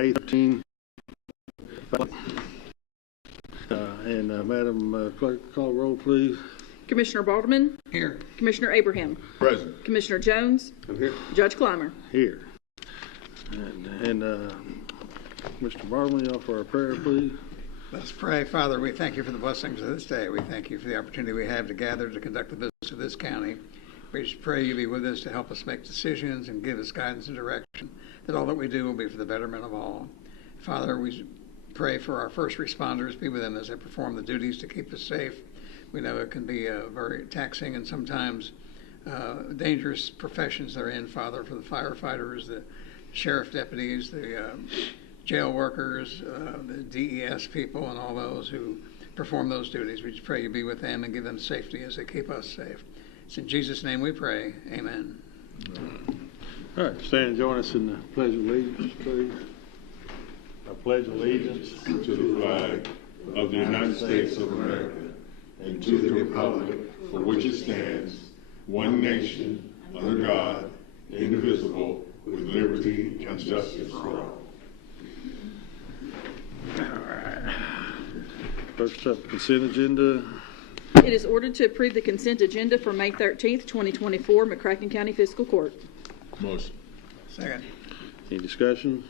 May 13. Madam Clerk, call roll, please. Commissioner Balderman. Here. Commissioner Abraham. Present. Commissioner Jones. I'm here. Judge Clymer. Here. And Mr. Barman, y'all for our prayer, please. Let's pray. Father, we thank you for the blessings of this day. We thank you for the opportunity we have to gather to conduct the business of this county. We just pray you be with us to help us make decisions and give us guidance and direction, that all that we do will be for the betterment of all. Father, we pray for our first responders. Be with them as they perform the duties to keep us safe. We know it can be very taxing and sometimes dangerous professions they're in, Father, for the firefighters, the sheriff deputies, the jail workers, the DES people, and all those who perform those duties. We just pray you be with them and give them safety as they keep us safe. It's in Jesus' name we pray. Amen. All right, stand and join us in the Pledge of Allegiance, please. I pledge allegiance To the flag of the United States of America and to the republic for which it stands, one nation, under God, indivisible, with liberty and justice for all. All right. First up, consent agenda. It is ordered to approve the consent agenda for May 13th, 2024, McCracken County Fiscal Court. Motion. Second. Any discussion?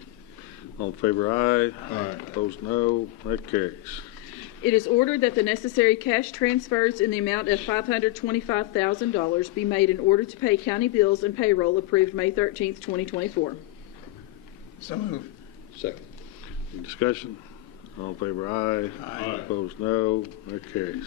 All in favor, aye. Aye. Opposed, no. That carries. It is ordered that the necessary cash transfers in the amount of $525,000 be made in order to pay county bills and payroll approved May 13th, 2024. So move. Second. Any discussion? All in favor, aye. Aye. Opposed, no. That carries.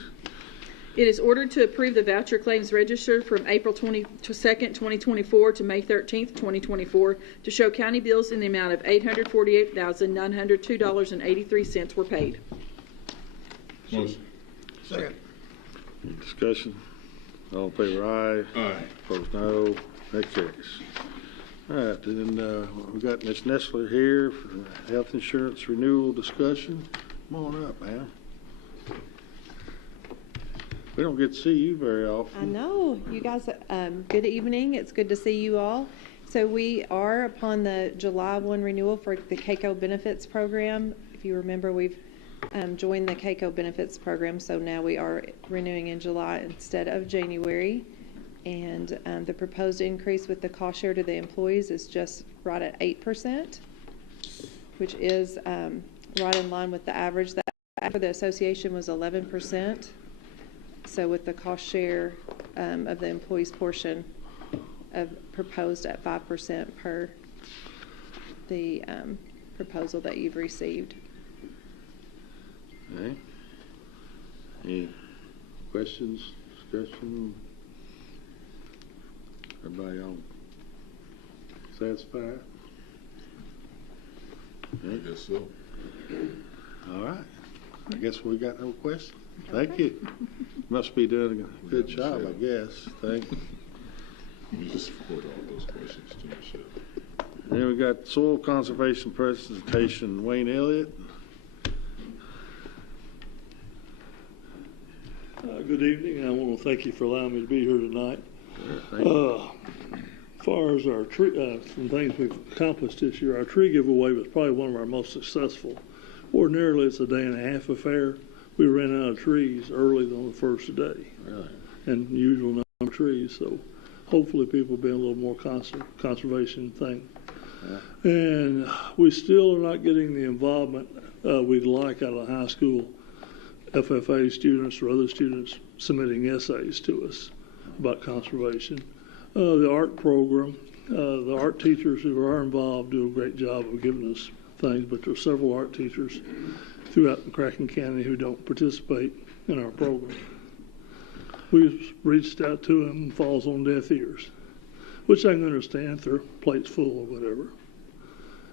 It is ordered to approve the voucher claims register from April 22nd, 2024 to May 13th, 2024 to show county bills in the amount of $848,902.83 were paid. Motion. Second. Any discussion? All in favor, aye. Aye. Opposed, no. That carries. All right, then we got Ms. Nestler here for the health insurance renewal discussion. Come on up, ma'am. We don't get to see you very often. I know. You guys, good evening. It's good to see you all. So we are upon the July 1 renewal for the CAECO benefits program. If you remember, we've joined the CAECO benefits program, so now we are renewing in July instead of January. And the proposed increase with the cost share to the employees is just right at 8%, which is right in line with the average. That for the association was 11%. So with the cost share of the employees' portion of proposed at 5% per the proposal that you've received. Okay. Any questions, discussion? Everybody all satisfied? Okay. Yes, so. All right. I guess we got no questions. Thank you. Must be doing a good job, I guess. Thank you. You just forward all those questions to Michelle. Then we got soil conservation presentation, Wayne Elliott. Good evening. I want to thank you for allowing me to be here tonight. Thank you. As far as our tree, some things we've accomplished this year, our tree giveaway was probably one of our most successful. Ordinarily, it's a day and a half affair. We ran out of trees early on the first day, Really? and usual number of trees. So hopefully, people will be a little more conservation thing. Yeah. And we still are not getting the involvement we'd like out of the high school FFA students or other students submitting essays to us about conservation. The art program, the art teachers who are involved do a great job of giving us things, but there are several art teachers throughout McCracken County who don't participate in our program. We've reached out to them and falls on deaf ears, which I can understand if their plate's full or whatever.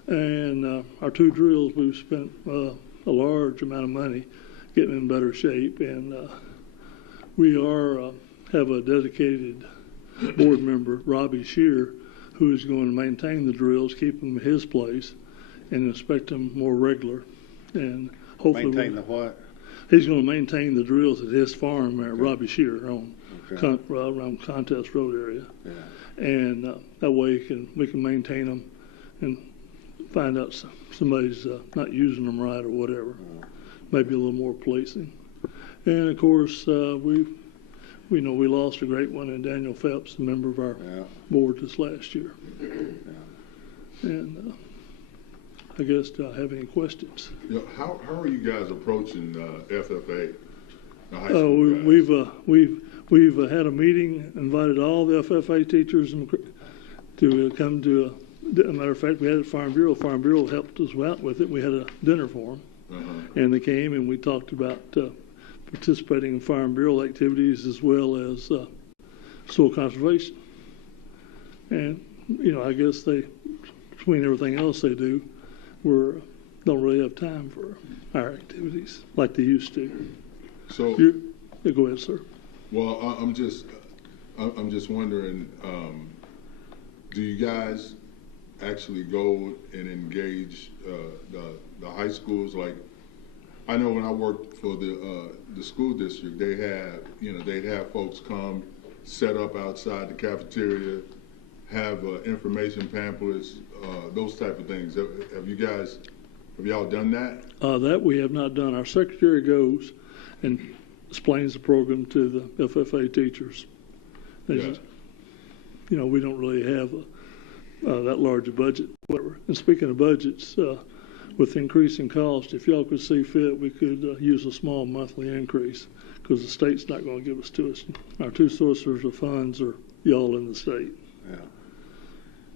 And our two drills, we've spent a large amount of money getting in better shape, and we have a dedicated board member, Robbie Shear, who is going to maintain the drills, keep them in his place, and inspect them more regular. And hopefully Maintain the what? He's going to maintain the drills at his farm at Robbie Shear on around Contest Road area. Yeah. And that way we can maintain them and find out somebody's not using them right or whatever. Maybe a little more policing. And of course, we lost a great one in Daniel Phelps, a member of our board this last year. And I guess, do I have any questions? Yeah, how are you guys approaching FFA? The high school guys? We've had a meeting, invited all the FFA teachers to come to a matter of fact, we had it at Farm Bureau. Farm Bureau helped us out with it. We had a dinner for them, and they came and we talked about participating in Farm Bureau activities as well as soil conservation. And I guess they, between everything else they do, don't really have time for our activities like they used to. So, go ahead, sir. Well, I'm just wondering, do you guys actually go and engage the high schools? Like, I know when I worked for the school district, they'd have folks come, set up outside the cafeteria, have information pamphlets, those type of things. Have y'all done that? That we have not done. Our secretary goes and explains the program to the FFA teachers. We don't really have that large a budget. Whatever. And speaking of budgets, with increasing cost, if y'all could see fit, we could use a small monthly increase because the state's not going to give us to us. Our two sources of funds are y'all in the state. Yeah.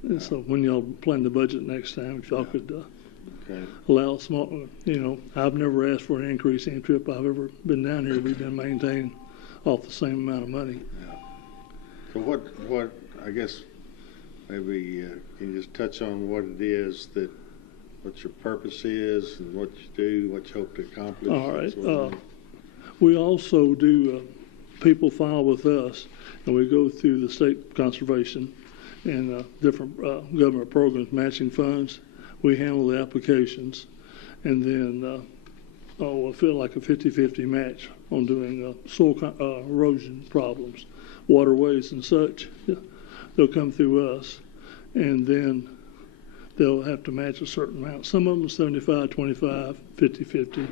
And so when y'all plan the budget next time, if y'all could allow a small, I've never asked for an increase any trip I've ever been down here. We've been maintaining off the same amount of money. Yeah. So what I guess maybe can you just touch on what it is what your purpose is and what you do, what you hope to accomplish? All right. We also do, people file with us, and we go through the state conservation and different government programs, matching funds. We handle the applications, and then I feel like a 50-50 match on doing soil erosion problems, waterways and such. They'll come through us, and then they'll have to match a certain amount. Some of them 75, 25, 50-50,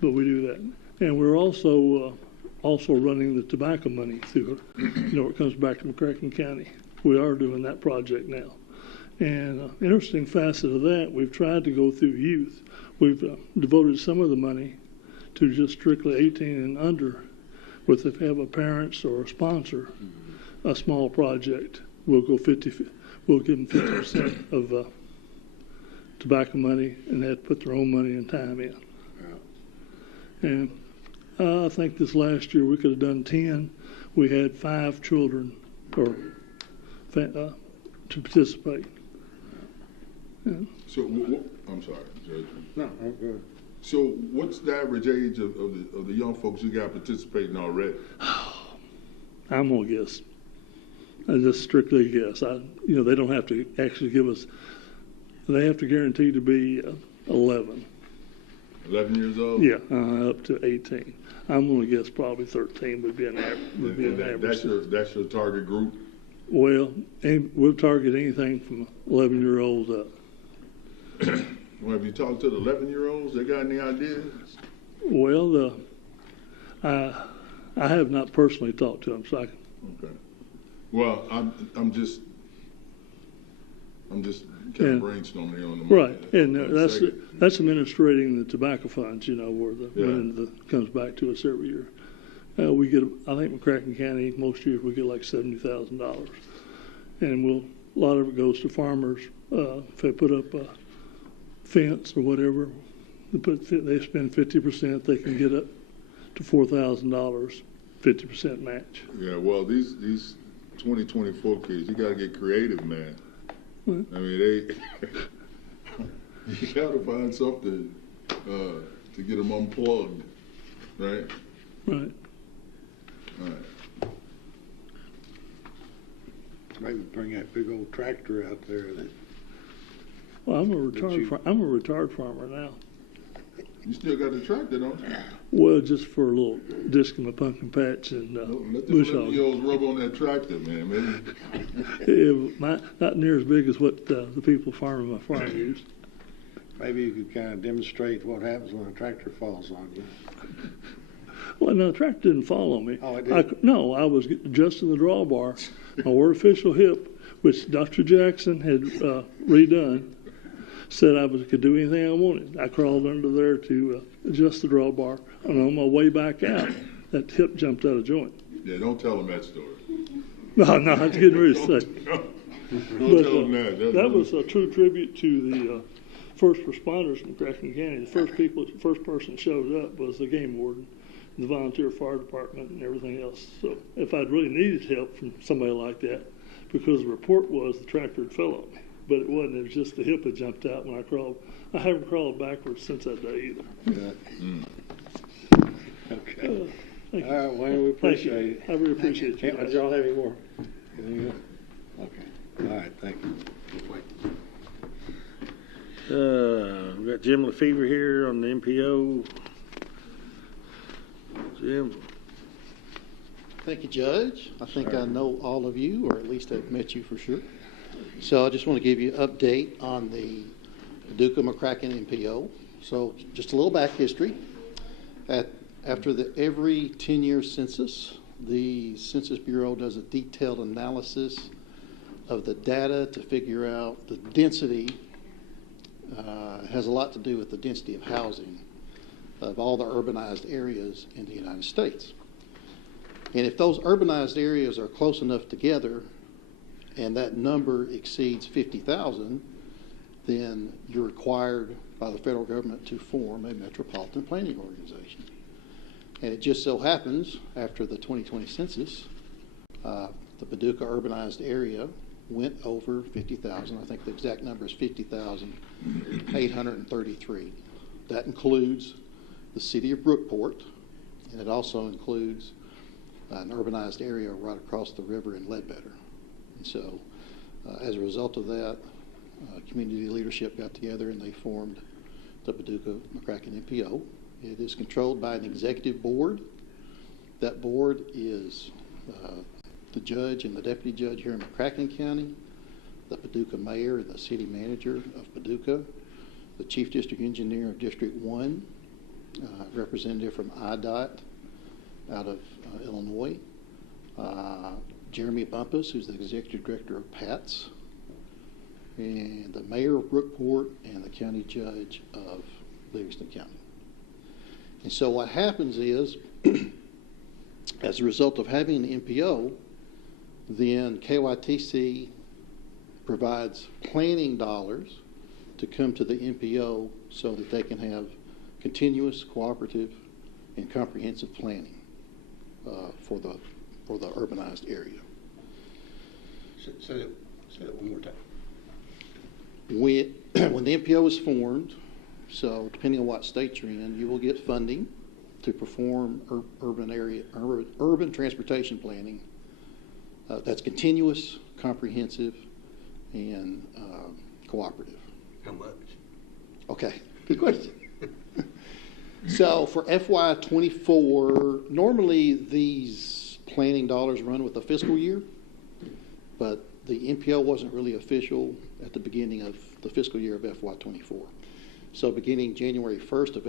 but we do that. And we're also running the tobacco money through it. It comes back to McCracken County. We are doing that project now. And interesting facet of that, we've tried to go through youth. We've devoted some of the money to just strictly 18 and under, with if they have a parents or a sponsor, a small project, we'll give them 50% of tobacco money, and they have to put their own money and time in. Yeah. And I think this last year we could have done 10. We had 5 children to participate. Yeah. So, I'm sorry, Judge. No, I'm good. So, what's the average age of the young folks you got participating already? I'm gonna guess. I just strictly guess. They don't have to actually give us. They have to guarantee to be 11. 11 years old? Yeah, up to 18. I'm gonna guess probably 13 would be an average. That's your target group? Well, we'll target anything from 11-year-olds up. Well, have you talked to the 11-year-olds? They got any ideas? Well, I have not personally talked to them, so Okay. Well, I'm just kind of brainstorming here on the right, moment. and that's administrating the tobacco funds, where the money comes back to us every year. We get, I think, McCracken County most years we get like $70,000, and a lot of it goes to farmers. If they put up a fence or whatever, they spend 50%. They can get up to $4,000, 50% match. Yeah, well, these 2024 kids, you got to get creative, man. I mean, you got to find something to get them unplugged, right? Right. All right. Maybe bring that big old tractor out there. Well, I'm a retired farmer now. You still got the tractor, don't you? Well, just for a little disc in my pumpkin patch and Let the bush hog. 11-year-olds rub on that tractor, man. Maybe. Not near as big as what the people farming my farm use. Maybe you could kind of demonstrate what happens when a tractor falls on you. Well, no, the tractor didn't fall on me. Oh, it didn't? No, I was adjusting the drawbar. My artificial hip, which Dr. Jackson had redone, said I could do anything I wanted. I crawled under there to adjust the drawbar, and on my way back out, that hip jumped out of joint. Yeah, don't tell them that story. No, I was getting ready to say. Don't tell them that. That was a true tribute to the first responders in McCracken County. The first person that showed up was the game warden, the volunteer fire department, and everything else. So if I'd really needed help from somebody like that, because the report was the tractor had fell on me, but it wasn't. It was just the hip had jumped out when I crawled. I haven't crawled backwards since that day either. Yeah. Okay. Thank you. All right, Wayne, we appreciate it. I really appreciate you. Did y'all have any more? Anything else? Okay. All right, thank you. We got Jim Lefevre here on the MPO. Jim. Thank you, Judge. I think I know all of you, or at least I've met you for sure. So I just want to give you an update on the Paducah McCracken MPO. So just a little back history. After every 10-year census, the Census Bureau does a detailed analysis of the data to figure out the density. It has a lot to do with the density of housing of all the urbanized areas in the United States. And if those urbanized areas are close enough together and that number exceeds 50,000, then you're required by the federal government to form a metropolitan planning organization. And it just so happens, after the 2020 census, the Paducah urbanized area went over 50,000. I think the exact number is 50,833. That includes the city of Brookport, and it also includes an urbanized area right across the river in Ledbetter. And so as a result of that, community leadership got together and they formed the Paducah McCracken MPO. It is controlled by an executive board. That board is the judge and the deputy judge here in McCracken County, the Paducah mayor and the city manager of Paducah, the chief district engineer of District 1, representative from IDOT out of Illinois, Jeremy Bumpus, who's the executive director of PATS, and the mayor of Brookport and the county judge of Livingston County. And so what happens is, as a result of having an MPO, then KYTC provides planning dollars to come to the MPO so that they can have continuous, cooperative, and comprehensive planning for the urbanized area. Say that one more time. When the MPO is formed, so depending on what state you're in, you will get funding to perform urban transportation planning that's continuous, comprehensive, and cooperative. How much? Okay, good question. So for FY24, normally these planning dollars run with the fiscal year, but the MPO wasn't really official at the beginning of the fiscal year of FY24. So beginning January 1st of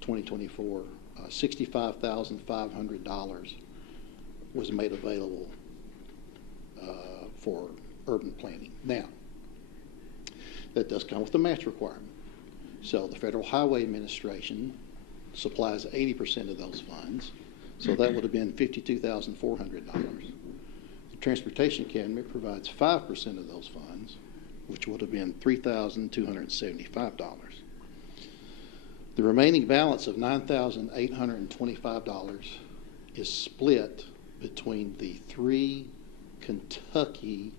2024, $65,500 was made available for urban planning. Now, that does come with a match requirement. So the Federal Highway Administration supplies 80% of those funds. So that would have been $52,400. The Transportation Cabinet provides 5% of those funds, which would have been $3,275. The remaining balance of $9,825 is split between the 3 Kentucky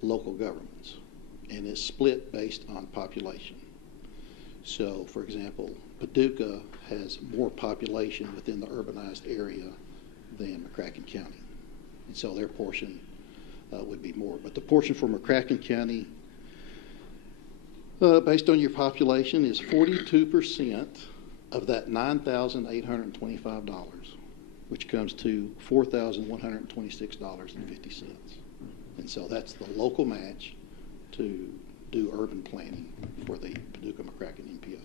local governments, and is split based on population. So, for example, Paducah has more population within the urbanized area than McCracken County. And so their portion would be more. But the portion for McCracken County based on your population, is 42% of that $9,825, which comes to $4,126.50. And so that's the local match to do urban planning for the Paducah McCracken MPO.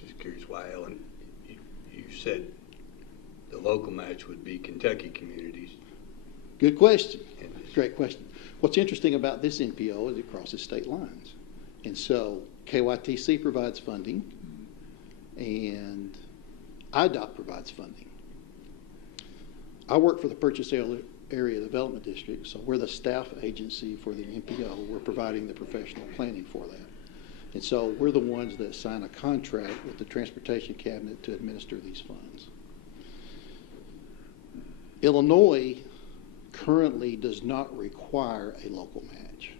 Just curious why, Ellen, you said the local match would be Kentucky communities. Good question. Great question. What's interesting about this MPO is it crosses state lines. And so KYTC provides funding and IDOT provides funding. I work for the Purchase Area Development District, so we're the staff agency for the MPO. We're providing the professional planning for that. And so we're the ones that sign a contract with the Transportation Cabinet to administer these funds. Illinois currently does not require a local match.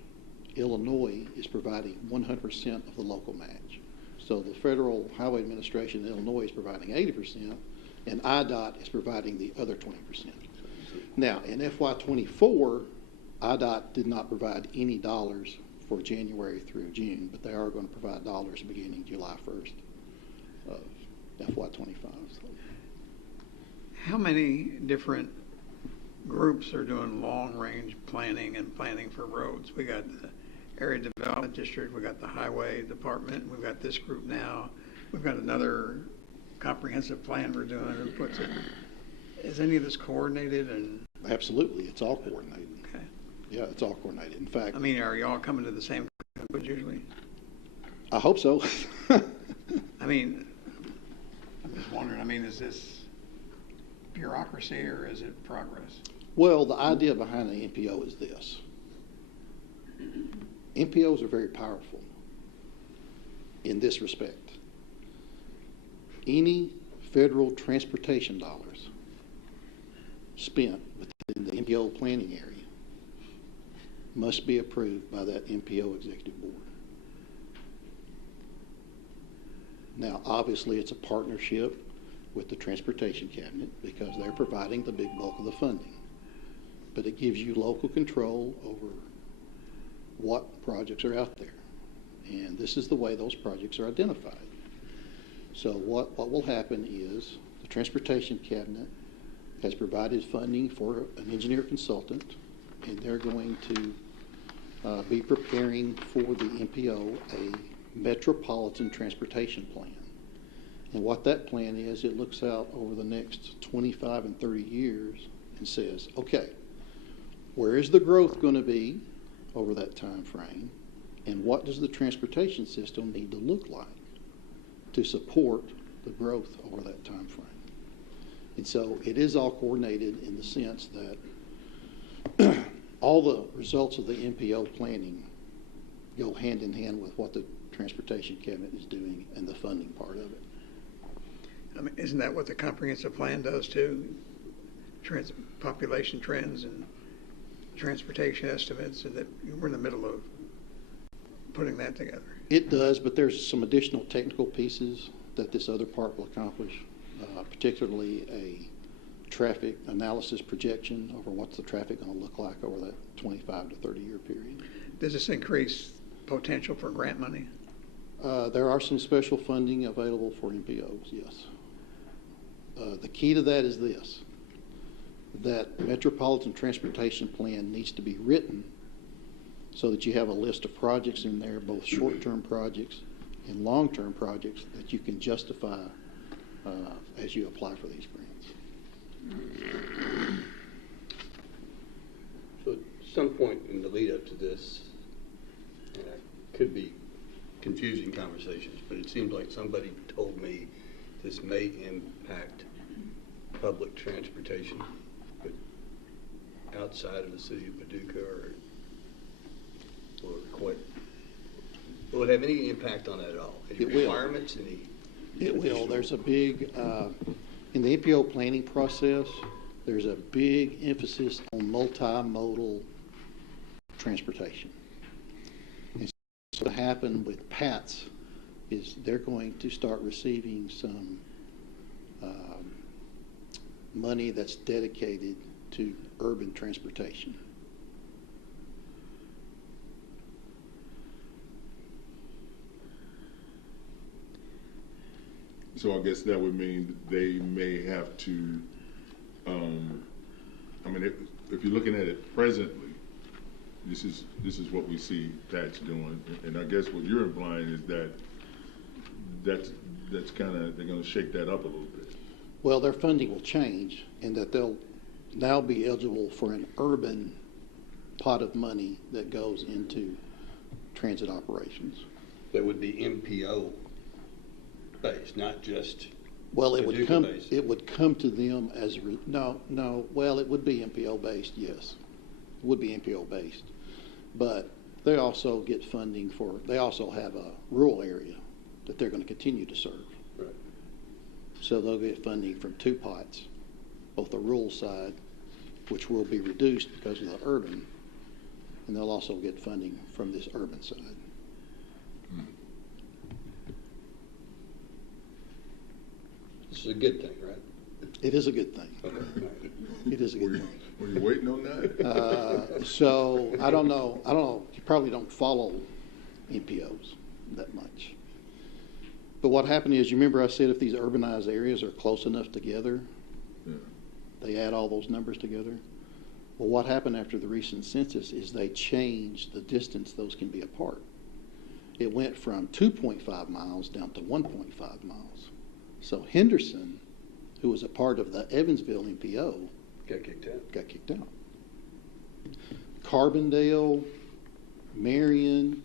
Illinois is providing 100% of the local match. So the Federal Highway Administration in Illinois is providing 80%, and IDOT is providing the other 20%. Now, in FY24, IDOT did not provide any dollars for January through June, but they are going to provide dollars beginning July 1st of FY25. How many different groups are doing long-range planning and planning for roads? We got the Area Development District, we got the Highway Department, we've got this group now, we've got another comprehensive plan we're doing. Who puts it? Is any of this coordinated? And Absolutely, it's all coordinated. okay, Yeah, it's all coordinated. In fact, I mean, are y'all coming to the same conclusion usually? I hope so. I mean, I'm just wondering. I mean, is this bureaucracy or is it progress? Well, the idea behind the MPO is this. MPOs are very powerful in this respect. Any federal transportation dollars spent within the MPO planning area must be approved by that MPO executive board. Now, obviously, it's a partnership with the Transportation Cabinet because they're providing the big bulk of the funding. But it gives you local control over what projects are out there. And this is the way those projects are identified. So what will happen is the Transportation Cabinet has provided funding for an engineer consultant, and they're going to be preparing for the MPO a metropolitan transportation plan. And what that plan is, it looks out over the next 25 and 30 years and says, okay, where is the growth going to be over that time frame, and what does the transportation system need to look like to support the growth over that time frame? And so it is all coordinated in the sense that all the results of the MPO planning go hand in hand with what the Transportation Cabinet is doing and the funding part of it. I mean, isn't that what the comprehensive plan does too? Population trends and transportation estimates, and that we're in the middle of putting that together. It does, but there's some additional technical pieces that this other part will accomplish, particularly a traffic analysis projection over what's the traffic going to look like over that 25 to 30 year period. Does this increase potential for grant money? There are some special funding available for MPOs, yes. The key to that is this, that Metropolitan Transportation Plan needs to be written so that you have a list of projects in there, both short-term projects and long-term projects that you can justify as you apply for these grants. So at some point in the lead up to this, could be confusing conversations, but it seems like somebody told me this may impact public transportation, but outside of the city of Paducah, or what? Will it have any impact on that at all? Any requirements? It will. There's a big, in the MPO planning process, there's a big emphasis on multimodal transportation. And so what happened with PATS is they're going to start receiving some money that's dedicated to urban transportation. So I guess that would mean they may have to, I mean, if you're looking at it presently, this is what we see Pat's doing, and I guess what you're implying is that that's kind of, they're going to shake that up a little bit. Well, their funding will change in that they'll now be eligible for an urban pot of money that goes into transit operations. That would be MPO based, not just Well, it would Paducah come. based. It would come to them as no. Well, it would be MPO based. Yes, it would be MPO based, but they also get funding for. They also have a rural area that they're going to continue to serve. Right. So they'll get funding from two pots, both the rural side, which will be reduced because of the urban, and they'll also get funding from this urban side. This is a good thing, right? It is a good thing. Okay. All right. It is a good thing. Were you waiting on that? So I don't know. You probably don't follow MPOs that much. But what happened is, you remember I said if these urbanized areas are close enough together, Yeah. they add all those numbers together. Well, what happened after the recent census is they changed the distance those can be apart. It went from 2.5 miles down to 1.5 miles. So Henderson, who was a part of the Evansville MPO, Got kicked out. got kicked out. Carbondale, Marion,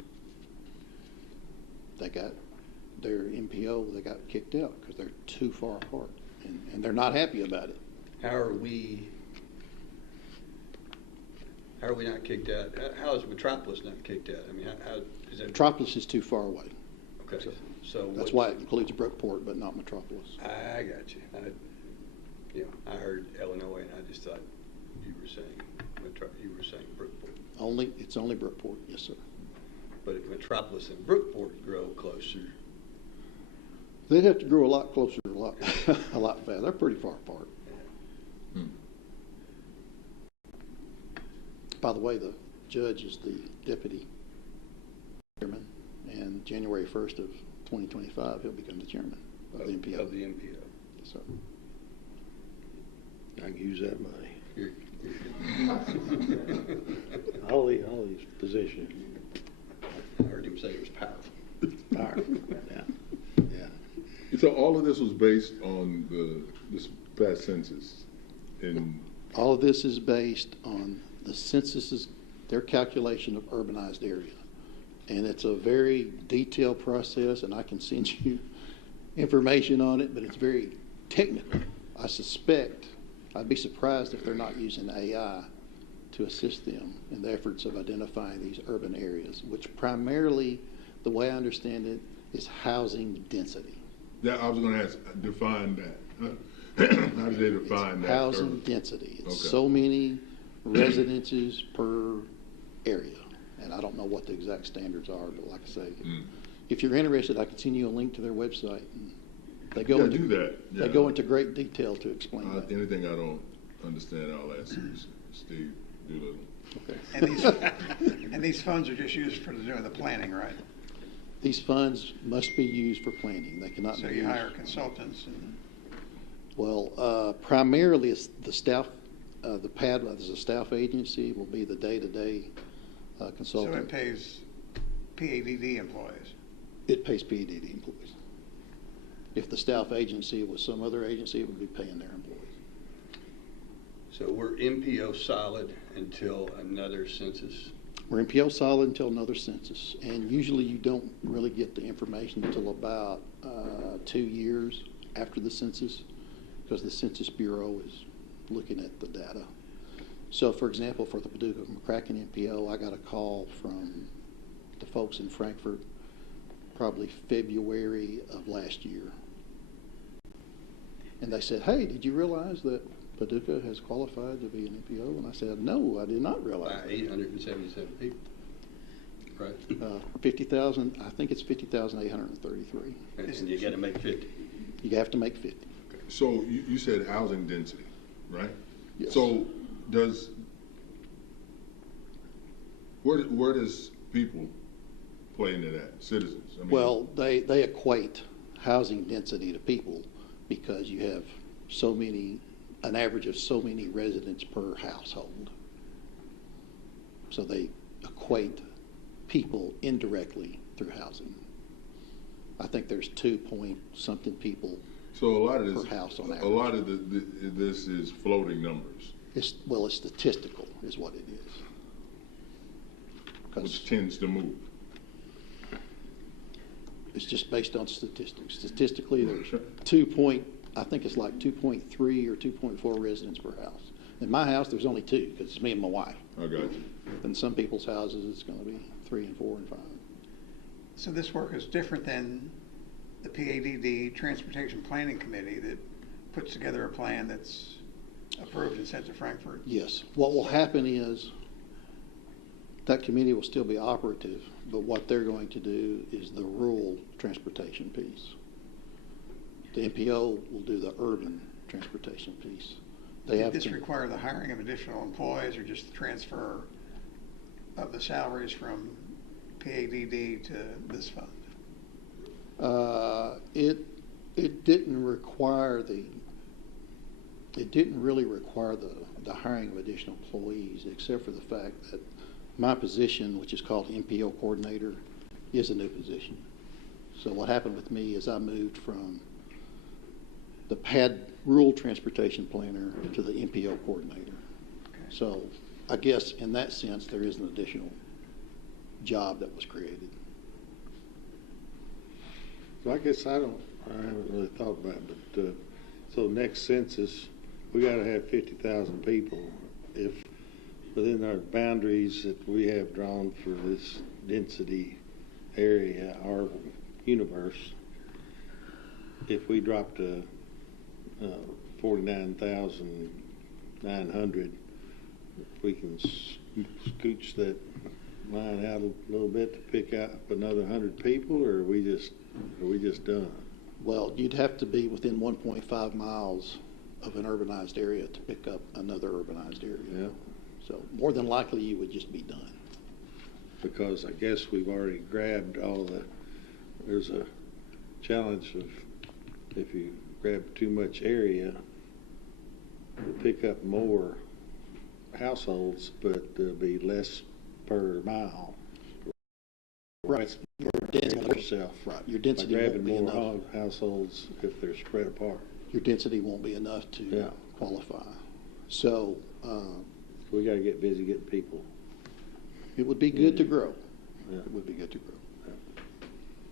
they got their MPO, they got kicked out because they're too far apart, and they're not happy about it. How are we not kicked out? How is Metropolis not kicked out? I mean, how is that? Metropolis is too far away. Okay, so That's why it includes Brookport, but not Metropolis. I got you. I heard Illinois, and I just thought you were saying Brookport. It's only Brookport, yes, sir. But if Metropolis and Brookport grow closer, They'd have to grow a lot closer, a lot faster. They're pretty far apart. By the way, the judge is the deputy chairman, and January 1st of 2025, he'll become the chairman of the MPO. Of the MPO. Yes, sir. I can use that money. You're- All these positions. I heard him say it was powerful. Powerful. Yeah. So all of this was based on this past census, and All of this is based on the census's, their calculation of urbanized area. And it's a very detailed process, and I can send you information on it, but it's very technical. I suspect, I'd be surprised if they're not using AI to assist them in the efforts of identifying these urban areas, which primarily, the way I understand it, is housing density. that I was going to ask, define that. How do they define that? Housing density. It's Okay. so many residences per area. And I don't know what the exact standards are, but like I say, if you're interested, I can send you a link to their website. And they go Yeah, into, do that. They Yeah. go into great detail to explain that. Anything I don't understand, I'll ask Steve Doolittle. Okay. And these funds are just used for doing the planning, right? These funds must be used for planning. They cannot So be you used. hire consultants and. Well, primarily it's the staff, the PAD, as a staff agency, will be the day-to-day So consultant. it pays PADD employees. It pays PDD employees. If the staff agency was some other agency, it would be paying their employees. So we're MPO solid until another census. We're MPO solid until another census, and usually you don't really get the information until about 2 years after the census, because the Census Bureau is looking at the data. So, for example, for the Paducah McCracken MPO, I got a call from the folks in Frankfurt probably February of last year. And they said, hey, did you realize that Paducah has qualified to be an MPO? And I said, no, I did not realize By that. 877 people. Right. 50,000, I think it's 50,833. And you got to make 50. You have to make 50. So you said housing density, right? Yes. So where does people play into that? Citizens? I mean, Well, they equate housing density to people because you have an average of so many residents per household. So they equate people indirectly through housing. I think there's 2-point-something people So a lot of per this, house on average. a lot of this is floating numbers, It's statistical is what it is. 'Cause which tends to move. it's just based on statistics. Statistically, there's Sure. I think it's like 2.3 or 2.4 residents per house. In my house, there's only 2 because it's me and my wife. I got you. In some people's houses, it's going to be 3 and 4 and 5. So this work is different than the PADD Transportation Planning Committee that puts together a plan that's approved and sent to Frankfurt. Yes. What will happen is that committee will still be operative, but what they're going to do is the rural transportation piece. The MPO will do the urban transportation piece. Did this require the hiring of additional employees or just the transfer of the salaries from PADD to this fund? It didn't really require the hiring of additional employees, except for the fact that my position, which is called MPO coordinator, is a new position. So what happened with me is I moved from the PAD rural transportation planner to the MPO coordinator. Okay. So I guess in that sense, there is an additional job that was created. So I guess I haven't really thought about it, but, so next census, we gotta have 50,000 people. If within our boundaries that we have drawn for this density area, our universe, if we dropped to 49,900, we can scooch that line out a little bit to pick out another 100 people, or are we just done? Well, you'd have to be within 1.5 miles of an urbanized area to pick up another urbanized area. Yeah. So more than likely, you would just be done. Because I guess we've already grabbed there's a challenge of if you grab too much area, you pick up more households, but there'll be less per mile. Right. Your density, Yourself. right. Your density By won't grabbing be more enough. households if they're spread apart. Your density won't be enough to Yeah. qualify. So We gotta get busy getting people. it would be good to grow. Yeah. It would be good to grow.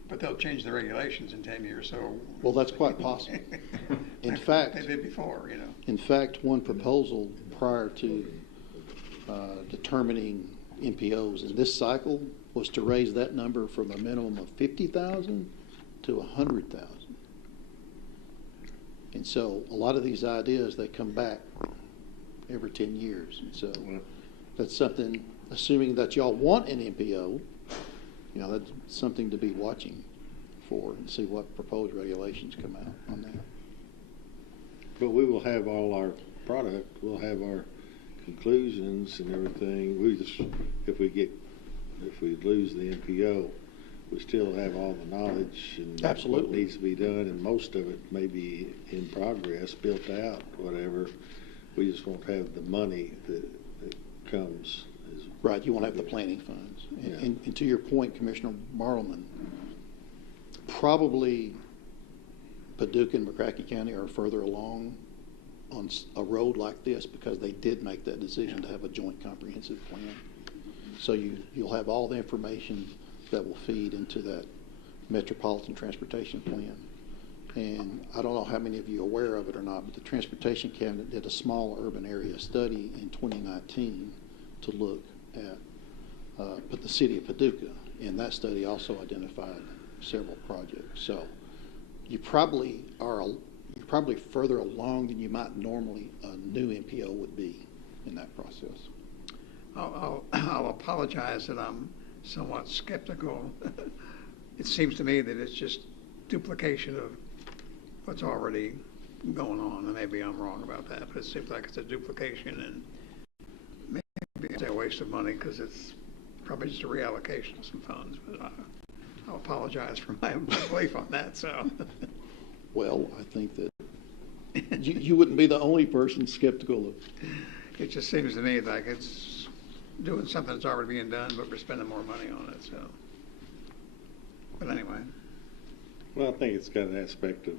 But they'll change the regulations in 10 years, so. Well, that's quite possible. In fact, They did before, you know. In fact, one proposal prior to determining MPOs in this cycle was to raise that number from a minimum of 50,000 to 100,000. And so a lot of these ideas, they come back every 10 years. And so that's something, assuming that y'all want an MPO, that's something to be watching for and see what proposed regulations come out on that. But we will have all our product, we'll have our conclusions and everything. If we lose the MPO, we still have all the knowledge and Absolutely. what needs to be done, and most of it may be in progress, built out, whatever. We just won't have the money that comes. Right, you won't have the planning funds. Yeah. And to your point, Commissioner Bartleman, probably Paducah and McCracken County are further along on a road like this because they did make that decision to have a joint comprehensive plan. So you'll have all the information that will feed into that metropolitan transportation plan. And I don't know how many of you are aware of it or not, but the Transportation Cabinet did a small urban area study in 2019 to look at the city of Paducah, and that study also identified several projects. So you're probably further along than you might normally a new MPO would be in that process. I'll apologize that I'm somewhat skeptical. It seems to me that it's just duplication of what's already going on, and maybe I'm wrong about that, but it seems like it's a duplication, and maybe it's a waste of money because it's probably just a reallocation of some funds, but I'll apologize for my belief on that, so. Well, I think that you wouldn't be the only person skeptical of. It just seems to me like it's doing something that's already being done, but we're spending more money on it, so. But anyway, Well, I think it's got an aspect of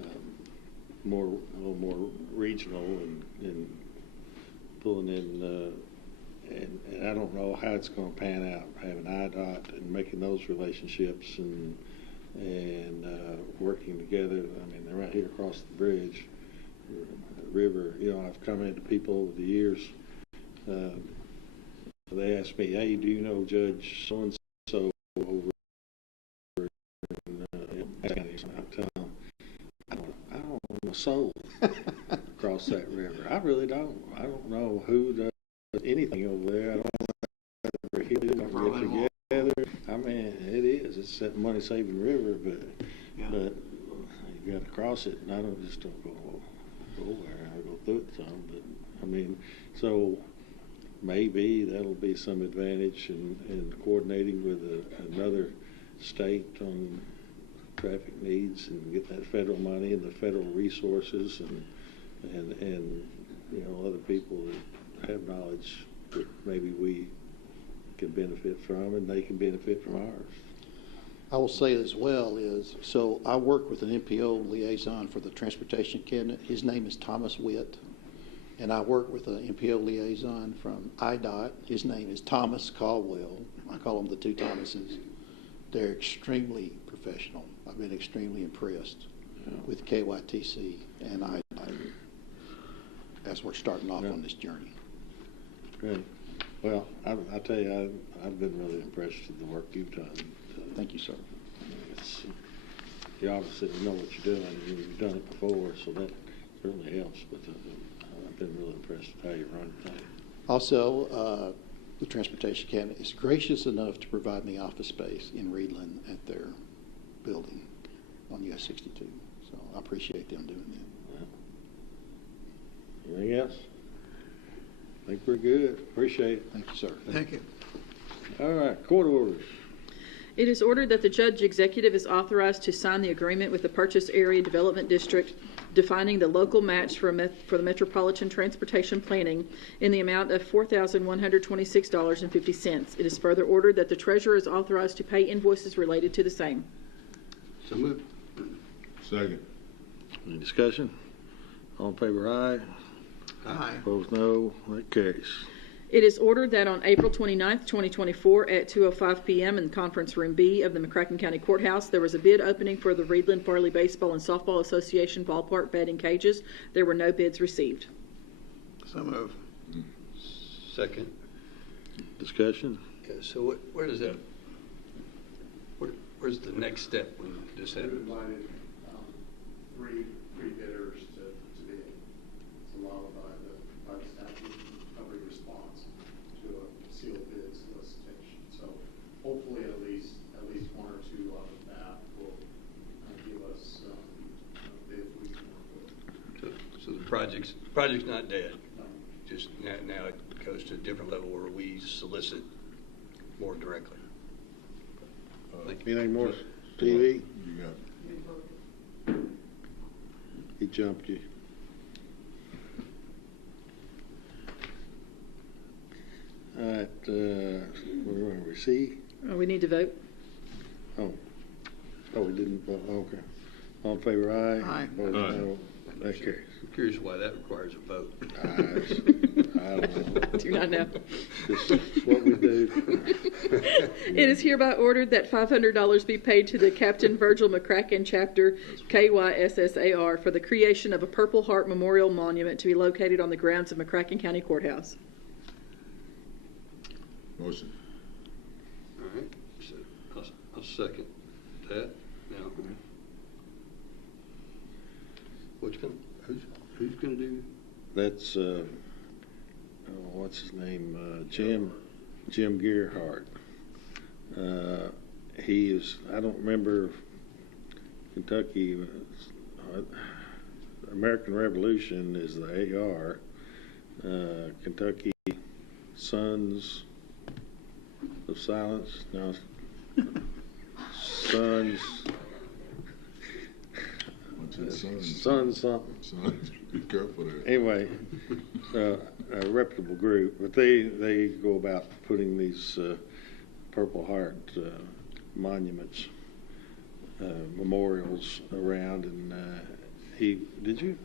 a little more regional and pulling in, and I don't know how it's going to pan out, having IDOT and making those relationships and working together. I mean, they're right here across the bridge, river. You know, I've commented to people over the years. They ask me, "Hey, do you know Judge so and so over in county?" I tell them, I don't know a soul across that river. I really don't. I don't know who does anything over there. I don't know whether he don't get together. I mean, it is. It's that money-saving river, but you got to cross it, and I don't go there. I go through it some, but I mean, so maybe that'll be some advantage in coordinating with another state on traffic needs and get that federal money and the federal resources and you know, other people that have knowledge that maybe we can benefit from and they can benefit from ours. I will say as well is, so I work with an MPO liaison for the Transportation Cabinet. His name is Thomas Witt. And I work with an MPO liaison from IDOT. His name is Thomas Caldwell. I call them the two Thomases. They're extremely professional. I've been extremely impressed with KYTC and IDOT as we're starting off on this journey. Great. Well, I tell you, I've been really impressed with the work you've done. Thank you, sir. You obviously know what you're doing, and you've done it before, so that certainly helps. But I've been really impressed with how you run things. Also, the Transportation Cabinet is gracious enough to provide me office space in Reedland at their building on US 62. So I appreciate them doing that. Yeah. Anything else? I think we're good. Appreciate it. Thank you, sir. thank you. All right, court orders. It is ordered that the judge executive is authorized to sign the agreement with the Purchase Area Development District defining the local match for the Metropolitan Transportation Planning in the amount of $4,126.50. It is further ordered that the treasurer is authorized to pay invoices related to the same. So moved. Second. Any discussion? All in favor, aye. Aye. Opposed, no. That carries. It is ordered that on April 29th, 2024, at 2:05 p.m. in Conference Room B of the McCracken County Courthouse, there was a bid opening for the Reedland Farley Baseball and Softball Association ballpark batting cages. There were no bids received. So move. Second. Discussion? Okay, so where does that, where's the next step when this We've happens? invited three bidders to bid. It's allowed by the statute of a response to a sealed bid solicitation. So hopefully at least one or two off of that will give us bids we can work with. So the project's not dead. Just now it goes to a different level where we solicit more directly. Anything more, TV? You got He jumped you. All right, where are we? C? We need to vote. Oh, we didn't vote. Okay. All in favor, aye. Aye. Opposed, Aye. no. That carries. I'm curious why that requires a vote. I don't know. I do not know. This is what we do. It is hereby ordered that $500 be paid to the Captain Virgil McCracken Chapter KYSSAR for the creation of a Purple Heart Memorial Monument to be located on the grounds of McCracken County Courthouse. motion. All right, so I'll second that. Now, who's gonna do? That's, what's his name? Jim Gearhart. He is, I don't remember Kentucky, American Revolution is the AR. Kentucky Sons of Silence, no, Sons, What's his son? Sons something. Son, be careful there. Anyway, a reputable group, but they go about putting these Purple Heart monuments, memorials around, and did you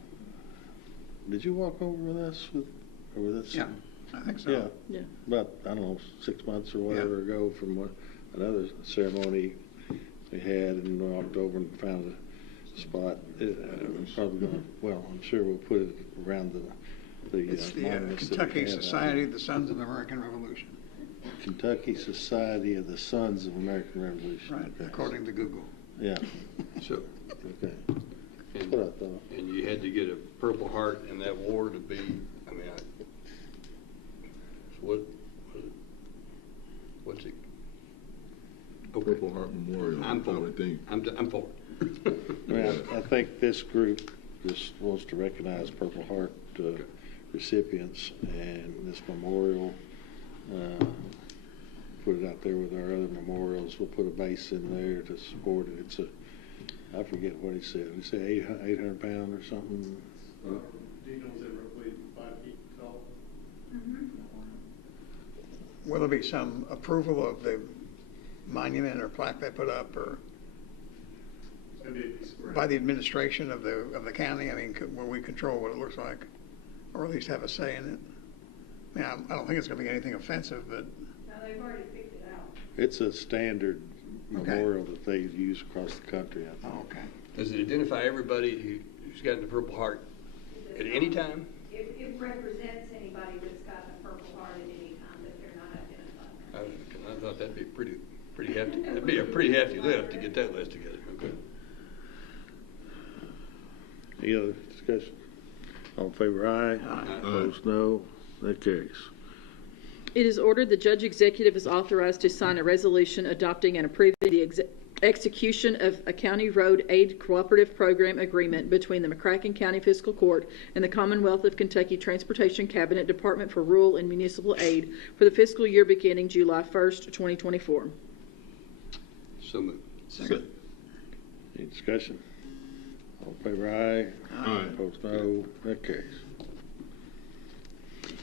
walk over with us with us? Yeah, I think so. Yeah, Yeah. about, I don't know, 6 months or whatever ago from another ceremony we had, and walked over and found a spot. We're probably going to, well, I'm sure we'll put it around the It's the monuments that we Kentucky have out Society there. of the Sons of the American Revolution, Kentucky Society of the Sons of American Revolution. right, Okay. according to Google. Yeah, So, okay. That's what I thought. and you had to get a Purple Heart in that war to be, I mean, so what's it? Okay. Purple Heart Memorial. I'm for I would it. think. I'm for it. I mean, I think this group just wants to recognize Purple Heart recipients, and this memorial, put it out there with our other memorials. We'll put a base in there to support it. It's I forget what he said. He said 800 pound or something. Dino was roughly 5 feet tall. Will there be some approval of the monument or plaque they put up, or It's going to be a piece of ground. by the administration of the county? I mean, will we control what it looks like, or at least have a say in it? I mean, I don't think it's going to be anything offensive, but No, they've already picked it out. It's a standard Okay. memorial that they use across the country, I think. oh, okay. Does it identify everybody who's gotten the Purple Heart at any time? It represents anybody that's gotten a Purple Heart at any time, but they're not identified. I thought that'd be pretty hefty. That'd be a pretty hefty lift to get that list together. Okay. Any other discussion? All in favor, aye. Aye. Opposed, no. That carries. It is ordered the judge executive is authorized to sign a resolution adopting and approving the execution of a county road aid cooperative program agreement between the McCracken County Fiscal Court and the Commonwealth of Kentucky Transportation Cabinet Department for Rural and Municipal Aid for the fiscal year beginning July 1st, 2024. So moved. Second. Any discussion? All in favor, aye. Aye. Opposed, no. That carries.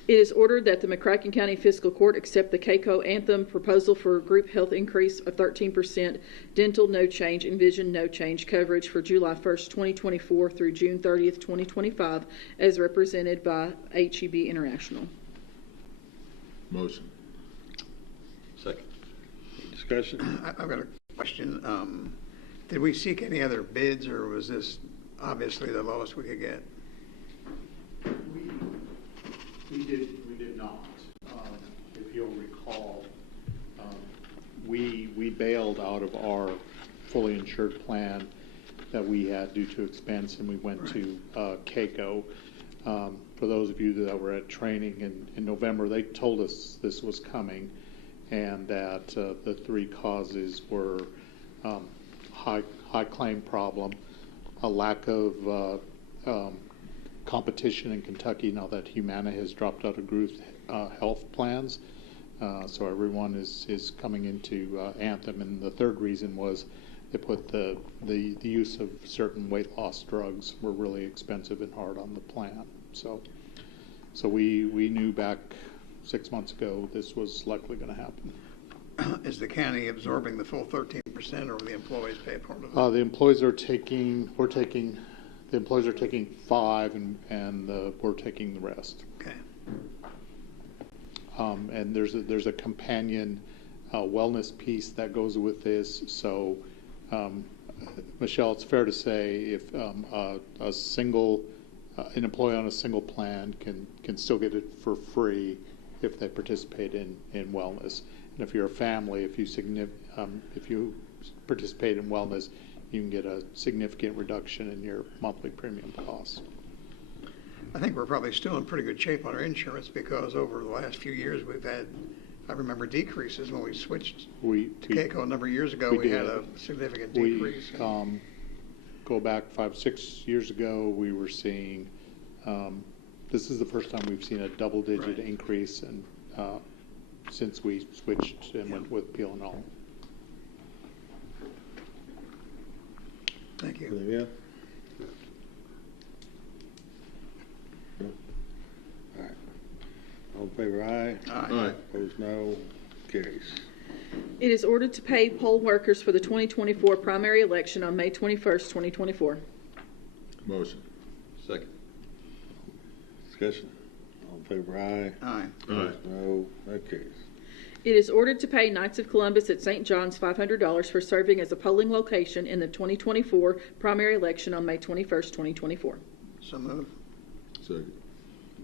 It is ordered that the McCracken County Fiscal Court accept the CAECO Anthem proposal for group health increase of 13%, dental no change, and vision no change coverage for July 1st, 2024 through June 30th, 2025, as represented by HEB International. Motion. Second. Any discussion? I've got a question. Did we seek any other bids, or was this obviously the lowest we could get? We did not. If you'll recall, we bailed out of our fully insured plan that we had due to expense, and we went to CAECO. For those of you that were at training in November, they told us this was coming, and that the three causes were high claim problem, a lack of competition in Kentucky now that Humana has dropped out of group health plans. So everyone is coming into Anthem. And the third reason was they put the use of certain weight loss drugs were really expensive and hard on the plan. So we knew back 6 months ago this was likely going to happen. Is the county absorbing the full 13%, or will the employees pay part of it? The employees are taking 5, and we're taking the rest. Okay. And there's a companion wellness piece that goes with this. So, Michelle, it's fair to say if an employee on a single plan can still get it for free if they participate in wellness. And if you're a family, if you participate in wellness, you can get a significant reduction in your monthly premium costs. I think we're probably still in pretty good shape on our insurance, because over the last few years we've had, I remember, decreases when we switched to CAECO a number of years ago. We had a significant decrease. Go back 5-6 years ago, we were seeing, this is the first time we've seen a double-digit increase since we switched and went with Peel and All. Thank you. Anything else? No? All right. All in favor, aye. Aye. Opposed, no. Carries. It is ordered to pay poll workers for the 2024 primary election on May 21st, 2024. Motion. Second. Discussion. All in favor, aye. Aye. Opposed, no. That carries. It is ordered to pay Knights of Columbus at St. John's $500 for serving as a polling location in the 2024 primary election on May 21st, 2024. So move. Second.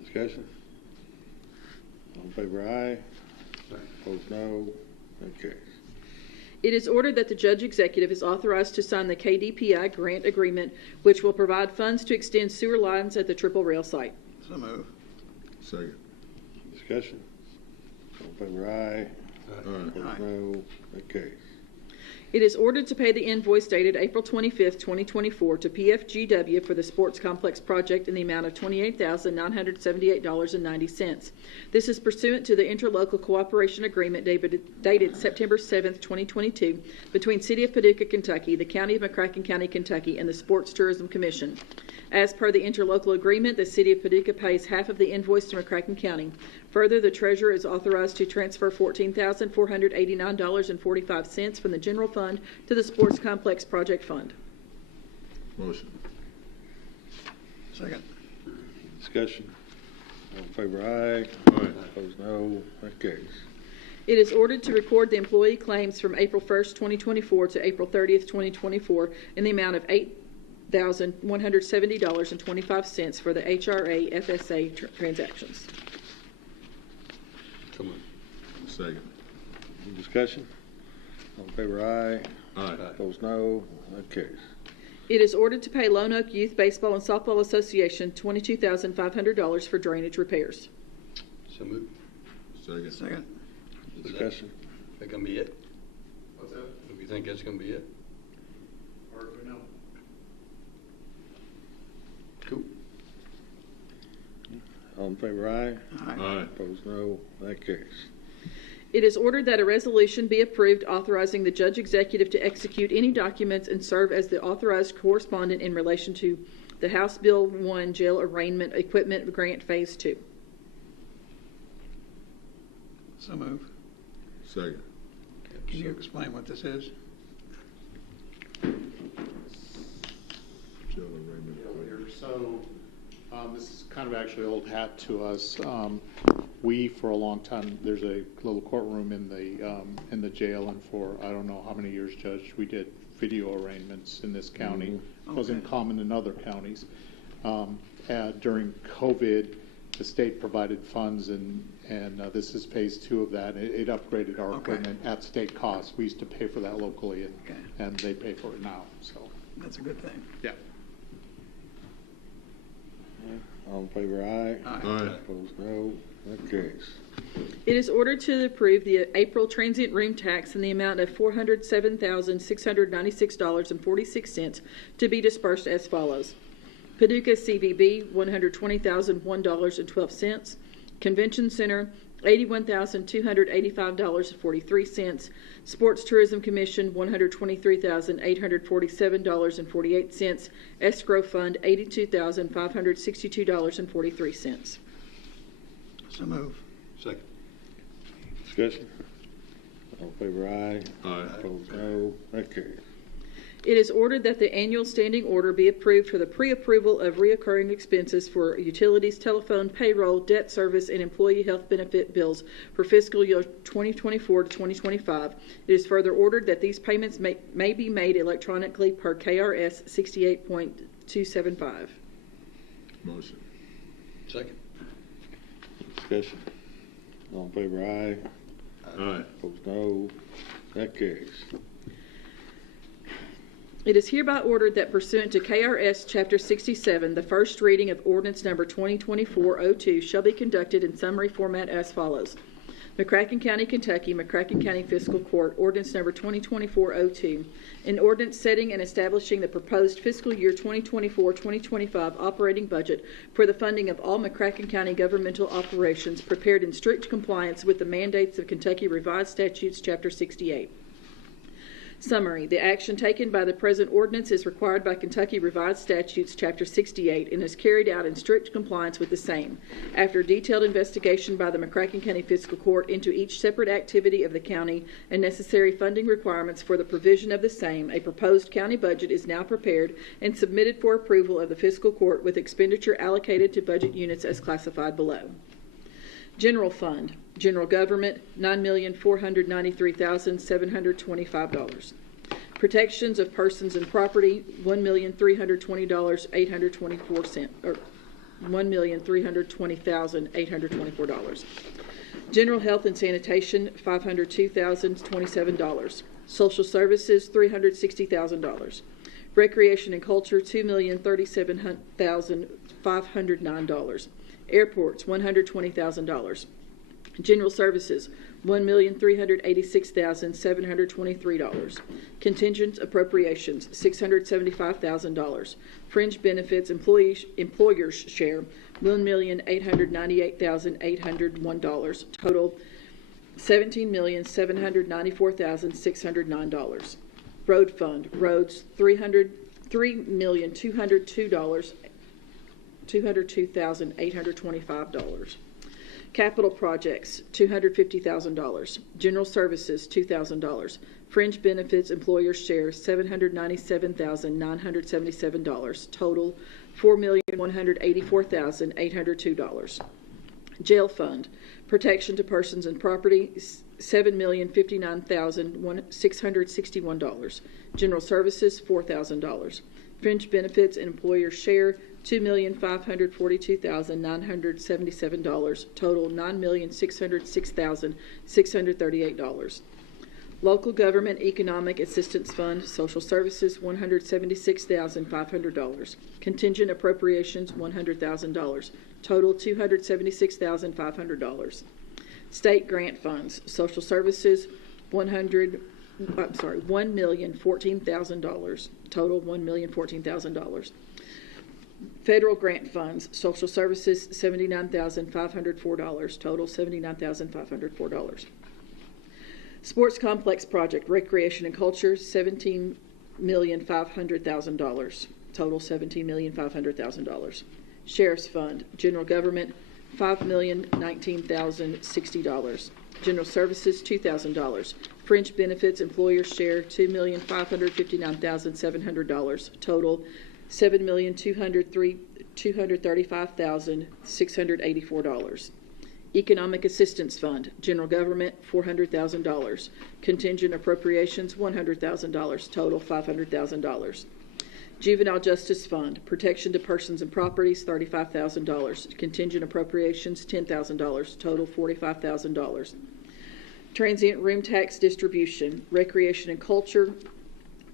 Discussion. All in favor, aye. Opposed, no. That carries. It is ordered that the judge executive is authorized to sign the KDPI grant agreement, which will provide funds to extend sewer lines at the Triple Rail site. So move. Second. Discussion. All in favor, aye. Aye. Opposed, no. That carries. It is ordered to pay the invoice dated April 25th, 2024 to PFGW for the Sports Complex project in the amount of $28,978.90. This is pursuant to the interlocal cooperation agreement dated September 7th, 2022 between City of Paducah, Kentucky, the County of McCracken County, Kentucky, and the Sports Tourism Commission. As per the interlocal agreement, the City of Paducah pays half of the invoice to McCracken County. Further, the treasurer is authorized to transfer $14,489.45 from the general fund to the Sports Complex Project Fund. Motion. Second. Discussion. All in favor, aye. Aye. Opposed, no. That carries. It is ordered to record the employee claims from April 1st, 2024 to April 30th, 2024 in the amount of $8,170.25 for the HRA FSA transactions. Come on. Second. Any discussion? All in favor, aye. Aye. Opposed, no. That carries. It is ordered to pay Lone Oak Youth Baseball and Softball Association $22,500 for drainage repairs. So move. Second. Second. Discussion. Is that gonna be it? What's that? Do you think that's gonna be it? Or do we know? Cool. All in favor, aye. Aye. Opposed, no. That carries. It is ordered that a resolution be approved authorizing the judge executive to execute any documents and serve as the authorized correspondent in relation to the House Bill 1 Jail Arraignment Equipment Grant Phase 2. So move. Second. Can you explain what this is? Jail arraignment. So, this is kind of actually old hat to us. We, for a long time, there's a little courtroom in the jail, and for I don't know how many years, Judge, we did video arraignments in this county. It wasn't common in other counties. During COVID, the state provided funds, and this is phase 2 of that. It upgraded our equipment at state cost. We used to pay for that locally, and they pay for it now. So That's a good thing. yeah. All in favor, aye. Aye. Opposed, no. That carries. It is ordered to approve the April transient room tax in the amount of $407,696.46 to be dispersed as follows. Paducah CVB, $120,001.12. Convention Center, $81,285.43. Sports Tourism Commission, $123,847.48. Escrow Fund, $82,562.43. So move. Second. Discussion. All in favor, aye. Aye. Opposed, no. That carries. It is ordered that the annual standing order be approved for the pre-approval of reoccurring expenses for utilities, telephone, payroll, debt service, and employee health benefit bills for fiscal year 2024 to 2025. It is further ordered that these payments may be made electronically per KRS 68.275. Motion. Second. Discussion. All in favor, aye. Aye. Opposed, no. That carries. It is hereby ordered that pursuant to KRS Chapter 67, the first reading of ordinance number 2024-02 shall be conducted in summary format as follows. McCracken County, Kentucky, McCracken County Fiscal Court, ordinance number 2024-02, an ordinance setting and establishing the proposed fiscal year 2024-2025 operating budget for the funding of all McCracken County governmental operations prepared in strict compliance with the mandates of Kentucky Revised Statutes Chapter 68. Summary. The action taken by the present ordinance is required by Kentucky Revised Statutes, Chapter 68, and is carried out in strict compliance with the same. After detailed investigation by the McCracken County Fiscal Court into each separate activity of the county and necessary funding requirements for the provision of the same, a proposed county budget is now prepared and submitted for approval of the Fiscal Court with expenditure allocated to budget units as classified below. General Fund, General Government, $9,493,725. Protections of Persons and Property, $1,320,824, or $1,320,824. General Health and Sanitation, $502,027. Social Services, $360,000. Recreation and Culture, $2,037,509. Airports, $120,000. General Services, $1,386,723. Contingent Appropriations, $675,000. Fringe Benefits Employers Share, $1,898,801. Total, $17,794,609. Road Fund, Roads, $202,825. Capital Projects, $250,000. General Services, $2,000. Fringe Benefits Employers Share, $797,977. Total, $4,184,802. Jail Fund, Protection to Persons and Property, $7,059,661. General Services, $4,000. Fringe Benefits and Employers Share, $2,542,977. Total, $9,606,638. Local Government Economic Assistance Fund, Social Services, $176,500. Contingent Appropriations, $100,000. Total, $276,500. State Grant Funds, Social Services, $1,014,000. Total, $1,014,000. Federal Grant Funds, Social Services, $79,504. Total, $79,504. Sports Complex Project, Recreation and Culture, $17,500,000. Total, $17,500,000. Sheriff's Fund, General Government, $5,019,060. General Services, $2,000. Fringe Benefits Employers Share, $2,559,700. Total, $7,235,684. Economic Assistance Fund, General Government, $400,000. Contingent Appropriations, $100,000. Total, $500,000. Juvenile Justice Fund, Protection to Persons and Properties, $35,000. Contingent Appropriations, $10,000. Total, $45,000. Transient Room Tax Distribution, Recreation and Culture,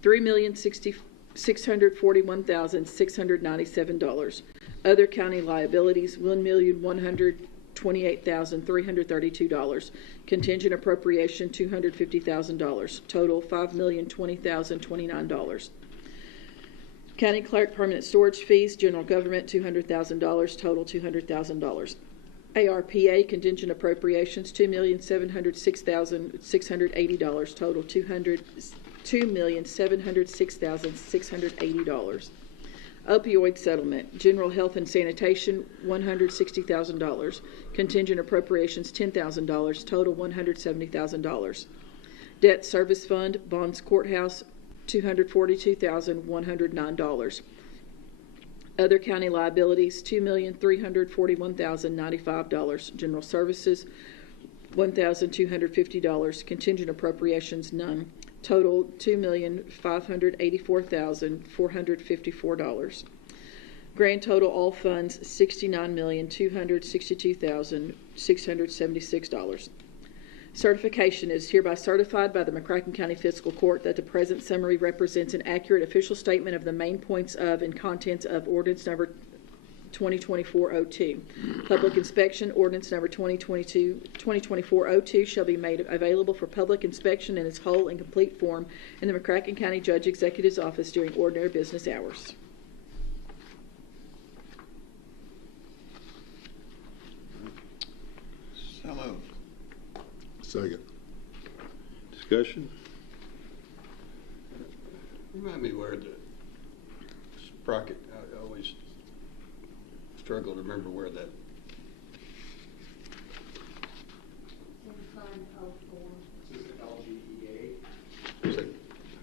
$3,641,697. Other county liabilities, $1,128,332. Contingent appropriation, $250,000. Total, $5,020,029. County Clerk Permanent Storage Fees, General Government, $200,000. Total, $200,000. ARPA Contingent Appropriations, $2,706,680. Total, $2,706,680. Opioid Settlement, General Health and Sanitation, $160,000. Contingent Appropriations, $10,000. Total, $170,000. Debt Service Fund, Bonds Courthouse, $242,109. Other county liabilities, $2,341,095. General Services, $1,250. Contingent appropriations, none. Total, $2,584,454. Grand total, all funds, $69,262,676. Certification is hereby certified by the McCracken County Fiscal Court that the present summary represents an accurate official statement of the main points of and contents of ordinance number 2024-02. Public inspection, ordinance number 2024-02 shall be made available for public inspection in its whole and complete form in the McCracken County Judge Executive's office during ordinary business hours. So moved. Second. Discussion? Remind me where the sprocket, I always struggle to remember where that. This is LGEA. Is it?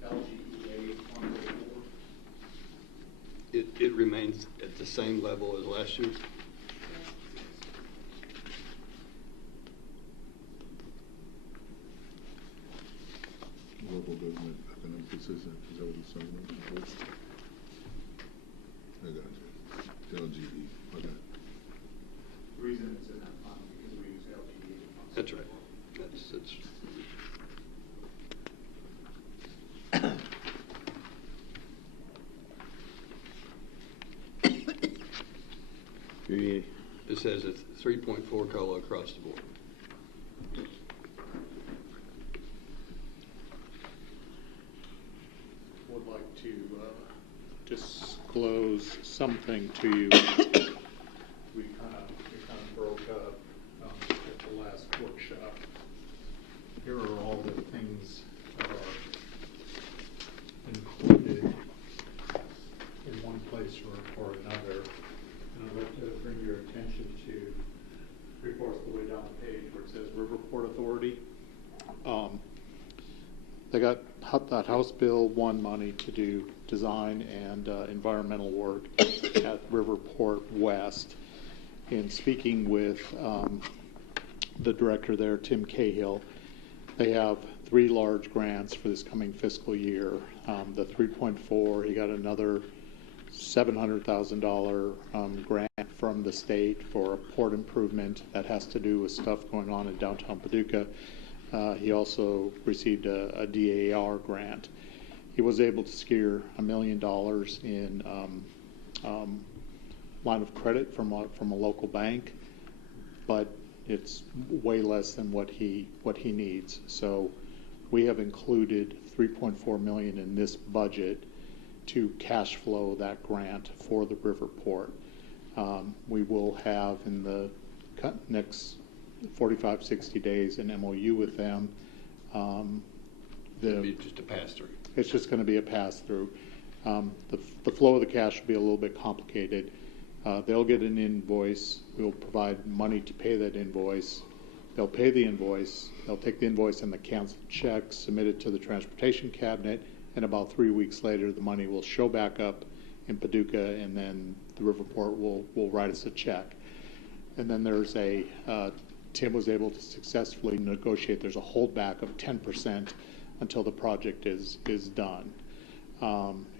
LGEA 104. It remains at the same level as last year? Local government economic consistent, is that what it's saying? I got you. LGE, okay. The reason it's in that fund because we use LGEA funds. That's right. That's. It says it's 3.4 COLA across the board. Would like to disclose something to you. We kind of broke up at the last workshop. Here are all the things that are included in one place or another. And I'd like to bring your attention to 3/4 of the way down the page where it says Riverport Authority. They got that House Bill 1 money to do design and environmental work at Riverport West. In speaking with the director there, Tim Cahill, they have 3 large grants for this coming fiscal year. The 3.4, he got another $700,000 grant from the state for a port improvement that has to do with stuff going on in downtown Paducah. He also received a DAR grant. He was able to secure $1 million in line of credit from a local bank, but it's way less than what he needs. So we have included $3.4 million in this budget to cash flow that grant for the Riverport. We will have in the next 45, 60 days an MOU with them. It'll be just a pass-through. It's just going to be a pass-through. The flow of the cash will be a little bit complicated. They'll get an invoice. We'll provide money to pay that invoice. They'll pay the invoice. They'll take the invoice and the canceled check, submit it to the transportation cabinet, and about 3 weeks later, the money will show back up in Paducah, and then the Riverport will write us a check. And then there's Tim was able to successfully negotiate, there's a holdback of 10% until the project is done.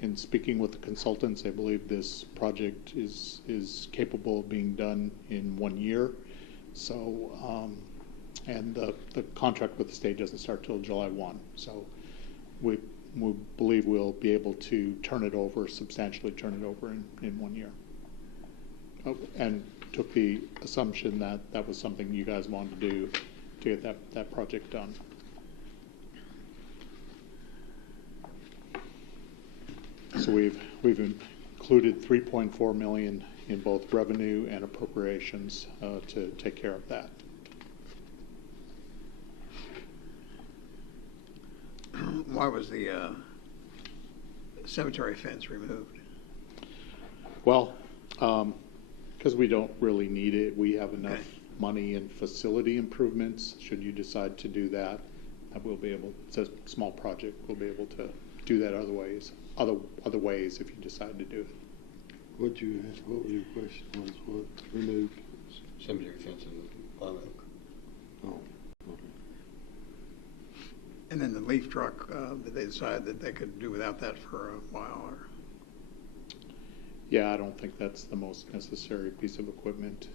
In speaking with the consultants, I believe this project is capable of being done in 1 year. So, and the contract with the state doesn't start till July 1. So we believe we'll be able to substantially turn it over in 1 year. Oh, and took the assumption that that was something you guys wanted to do to get that project done. So we've included $3.4 million in both revenue and appropriations to take care of that. Why was the cemetery fence removed? Well, because we don't really need it. We have enough money in facility improvements. Should you decide to do that, we'll be able, it's a small project, we'll be able to do that other ways if you decide to do it. What was your question? What removed? Cemetery fence in Live Oak. Oh, okay. And then the leaf truck, did they decide that they could do without that for a while? Or? Yeah, I don't think that's the most necessary piece of equipment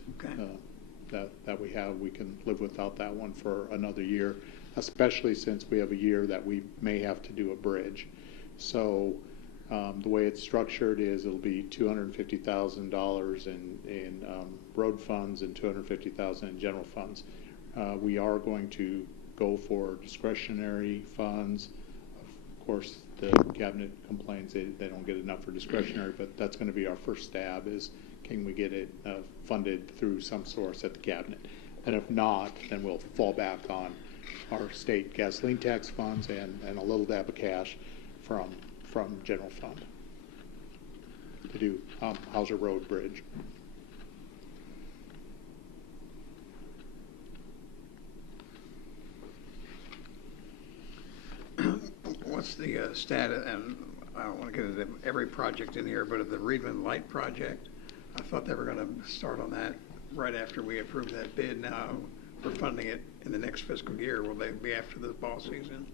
that we have. We can live without that one for another year, especially since we have a year that we may have to do a bridge. So the way it's structured is it'll be $250,000 in road funds and $250,000 in general funds. We are going to go for discretionary funds. Of course, the cabinet complains they don't get enough for discretionary, but that's going to be our first stab is can we get it funded through some source at the cabinet? And if not, then we'll fall back on our state gasoline tax funds and a little dab of cash from from general fund to do Hauser Road Bridge. What's the status, and I don't want to get into every project in here, but of the Reedland Light project, I thought they were going to start on that right after we approved that bid. Now we're funding it in the next fiscal year. Will they be after the ball season?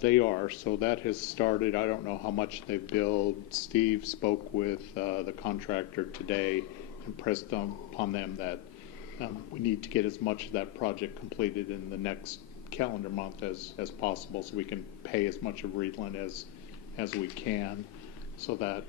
They are, so that has started. I don't know how much they've billed. Steve spoke with the contractor today, impressed upon them that we need to get as much of that project completed in the next calendar month as possible, so we can pay as much of Reedland as we can. So that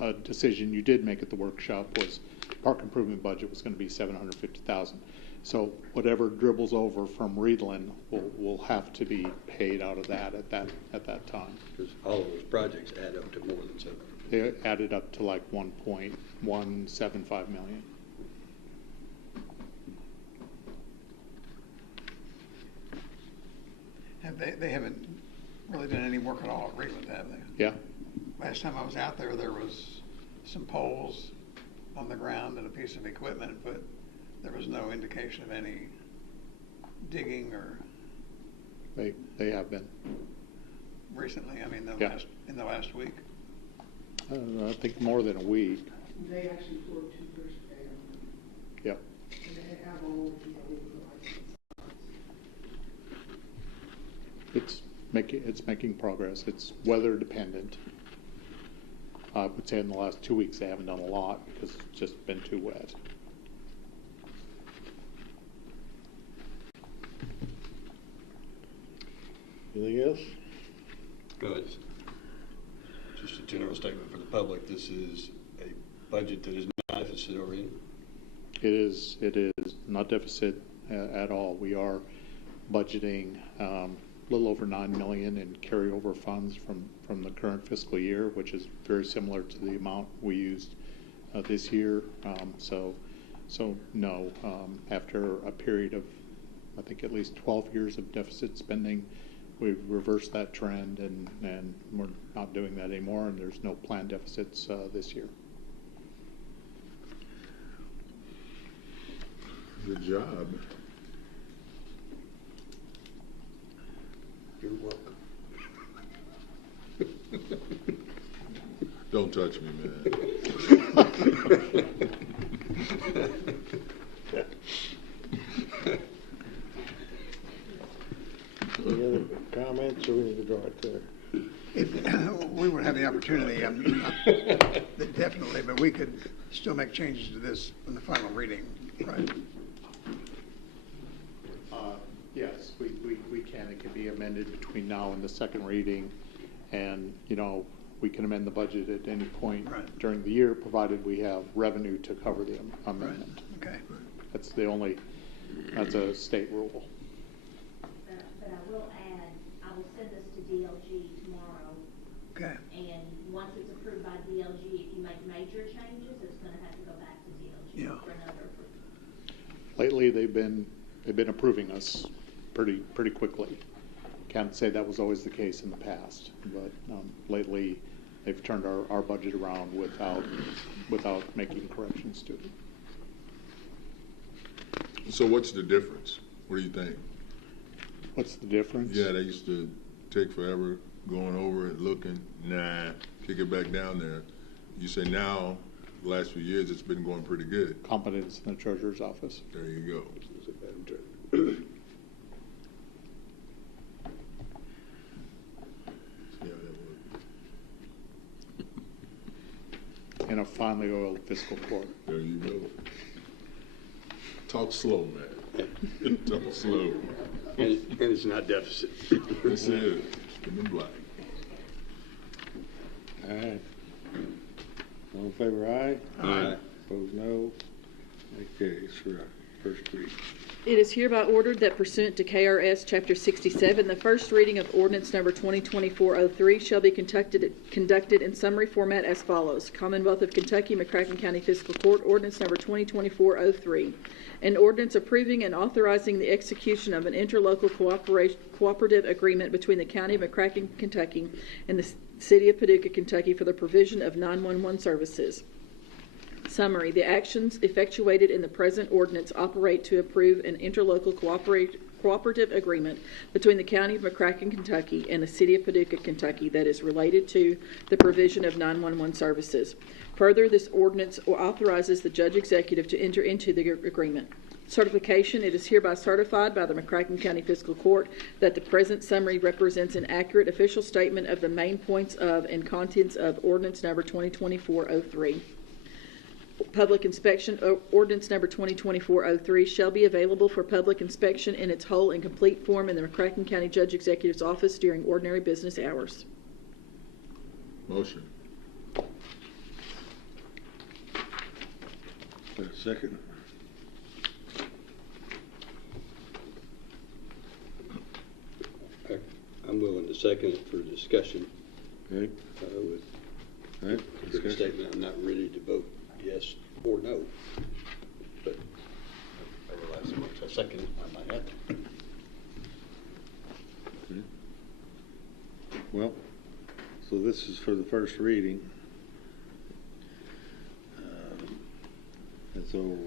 a decision you did make at the workshop was park improvement budget was going to be $750,000. So whatever dribbles over from Reedland will have to be paid out of that at that time. Because all of those projects add up to more than 7. They added up to like 1.175 million. They haven't really done any work at all at Reedland, have they? Yeah. Last time I was out there, there was some poles on the ground and a piece of equipment, but there was no indication of any digging or They have been. recently. I mean, Yeah. in the last week. I think more than a week. They actually poured 2 bricks a day on them. Yeah. And they have all of the It's making progress. It's weather dependent. I would say in the last 2 weeks they haven't done a lot because it's just been too wet. Anything else? Good. Just a general statement for the public. This is a budget that is not deficit oriented. It is not deficit at all. We are budgeting a little over $9 million in carryover funds from the current fiscal year, which is very similar to the amount we used this year. So no, after a period of, I think, at least 12 years of deficit spending, we've reversed that trend and we're not doing that anymore, and there's no planned deficits this year. Good job. You're welcome. Don't touch me, man. Any other comments, or we need to draw it there? If we would have the opportunity, definitely, but we could still make changes to this in the final reading, right? Yes, we can. It can be amended between now and the second reading, and we can amend the budget at any point during the year, provided we have revenue to cover the amendment. Right. Okay. That's a state rule. But I will add, I will send this to DLG tomorrow. Okay. And once it's approved by DLG, if you make major changes, it's going to have to go back to DLG for another approval. Lately, they've been approving us pretty quickly. Can't say that was always the case in the past, but lately they've turned our budget around without making corrections to it. So what's the difference? What do you think? What's the difference? Yeah, they used to take forever going over it, looking, kick it back down there. You say now, the last few years, it's been going pretty good. Competence in the treasurer's office. There you go. In a finely oiled fiscal court. There you go. Talk slow, man. Talk slow. And it's not deficit. This is in black. All right. All in favor, aye? Aye. Opposed, no. That carries. first reading. It is hereby ordered that pursuant to KRS Chapter 67, the first reading of ordinance number 2024-03 shall be conducted in summary format as follows. Commonwealth of Kentucky, McCracken County Fiscal Court, ordinance number 2024-03. An ordinance approving and authorizing the execution of an interlocal cooperative agreement between the County of McCracken, Kentucky and the City of Paducah, Kentucky for the provision of 911 services. Summary. The actions effectuated in the present ordinance operate to approve an interlocal cooperative agreement between the County of McCracken, Kentucky and the City of Paducah, Kentucky that is related to the provision of 911 services. Further, this ordinance authorizes the Judge Executive to enter into the agreement. Certification. It is hereby certified by the McCracken County Fiscal Court that the present summary represents an accurate official statement of the main points of and contents of ordinance number 2024-03. Public inspection. Ordinance number 2024-03 shall be available for public inspection in its whole and complete form in the McCracken County Judge Executive's office during ordinary business hours. Motion. Second. I'm willing to second it for discussion. Okay. With All right. the statement, I'm not ready to vote yes or no. But I realize once I second it, I might have to. Okay. Well, so this is for the first reading. And so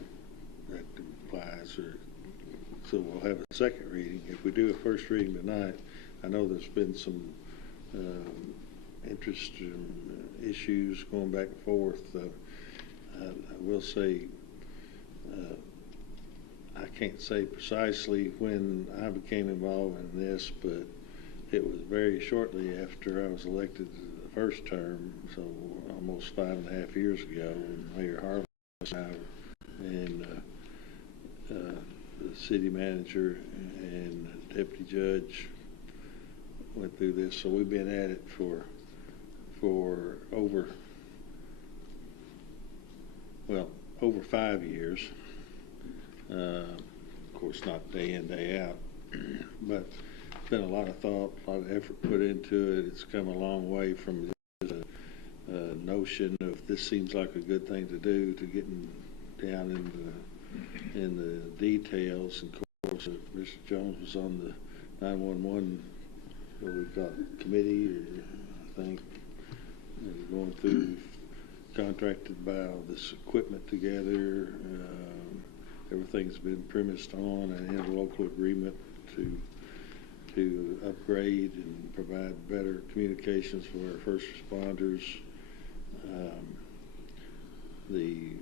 that implies, so we'll have a second reading. If we do a first reading tonight, I know there's been some interest and issues going back and forth. I will say, I can't say precisely when I became involved in this, but it was very shortly after I was elected the first term, so almost 5.5 years ago, when Mayor Harlan and the city manager and deputy judge went through this. So we've been at it for over 5 years. Of course, not day in, day out, but it's been a lot of thought, a lot of effort put into it. It's come a long way from just a notion of this seems like a good thing to do to getting down in the details. And of course, Mr. Jones was on the 911, what we've got, committee, I think, going through, contracted by all this equipment together. Everything's been premised on an interlocal agreement to upgrade and provide better communications for our first responders. The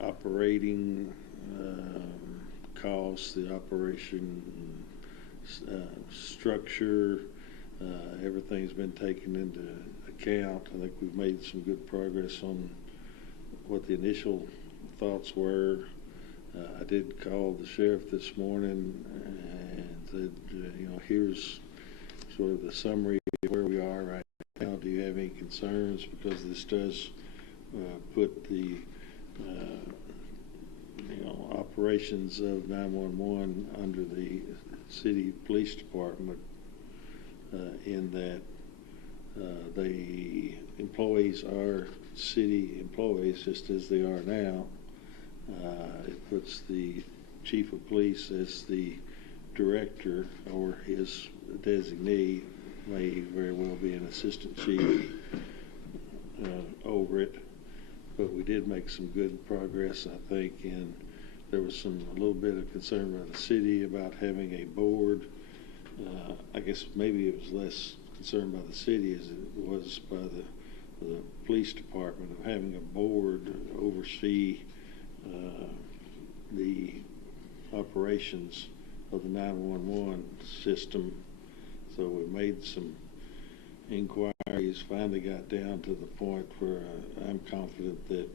operating costs, the operation structure, everything's been taken into account. I think we've made some good progress on what the initial thoughts were. I did call the sheriff this morning and said, here's sort of the summary of where we are right now. Do you have any concerns? Because this does put the operations of 911 under the city police department, in that the employees are city employees just as they are now. It puts the chief of police as the director, or his designee may very well be an assistant chief over it. But we did make some good progress, I think, and there was a little bit of concern by the city about having a board. I guess maybe it was less concerned by the city as it was by the police department of having a board oversee the operations of the 911 system. So we made some inquiries, finally got down to the point where I'm confident that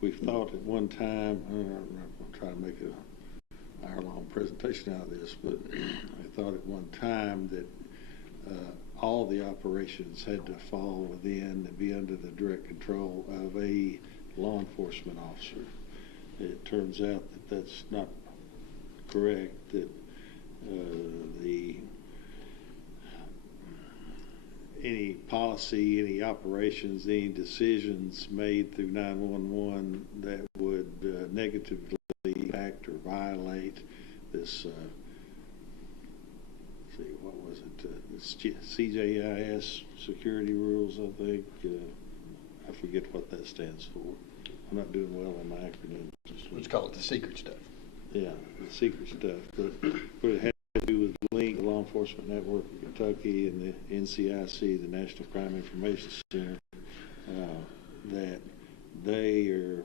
we've thought at one time, I'll try to make an hour-long presentation out of this, but I thought at one time that all the operations had to fall within and be under the direct control of a law enforcement officer. It turns out that that's not correct that any policy, any operations, any decisions made through 911 that would negatively impact or violate this, what was it, this CJIS security rules, I think. I forget what that stands for. I'm not doing well on my acronyms. Let's call it the secret stuff. Yeah, the secret stuff. But it had to do with LINK, the Law Enforcement Network of Kentucky, and the NCIC, the National Crime Information Center, that they are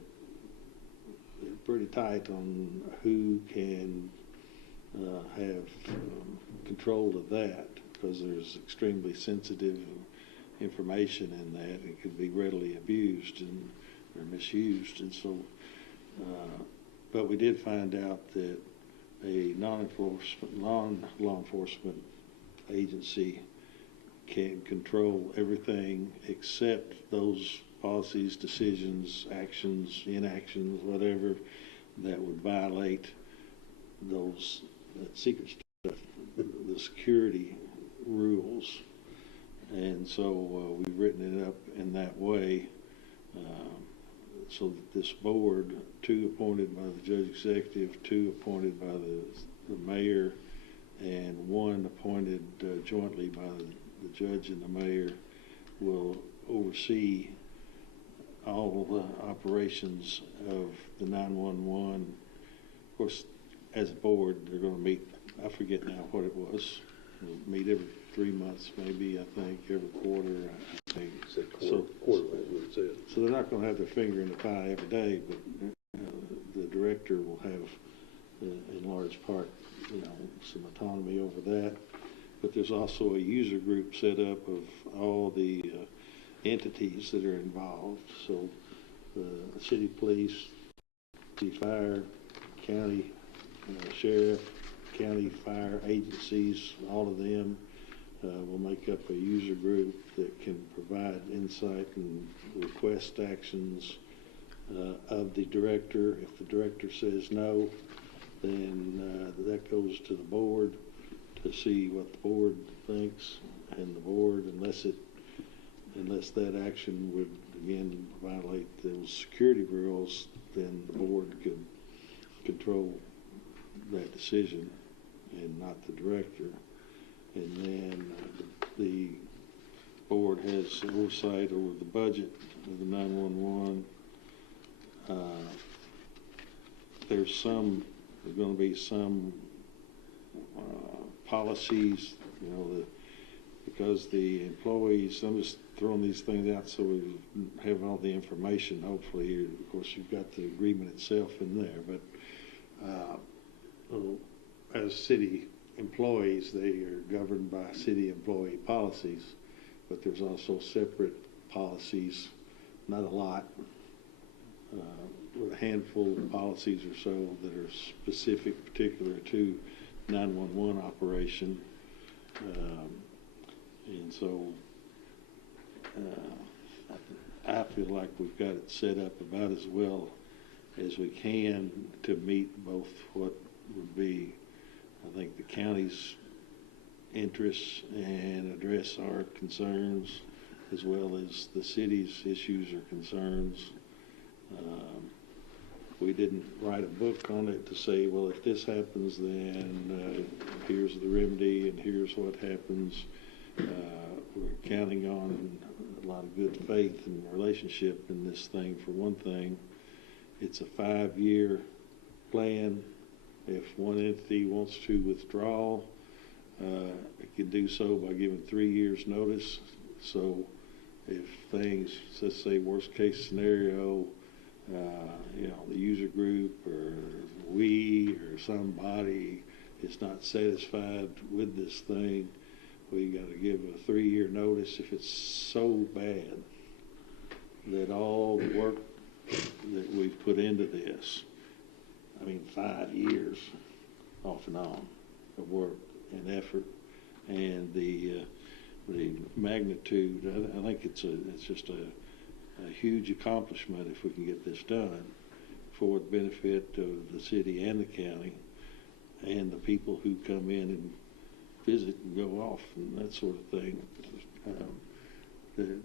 pretty tight on who can have control of that, because there's extremely sensitive information in that. It could be readily abused or misused. And so, but we did find out that a non-law enforcement agency can control everything except those policies, decisions, actions, inactions, whatever, that would violate those secret stuff, the security rules. And so we've written it up in that way, so that this board, 2 appointed by the judge executive, 2 appointed by the mayor, and 1 appointed jointly by the judge and the mayor, will oversee all the operations of the 911. Of course, as a board, they're going to meet, I forget now what it was, we'll meet every 3 months, maybe, I think, every quarter, I think. So they're not going to have their finger in the pie every day, but the director will have, in large part, some autonomy over that. But there's also a user group set up of all the entities that are involved. So the city police, city fire, county sheriff, county fire agencies, all of them will make up a user group that can provide insight and request actions of the director. If the director says no, then that goes to the board to see what the board thinks, and the board, unless that action would again violate those security rules, then the board could control that decision and not the director. And then the board has oversight over the budget of the 911. There's going to be some policies, because the employees, I'm just throwing these things out so we have all the information, hopefully. Of course, you've got the agreement itself in there, but as city employees, they are governed by city employee policies, but there's also separate policies, not a lot, with a handful of policies or so that are specific, particular to 911 operation. And so I feel like we've got it set up about as well as we can to meet both what would be, I think, the county's interests and address our concerns, as well as the city's issues or concerns. We didn't write a book on it to say, well, if this happens, then here's the remedy and here's what happens. We're counting on a lot of good faith and relationship in this thing. For one thing, it's a 5-year plan. If one entity wants to withdraw, it can do so by giving 3 years notice. So if things, let's say worst case scenario, the user group or we or somebody is not satisfied with this thing, we got to give a 3-year notice. If it's so bad that all the work that we've put into this, 5 years off and on of work and effort, and the magnitude, I think it's just a huge accomplishment if we can get this done for the benefit of the city and the county. and the people who come in and visit and go off and that sort of thing.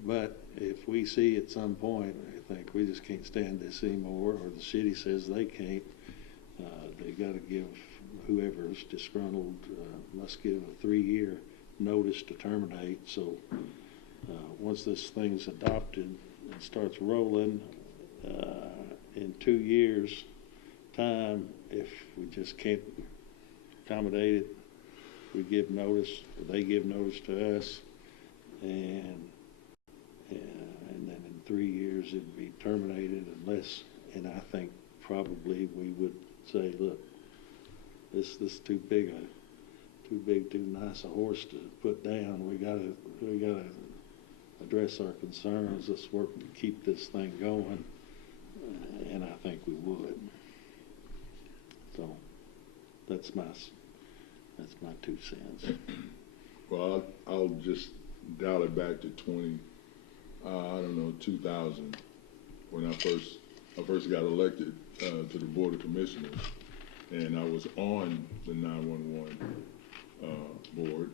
But if we see at some point, I think we just can't stand this anymore, or the city says they can't, they got to give whoever's disgruntled must give a 3-year notice to terminate. So once this thing's adopted and starts rolling, in 2 years' time, if we just can't accommodate it, we give notice, or they give notice to us, and then in 3 years it'd be terminated unless, and I think probably we would say, look, this too big, too nice a horse to put down. We gotta address our concerns. Let's work to keep this thing going, and I think we would. So that's my 2 cents. Well, I'll just dial it back to 2000, when I first got elected to the Board of Commissioners, and I was on the 911 board,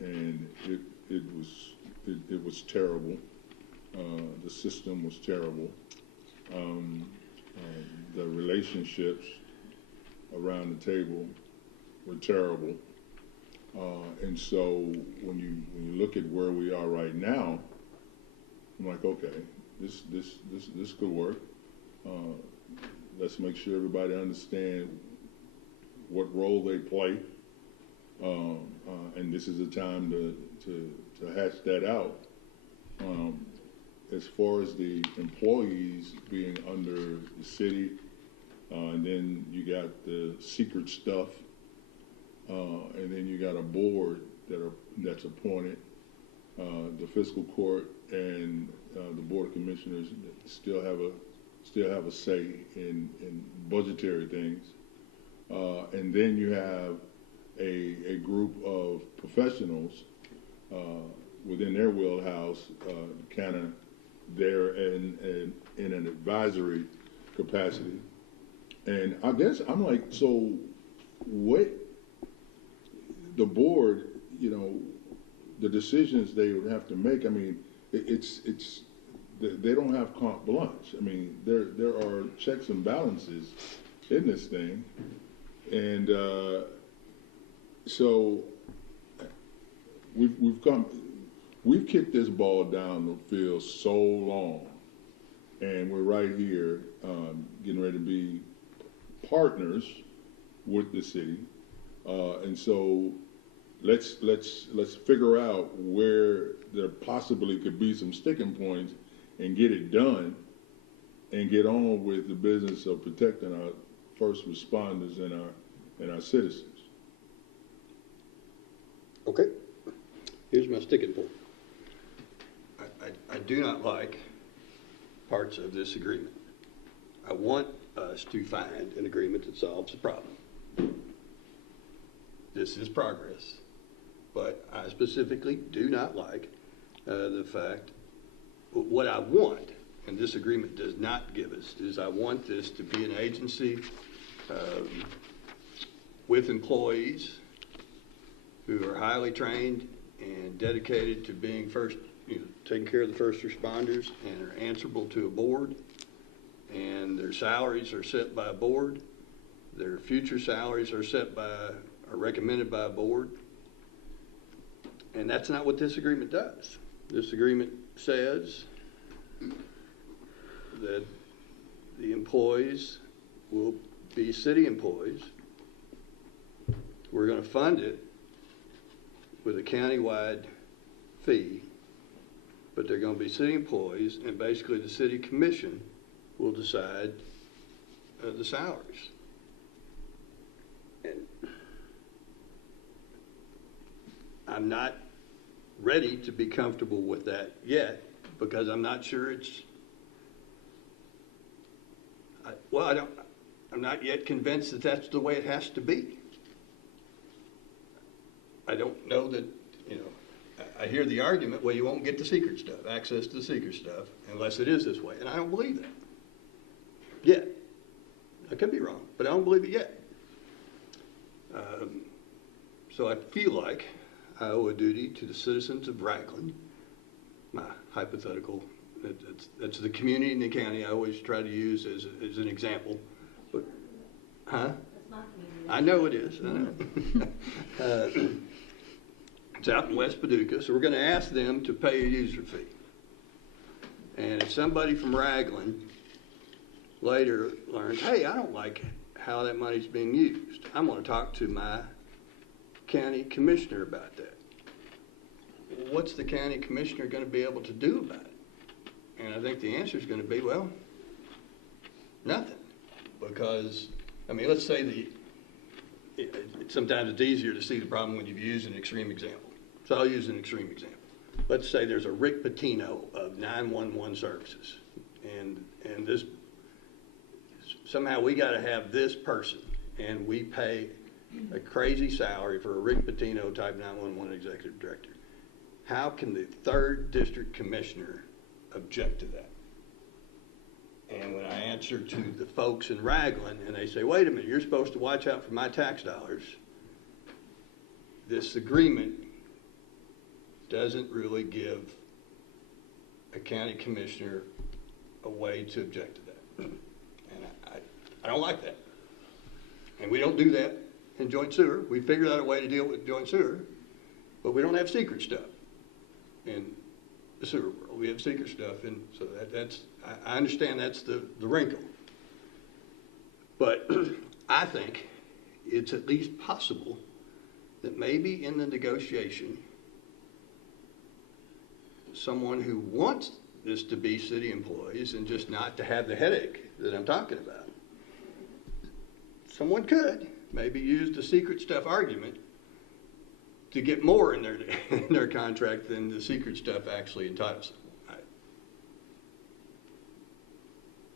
and it was terrible. The system was terrible. The relationships around the table were terrible. And so when you look at where we are right now, I'm like, okay, this could work. Let's make sure everybody understands what role they play, and this is a time to hash that out. As far as the employees being under the city, and then you got the secret stuff, and then you got a board that's appointed. The fiscal court and the Board of Commissioners still have a say in budgetary things, and then you have a group of professionals within their wheelhouse, kind of there in an advisory capacity. And I guess I'm like, so what the board, the decisions they would have to make, I mean, they don't have carte blanche. I mean, there are checks and balances in this thing. And so we've kicked this ball down the field so long, and we're right here getting ready to be partners with the city, and so let's figure out where there possibly could be some sticking points and get it done, and get on with the business of protecting our first responders and our citizens. Okay, here's my sticking point. I do not like parts of this agreement. I want us to find an agreement that solves the problem. This is progress, but I specifically do not like the fact, what I want, and this agreement does not give us, is I want this to be an agency with employees who are highly trained and dedicated to being taking care of the first responders, and are answerable to a board, and their salaries are set by a board, their future salaries are recommended by a board, and that's not what this agreement does. This agreement says that the employees will be city employees. We're going to fund it with a countywide fee, but they're going to be city employees, and basically the city commission will decide the salaries. And I'm not ready to be comfortable with that yet, because I'm not sure I'm not yet convinced that that's the way it has to be. I don't know that, I hear the argument, well, you won't get the secret stuff, access to the secret stuff, unless it is this way. And I don't believe that yet. I could be wrong, but I don't believe it yet. So I feel like I owe a duty to the citizens of Ragland, my hypothetical, that's the community and the county I always try to use as an example. But, huh? That's not community. I know it is, I know. It's out in West Paducah, so we're going to ask them to pay a user fee. And if somebody from Ragland later learns, hey, I don't like how that money's being used, I'm going to talk to my county commissioner about that. What's the county commissioner going to be able to do about it? And I think the answer is going to be, well, nothing. Because, I mean, let's say sometimes it's easier to see the problem when you've used an extreme example. So I'll use an extreme example. Let's say there's a Rick Pitino of 911 services. And this, somehow we got to have this person, and we pay a crazy salary for a Rick Pitino type 911 executive director. How can the 3rd District Commissioner object to that? And when I answer to the folks in Ragland, and they say, wait a minute, you're supposed to watch out for my tax dollars, this agreement doesn't really give a county commissioner a way to object to that. And I don't like that. And we don't do that in joint sewer. We figured out a way to deal with joint sewer, but we don't have secret stuff in the sewer world. We have secret stuff, and so that's I understand that's the wrinkle. But I think it's at least possible that maybe in the negotiation, someone who wants this to be city employees and just not to have the headache that I'm talking about, someone could maybe use the secret stuff argument to get more in their contract than the secret stuff actually entitles them.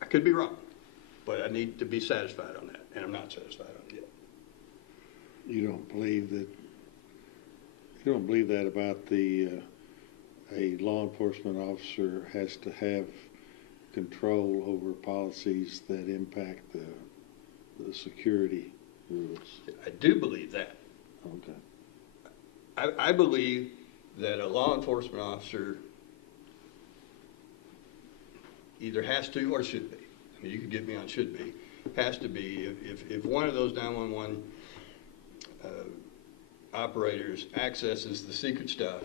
I could be wrong, but I need to be satisfied on that, and I'm not satisfied on it yet. You don't believe that about a law enforcement officer has to have control over policies that impact the security rules? I do believe that. Okay. I believe that a law enforcement officer either has to or should be. I mean, you could get me on should be. Has to be. If one of those 911 operators accesses the secret stuff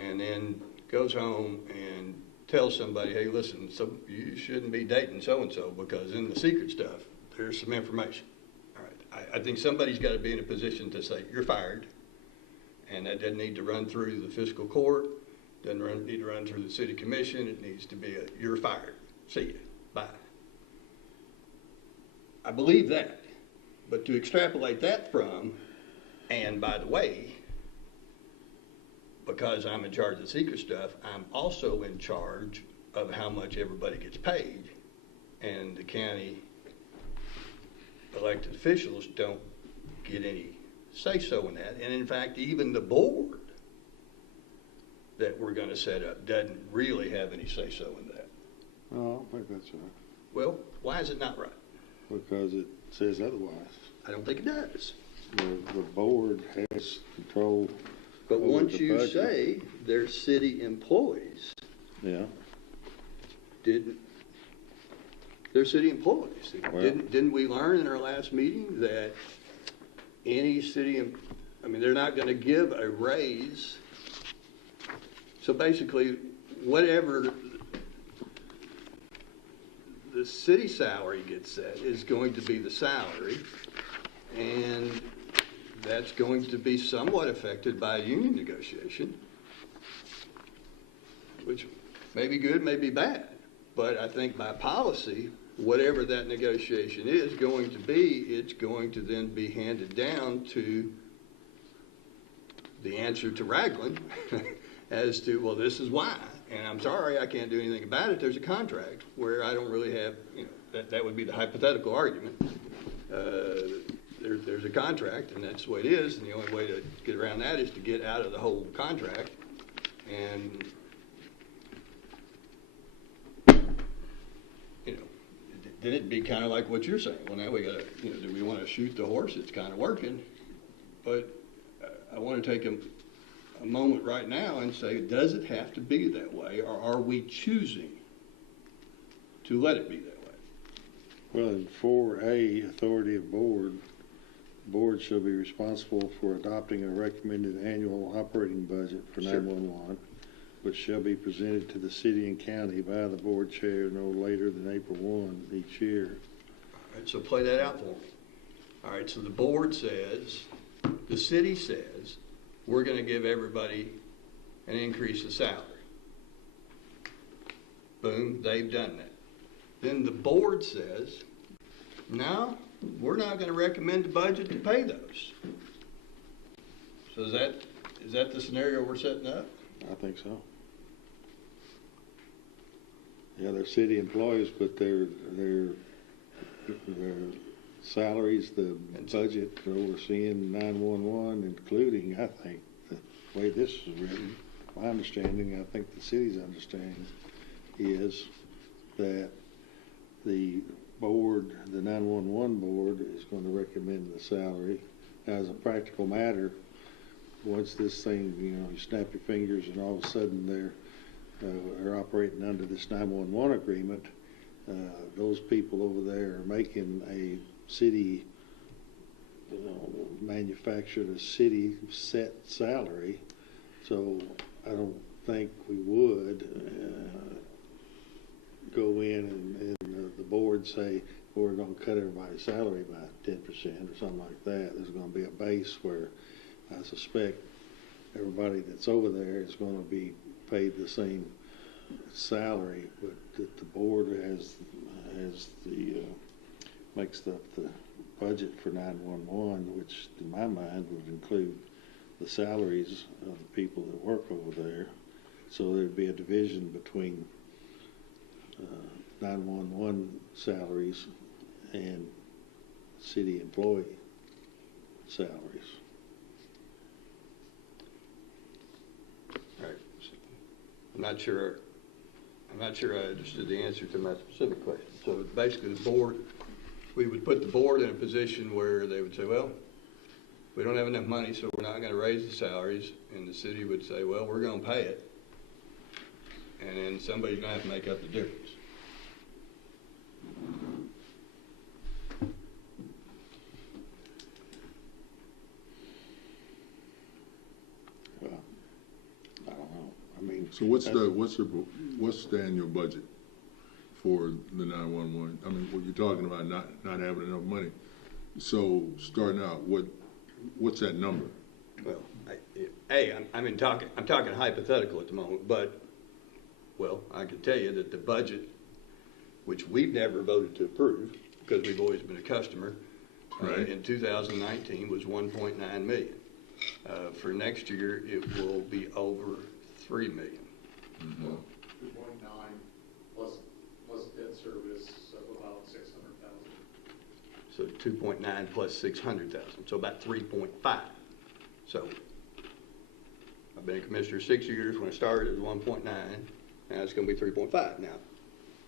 and then goes home and tells somebody, hey, listen, so you shouldn't be dating so-and-so because in the secret stuff, there's some information. All right. I think somebody's got to be in a position to say, you're fired. And that doesn't need to run through the fiscal court, doesn't need to run through the city commission. It needs to be you're fired. See you. Bye. I believe that. But to extrapolate that from, and by the way, because I'm in charge of the secret stuff, I'm also in charge of how much everybody gets paid. And the county elected officials don't get any say-so in that. And in fact, even the board that we're going to set up doesn't really have any say-so in that. No, I don't think that's right. Well, why is it not right? Because it says otherwise. I don't think it does. The board has control. But over once the you budget. say they're city employees, Yeah. they're city employees. Well, Didn't we learn in our last meeting that any city, they're not going to give a raise. So basically, whatever the city salary gets set is going to be the salary, and that's going to be somewhat affected by a union negotiation, which may be good, may be bad. But I think by policy, whatever that negotiation is going to be, it's going to then be handed down to the answer to Ragland as to, well, this is why. And I'm sorry, I can't do anything about it. There's a contract where I don't really have, that would be the hypothetical argument. There's a contract, and that's the way it is, and the only way to get around that is to get out of the whole contract. And, then it'd be kind of like what you're saying. Well, now we gotta, do we want to shoot the horse? It's kind of working. But I want to take a moment right now and say, does it have to be that way, or are we choosing to let it be that way? Well, in 4A, authority of board shall be responsible for adopting a recommended annual operating budget for Sure. 911, which shall be presented to the city and county by the board chair no later than April 1 each year. All right, so play that out for me. All right, so the board says, the city says, we're going to give everybody an increase of salary. Boom, they've done that. Then the board says, no, we're not going to recommend the budget to pay those. So is that the scenario we're setting up? I think so. Yeah, they're city employees, but their salaries, the budget for overseeing 911, including, I think, the way this is written, my understanding, I think the city's understanding is that the board, the 911 board, is going to recommend the salary. Now, as a practical matter, once this thing, you snap your fingers and all of a sudden they're operating under this 911 agreement, those people over there are making a city, manufactured a city set salary. So I don't think we would go in and the board say, well, we're going to cut everybody's salary by 10% or something like that. There's going to be a base where I suspect everybody that's over there is going to be paid the same salary, but that the board makes up the budget for 911, which in my mind would include the salaries of the people that work over there. So there'd be a division between 911 salaries and city employee salaries. All right. I'm not sure I understood the answer to my specific question. So basically the board, we would put the board in a position where they would say, well, we don't have enough money, so we're not going to raise the salaries. And the city would say, well, we're going to pay it. And then somebody's going to have to make up the difference. Well, I don't know. I mean, So what's the annual budget for the 911? I mean, what you're talking about not having enough money. So starting out, what's that number? Well, I'm talking hypothetical at the moment, but, well, I can tell you that the budget, which we've never voted to approve because we've always been a customer, Right. in 2019 was 1.9 million. For next year, it will be over 3 million. Mm-hmm. 2.9 plus debt service of about 600,000. So 2.9 plus 600,000, so about 3.5. So I've been a commissioner 6 years. When I started, it was 1.9. Now it's going to be 3.5. Now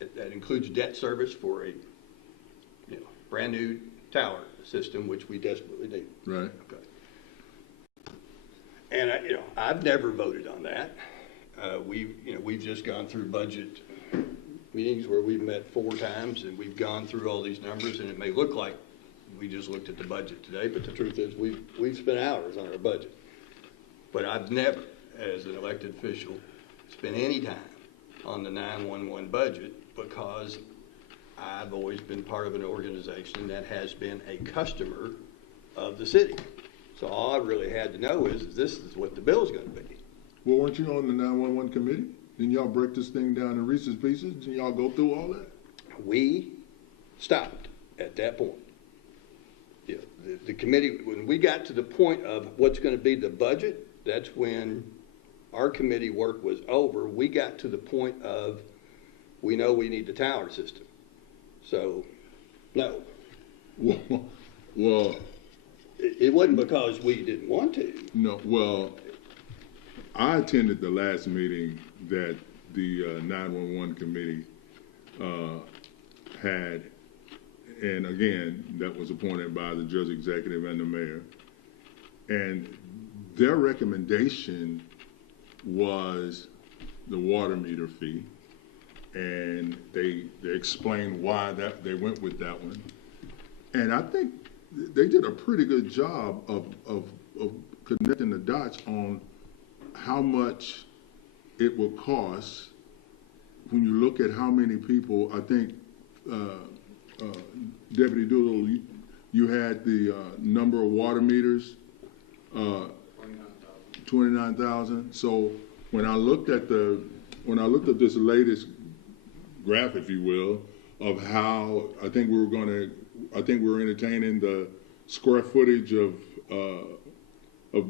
that includes debt service for a brand new tower system, which we desperately need. Right. Okay. And I've never voted on that. We've just gone through budget meetings where we've met 4 times and we've gone through all these numbers, and it may look like we just looked at the budget today, but the truth is we've spent hours on our budget. But I've never, as an elected official, spent any time on the 911 budget because I've always been part of an organization that has been a customer of the city. So all I really had to know is this is what the bill's going to be. Well, weren't you on the 911 committee? Didn't y'all break this thing down in Reese's Pieces? Didn't y'all go through all that? We stopped at that point. The committee, when we got to the point of what's going to be the budget, that's when our committee work was over. We got to the point of we know we need the tower system. So, no. Well, it wasn't because we didn't want to. no, well, I attended the last meeting that the 911 committee had, and again, that was appointed by the judge executive and the mayor. And their recommendation was the water meter fee. And they explained why they went with that one. And I think they did a pretty good job of connecting the dots on how much it will cost when you look at how many people. I think, Deputy Doolittle, you had the number of water meters, 29,000. So when I looked at this latest graph, if you will, of how I think we're entertaining the square footage of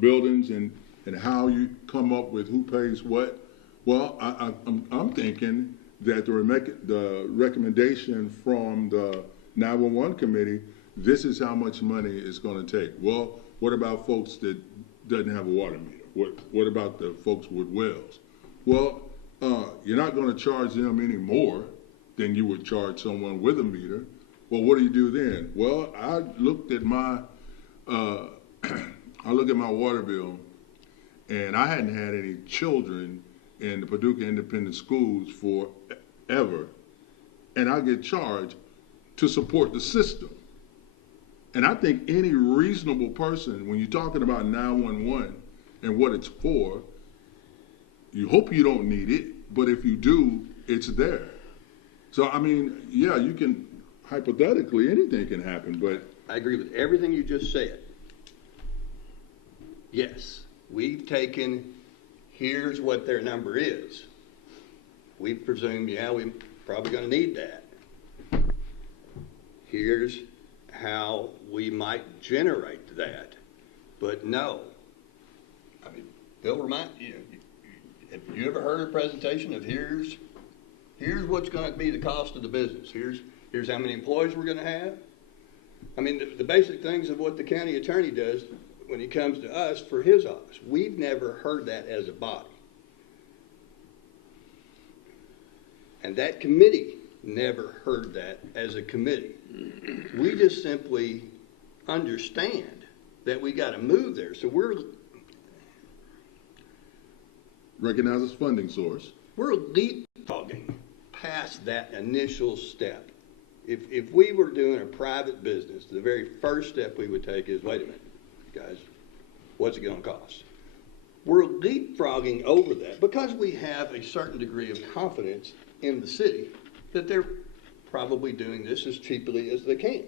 buildings and how you come up with who pays what. Well, I'm thinking that the recommendation from the 911 committee, this is how much money it's going to take. Well, what about folks that doesn't have a water meter? What about the folks with wells? Well, you're not going to charge them any more than you would charge someone with a meter. Well, what do you do then? Well, I looked at my water bill, and I hadn't had any children in the Paducah Independent Schools forever, and I get charged to support the system. And I think any reasonable person, when you're talking about 911 and what it's for, you hope you don't need it, but if you do, it's there. So, I mean, yeah, you can, hypothetically, anything can happen, but... I agree with everything you just said. Yes, we've taken, here's what their number is. We presume, yeah, we're probably going to need that. Here's how we might generate that. But no. I mean, Bill, remind you, have you ever heard a presentation of here's what's going to be the cost of the business? Here's how many employees we're going to have? I mean, the basic things of what the county attorney does when he comes to us for his office. We've never heard that as a body. And that committee never heard that as a committee. We just simply understand that we got to move there. So we're... Recognize its funding source. We're leapfrogging past that initial step. If we were doing a private business, the very first step we would take is, wait a minute, guys, what's it going to cost? We're leapfrogging over that because we have a certain degree of confidence in the city that they're probably doing this as cheaply as they can.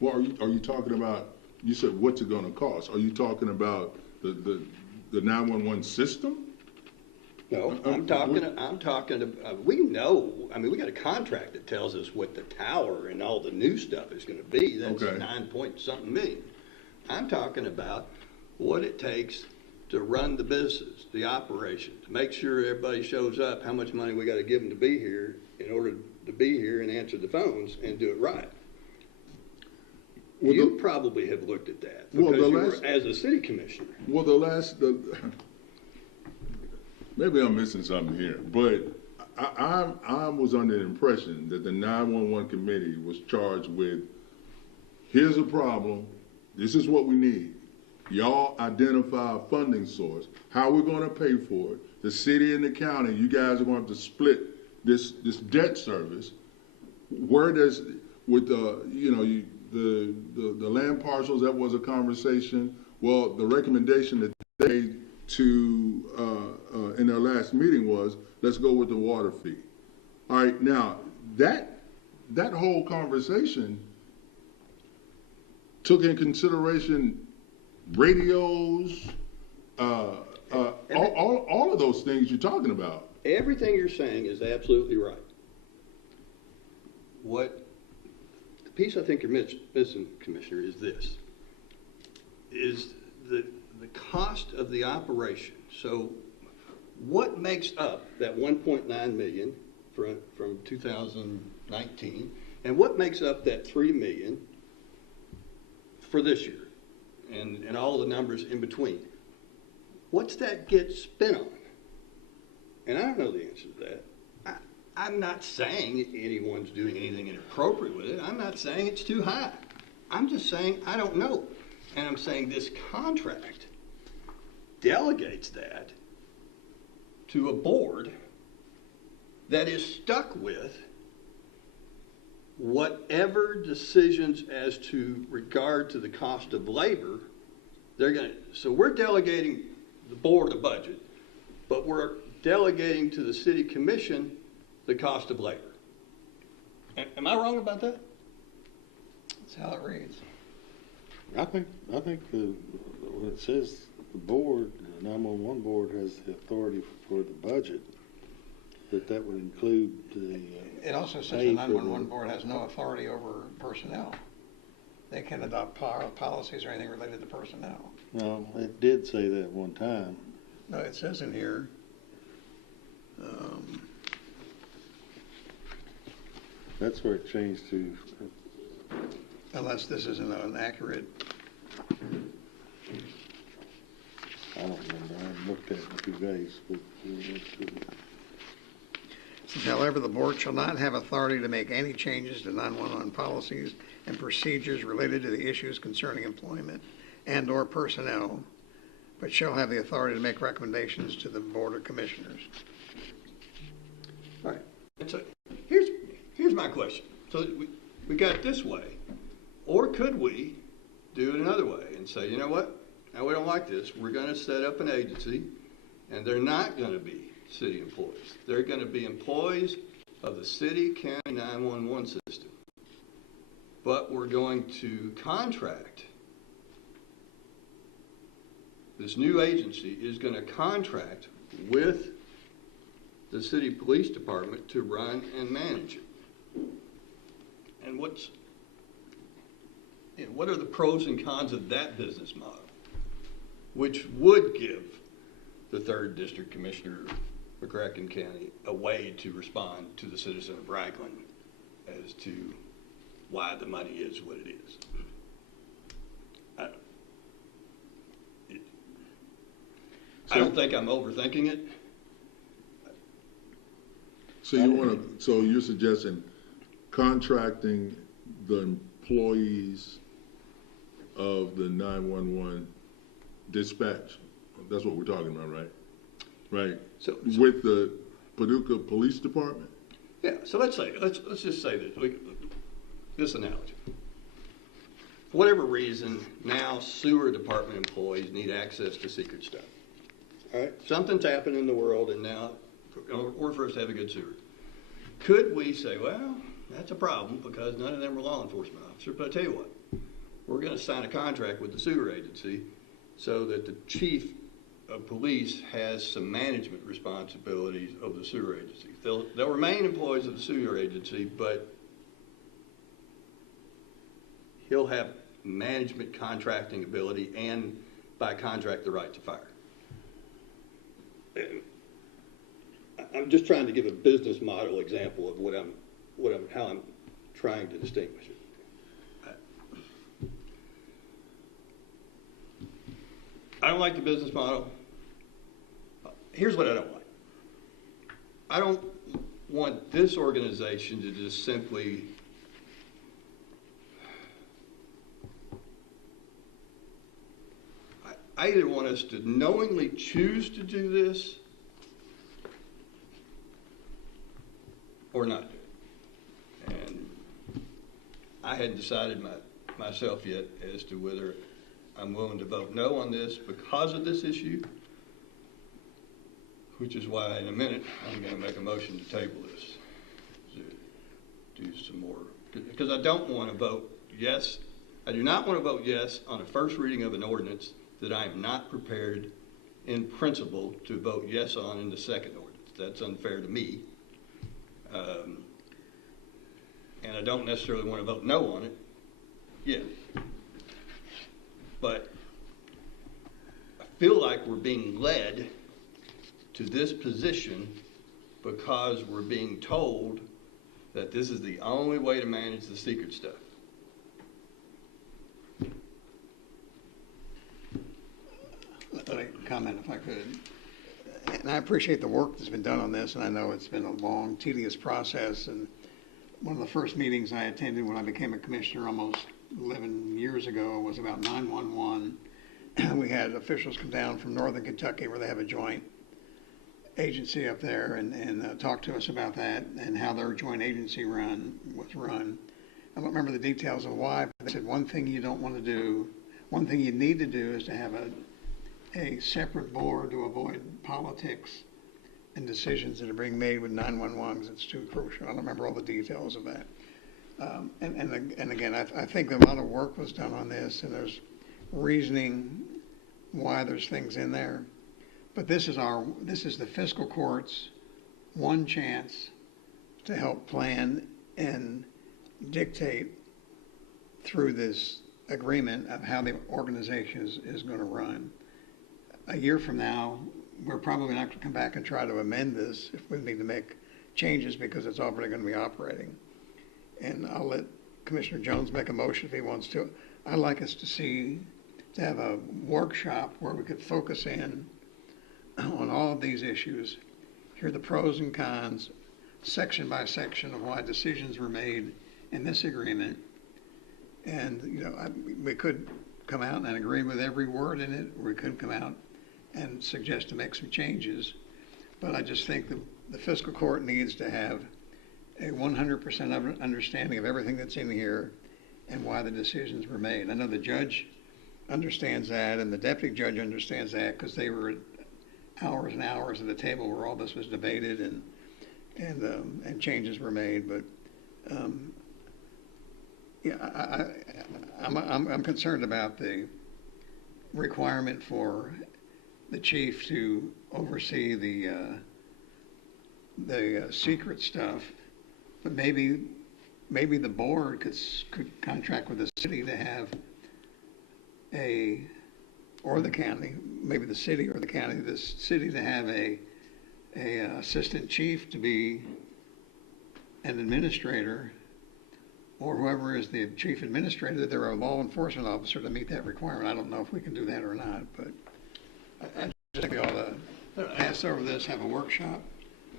Well, are you talking about, you said what's it going to cost? Are you talking about the 911 system? No, I'm talking about, we know, I mean, we got a contract that tells us what the tower and all the new stuff is going to be. That's okay. 9 point something million. I'm talking about what it takes to run the business, the operation, to make sure everybody shows up, how much money we got to give them to be here in order to be here and answer the phones and do it right. Well, you probably have looked at that because you were as a city commissioner. Well, maybe I'm missing something here, but I was under the impression that the 911 committee was charged with, here's a problem, this is what we need. Y'all identify a funding source, how we're going to pay for it. The city and the county, you guys are going to have to split this debt service. Where does, with the land parcels, that was a conversation. Well, the recommendation that they made to in their last meeting was, let's go with the water fee. All right, now that whole conversation took in consideration radios, all of those things you're talking about. Everything you're saying is absolutely right. What the piece I think you're missing, Commissioner, is this: is the cost of the operation. So, what makes up that 1.9 million from 2019, and what makes up that 3 million for this year, and all the numbers in between? What's that get spent on? And I don't know the answer to that. I'm not saying anyone's doing anything inappropriate with it. I'm not saying it's too high. I'm just saying I don't know. And I'm saying this contract delegates that to a board that is stuck with whatever decisions as to regard to the cost of labor they're going to. So we're delegating the board a budget, but we're delegating to the city commission the cost of labor. Am I wrong about that? That's how it reads. I think when it says the board, the 911 board has the authority for the budget, that would include the. It also says the 911 board has no authority over personnel. They can adopt policies or anything related to personnel. No, it did say that one time. No, it says in here. That's where it changed to. Unless this isn't an accurate. I don't remember. I haven't looked at it in 2 days. But However, the board shall not have authority to make any changes to 911 policies and procedures related to the issues concerning employment and/or personnel, but shall have the authority to make recommendations to the Board of Commissioners. All right. And so here's my question. So we got it this way, or could we do it another way and say, you know what? Now we don't like this. We're going to set up an agency, and they're not going to be city employees. They're going to be employees of the city county 911 system. But we're going to contract. This new agency is going to contract with the city police department to run and manage it. And what are the pros and cons of that business model, which would give the 3rd District Commissioner of McCracken County a way to respond to the citizen of Franklin as to why the money is what it is? I don't think I'm overthinking it. So so you're suggesting contracting the employees of the 911 dispatch. That's what we're talking about, right? Right. So with the Paducah Police Department? Yeah, so let's just say that, this analogy. For whatever reason, now sewer department employees need access to secret stuff. All right? Something's happened in the world, and now, in order for us to have a good sewer, could we say, well, that's a problem because none of them are law enforcement officers, but I tell you what, we're going to sign a contract with the sewer agency so that the chief of police has some management responsibilities of the sewer agency. They'll remain employees of the sewer agency, but he'll have management contracting ability and by contract the right to fire. I'm just trying to give a business model example of how I'm trying to distinguish it. I don't like the business model. Here's what I don't like. I don't want this organization to just simply I either want us to knowingly choose to do this or not do it. And I hadn't decided myself yet as to whether I'm willing to vote no on this because of this issue, which is why in a minute I'm going to make a motion to table this, to do some more. Because I don't want to vote yes. I do not want to vote yes on a first reading of an ordinance that I am not prepared in principle to vote yes on in the second ordinance. That's unfair to me. And I don't necessarily want to vote no on it yet. But I feel like we're being led to this position because we're being told that this is the only way to manage the secret stuff. Let me comment if I could. And I appreciate the work that's been done on this, and I know it's been a long, tedious process. And one of the first meetings I attended when I became a commissioner almost 11 years ago was about 911. We had officials come down from northern Kentucky where they have a joint agency up there and talk to us about that and how their joint agency was run. I don't remember the details of why, but they said one thing you don't want to do, one thing you need to do is to have a separate board to avoid politics and decisions that are being made with 911 because it's too crucial. I don't remember all the details of that. And again, I think a lot of work was done on this, and there's reasoning why there's things in there. But this is the fiscal court's one chance to help plan and dictate through this agreement of how the organization is going to run. A year from now, we're probably not going to come back and try to amend this if we need to make changes because it's already going to be operating. And I'll let Commissioner Jones make a motion if he wants to. I'd like us to have a workshop where we could focus in on all of these issues, hear the pros and cons, section by section of why decisions were made in this agreement. And, we could come out and agree with every word in it, or we could come out and suggest to make some changes. But I just think the fiscal court needs to have a 100% understanding of everything that's in here and why the decisions were made. I know the judge understands that, and the deputy judge understands that because they were hours and hours at the table where all this was debated and changes were made. But I'm concerned about the requirement for the chief to oversee the secret stuff, but maybe the board could contract with the city to have or the county, maybe the city or the county, the city to have a assistant chief to be an administrator, or whoever is the chief administrator, they're a law enforcement officer to meet that requirement. I don't know if we can do that or not, but I just think we ought to pass over this, have a workshop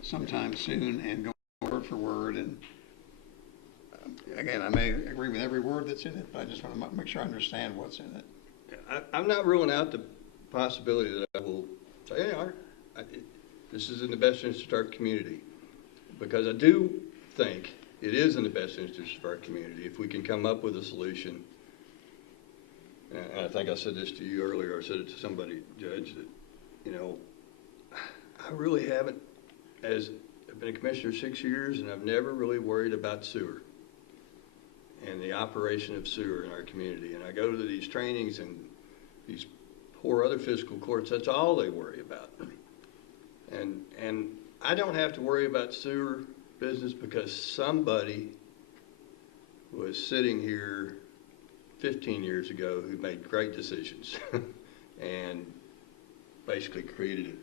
sometime soon, and go word for word. And again, I may agree with every word that's in it, but I just want to make sure I understand what's in it. I'm not ruling out the possibility that I will say, hey, this is in the best interest of our community, because I do think it is in the best interest of our community if we can come up with a solution. And I think I said this to you earlier, I said it to somebody, Judge, that, I really haven't, I've been a commissioner 6 years, and I've never really worried about sewer and the operation of sewer in our community. And I go to these trainings, and these poor other fiscal courts, that's all they worry about. And I don't have to worry about sewer business because somebody was sitting here 15 years ago who made great decisions and basically created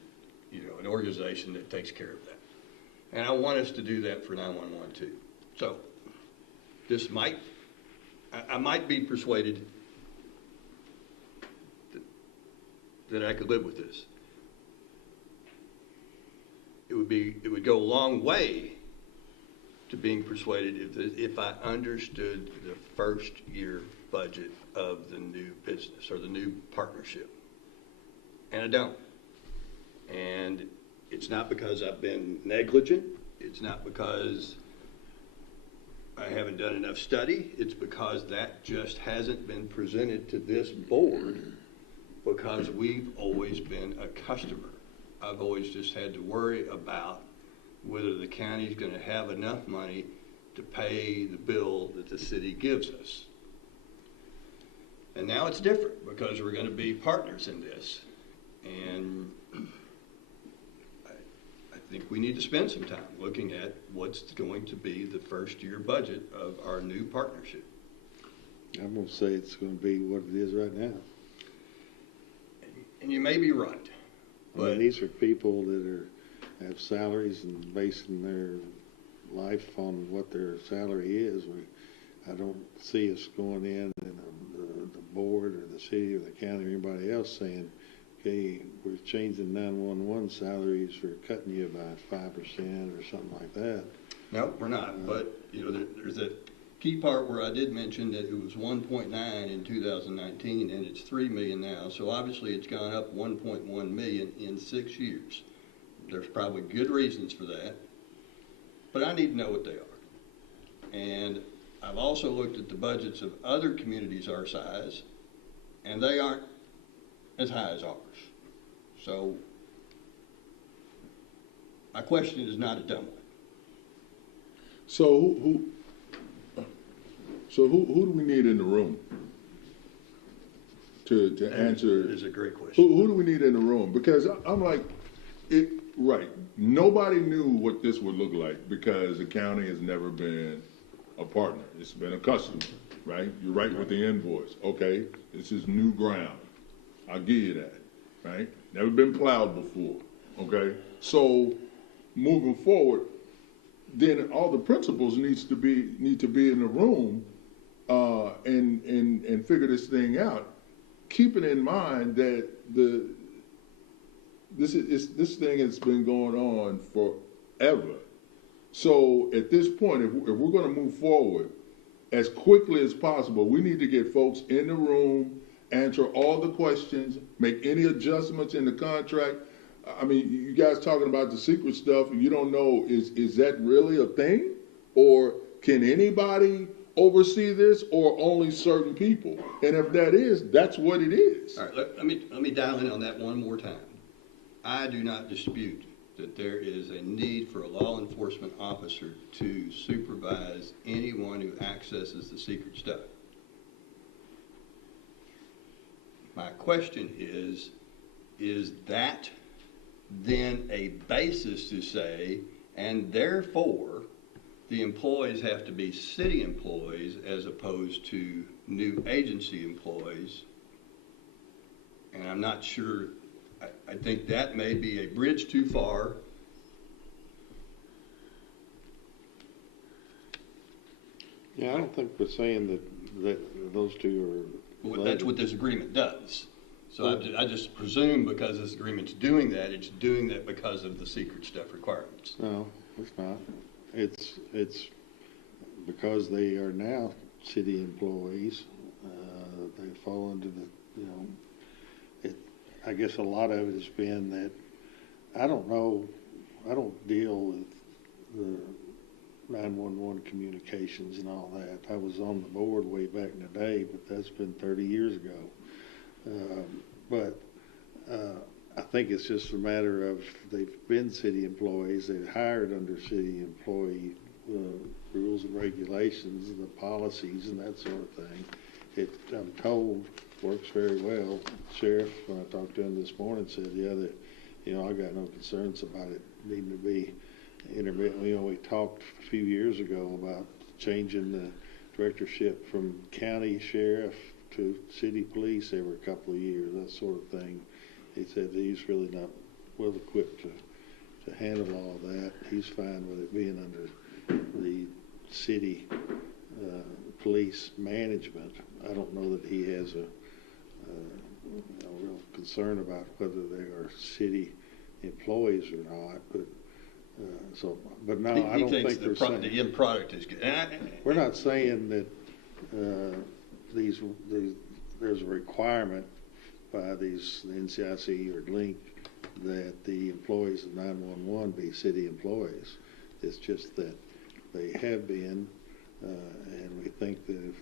an organization that takes care of that. And I want us to do that for 911 too. So I might be persuaded that I could live with this. It would go a long way to being persuaded if I understood the first year budget of the new business or the new partnership. And I don't. And it's not because I've been negligent. It's not because I haven't done enough study. It's because that just hasn't been presented to this board because we've always been a customer. I've always just had to worry about whether the county's going to have enough money to pay the bill that the city gives us. And now it's different because we're going to be partners in this. And I think we need to spend some time looking at what's going to be the first year budget of our new partnership. I'm going to say it's going to be what it is right now. And you may be right. But these are people that have salaries and basing their life on what their salary is. I don't see us going in and the board or the city or the county or anybody else saying, okay, we're changing 911 salaries, we're cutting you by 5% or something like that. No, we're not, but, you know, there's a key part where I did mention that it was 1.9 in 2019, and it's 3 million now, so obviously it's gone up 1.1 million in 6 years. There's probably good reasons for that, but I need to know what they are. And I've also looked at the budgets of other communities our size, and they aren't as high as ours. So my question is not a dumb one. So who do we need in the room to answer? That is a great question. Who do we need in the room? Because I'm like, right. Nobody knew what this would look like because the county has never been a partner. It's been a customer, right? You're right with the invoice. Okay, this is new ground. I'll give you that, right? Never been plowed before, okay? So moving forward, then all the principals need to be in the room and figure this thing out, keeping in mind that this thing has been going on forever. So at this point, if we're going to move forward as quickly as possible, we need to get folks in the room, answer all the questions, make any adjustments in the contract. I mean, you guys talking about the secret stuff, and you don't know, is that really a thing? Or can anybody oversee this, or only certain people? And if that is, that's what it is. All right, let me dial in on that one more time. I do not dispute that there is a need for a law enforcement officer to supervise anyone who accesses the secret stuff. My question is that then a basis to say, and therefore the employees have to be city employees as opposed to new agency employees? And I'm not sure. I think that may be a bridge too far. Yeah, I don't think we're saying that those two are. Well, that's what this agreement does. So I just presume because this agreement's doing that, it's doing that because of the secret stuff requirements. No, it's not. It's because they are now city employees. They fall under the, I guess a lot of it has been that, I don't know, I don't deal with the 911 communications and all that. I was on the board way back in the day, but that's been 30 years ago. But I think it's just a matter of they've been city employees, they're hired under city employee rules and regulations and the policies and that sort of thing. I'm told, works very well. Sheriff, when I talked to him this morning, said, yeah, that, I got no concerns about it needing to be intermittent. We talked a few years ago about changing the directorship from county sheriff to city police every couple of years, that sort of thing. He said he's really not well equipped to handle all of that. He's fine with it being under the city police management. I don't know that he has a real concern about whether they are city employees or not, but no, I don't think we're saying the end product is good. We're not saying that there's a requirement by the NCIC or LINK that the employees of 911 be city employees. It's just that they have been, and we think that if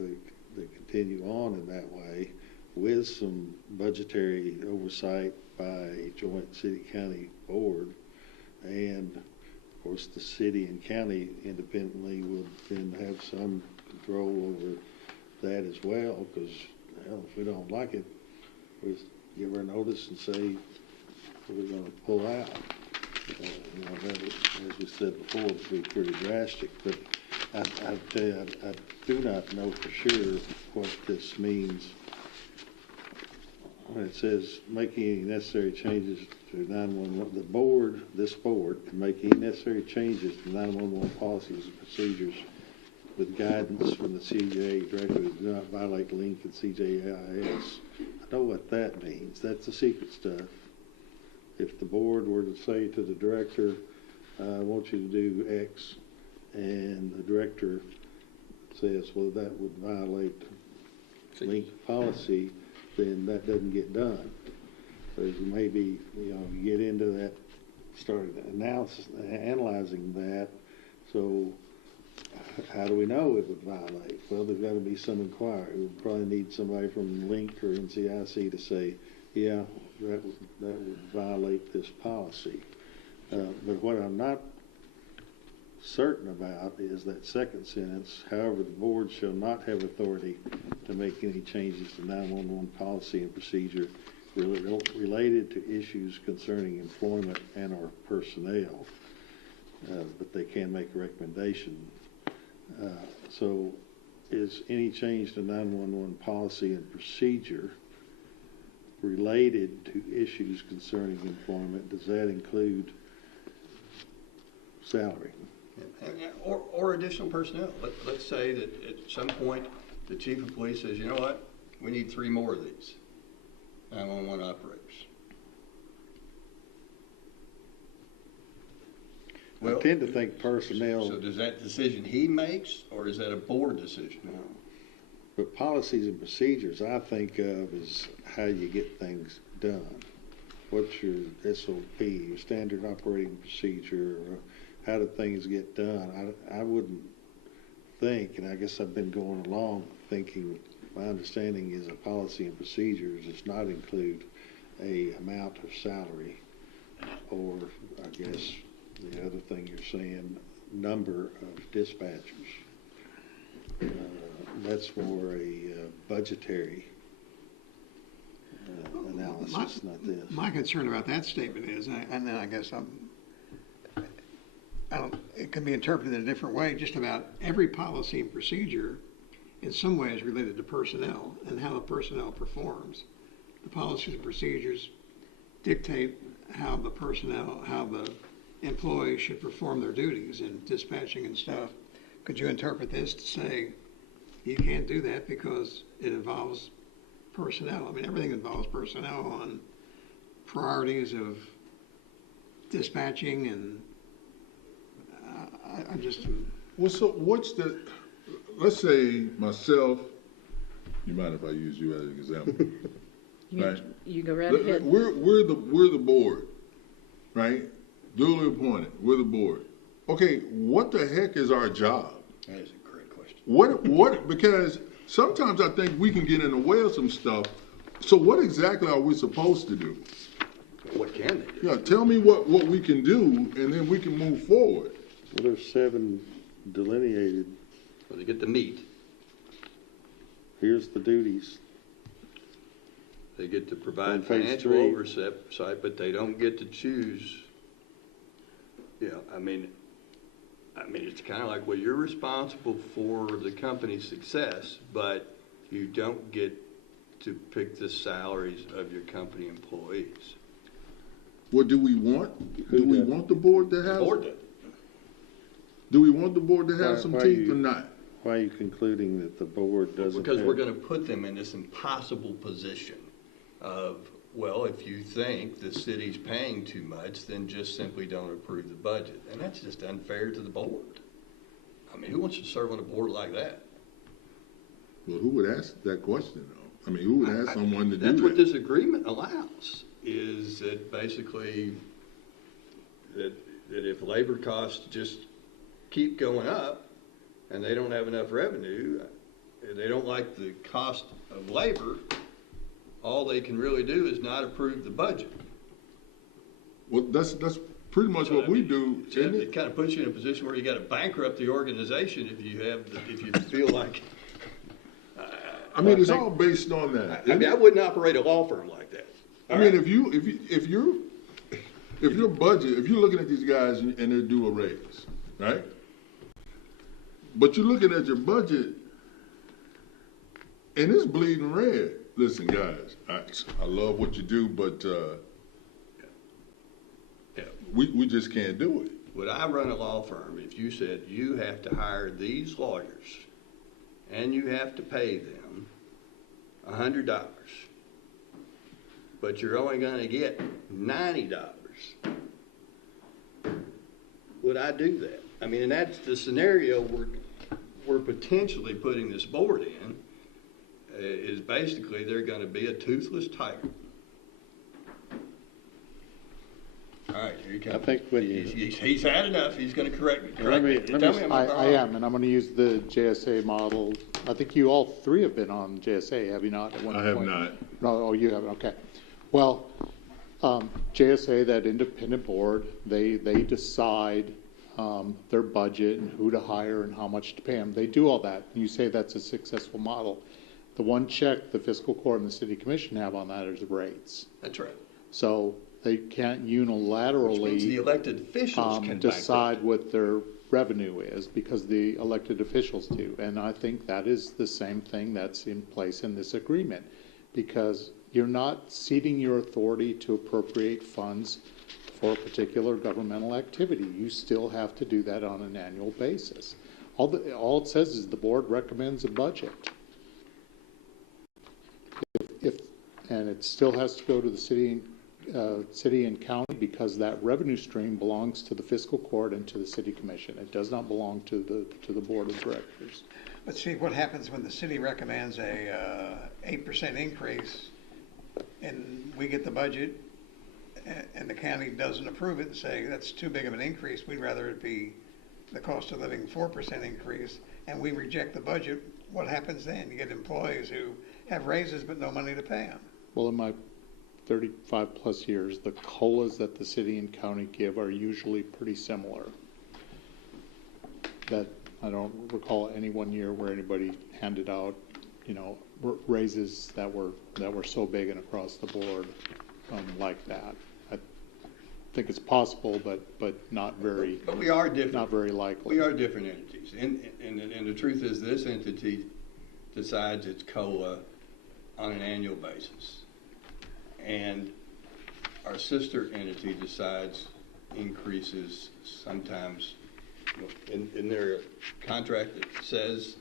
they continue on in that way, with some budgetary oversight by a joint city-county board, and of course the city and county independently will then have some control over that as well, because if we don't like it, we give her a notice and say we're going to pull out. That would, as we said before, would be pretty drastic. But I tell you, I do not know for sure what this means when it says making any necessary changes to 911. This board, can make any necessary changes to 911 policies and procedures with guidance from the CJA directly do not violate LINK and CJIS. I know what that means. means. That's the secret stuff. If the board were to say to the director, I want you to do X, and the director says, well, that would violate link policy, then that doesn't get done. So maybe, you get into that, start analyzing that. So how do we know it would violate? Well, there's got to be some inquiry. We'll probably need somebody from Link or NCIC to say, yeah, that would violate this policy. But what I'm not certain about is that second sentence, however, the board shall not have authority to make any changes to 911 policy and procedure related to issues concerning employment and or personnel, but they can make a recommendation. So is any change to 911 policy and procedure related to issues concerning employment? Does that include salary? Or additional personnel. Let's say that at some point the chief of police says, you know what, we need 3 more of these 911 operators. I tend to think personnel. So does that decision he makes, or is that a board decision? No. But policies and procedures I think of as how you get things done. What's your SOP, your standard operating procedure? How do things get done? I wouldn't think, and I guess I've been going along thinking, my understanding is a policy and procedures does not include a amount of salary, or I guess the other thing you're saying, number of dispatchers. That's more a budgetary analysis, not this. My concern about that statement is, and then I guess it can be interpreted in a different way, just about every policy and procedure in some way is related to personnel and how the personnel performs. The policies and procedures dictate how the employees should perform their duties in dispatching and stuff. Could you interpret this to say you can't do that because it involves personnel? I mean, everything involves personnel on priorities of dispatching, and I just... Well, so what's let's say myself, you mind if I use you as an example? Right? You go right ahead. We're the board, right? Duly appointed. We're the board. Okay, what the heck is our job? That is a great question. What? Because sometimes I think we can get in the way of some stuff. So what exactly are we supposed to do? What can they do? Yeah, tell me what we can do, and then we can move forward. Well, there's 7 delineated. Well, they get the meat. Here's the duties. They get to provide On page financial 3. oversight, but they don't get to choose. Yeah, I mean, it's kind of like, well, you're responsible for the company's success, but you don't get to pick the salaries of your company employees. What do we want? Do we want the board to have? The board did. Do we want the board to have some teeth or not? Why are you concluding that the board doesn't? Because we're going to put them in this impossible position of, well, if you think the city's paying too much, then just simply don't approve the budget. And that's just unfair to the board. I mean, who wants to serve on a board like that? Well, who would ask that question, though? I mean, who would ask someone to do that? That's what this agreement allows, is that basically that if labor costs just keep going up and they don't have enough revenue, and they don't like the cost of labor, all they can really do is not approve the budget. Well, that's pretty much what we do. So it kind of puts you in a position where you got to bankrupt the organization if you feel like. I mean, it's all based on that. I mean, I wouldn't operate a law firm like that. I mean, if you're looking at these guys and they're due a raise, right? But you're looking at your budget and it's bleeding red. Listen, guys, I love what you do, but we just can't do it. Would I run a law firm if you said you have to hire these lawyers and you have to pay them $100 but you're only going to get $90. Would I do that? I mean, and that's the scenario we're potentially putting this board in, is basically they're going to be a toothless tiger. All right, here he comes. I think when he's had enough. He's going to correct me. I am, and I'm going to use the JSA model. I think you all three have been on JSA, have you not? At one I have point? not. No, oh, you haven't. Okay. Well, JSA, that independent board, they decide their budget and who to hire and how much to pay them. They do all that. You say that's a successful model. The one check the fiscal court and the city commission have on that is the rates. That's right. So they can't unilaterally Which means the elected officials can decide what their revenue is, because the elected officials do. And I think that is the same thing that's in place in this agreement, because you're not ceding your authority to appropriate funds for a particular governmental activity. You still have to do that on an annual basis. All it says is the board recommends a budget. And it still has to go to the city and county, because that revenue stream belongs to the fiscal court and to the city commission. It does not belong to the board of directors. Let's see what happens when the city recommends a 8% increase, and we get the budget, and the county doesn't approve it and say that's too big of an increase. We'd rather it be the cost of living 4% increase, and we reject the budget. What happens then? You get employees who have raises but no money to pay them. Well, in my 35 plus years, the COLAs that the city and county give are usually pretty similar. That I don't recall any one year where anybody handed out, raises that were so big and across the board like that. I think it's possible, but not very. But we are different. Not very likely. We are different entities, and the truth is, this entity decides its COLA on an annual basis, and our sister entity decides increases sometimes. In their contract, it says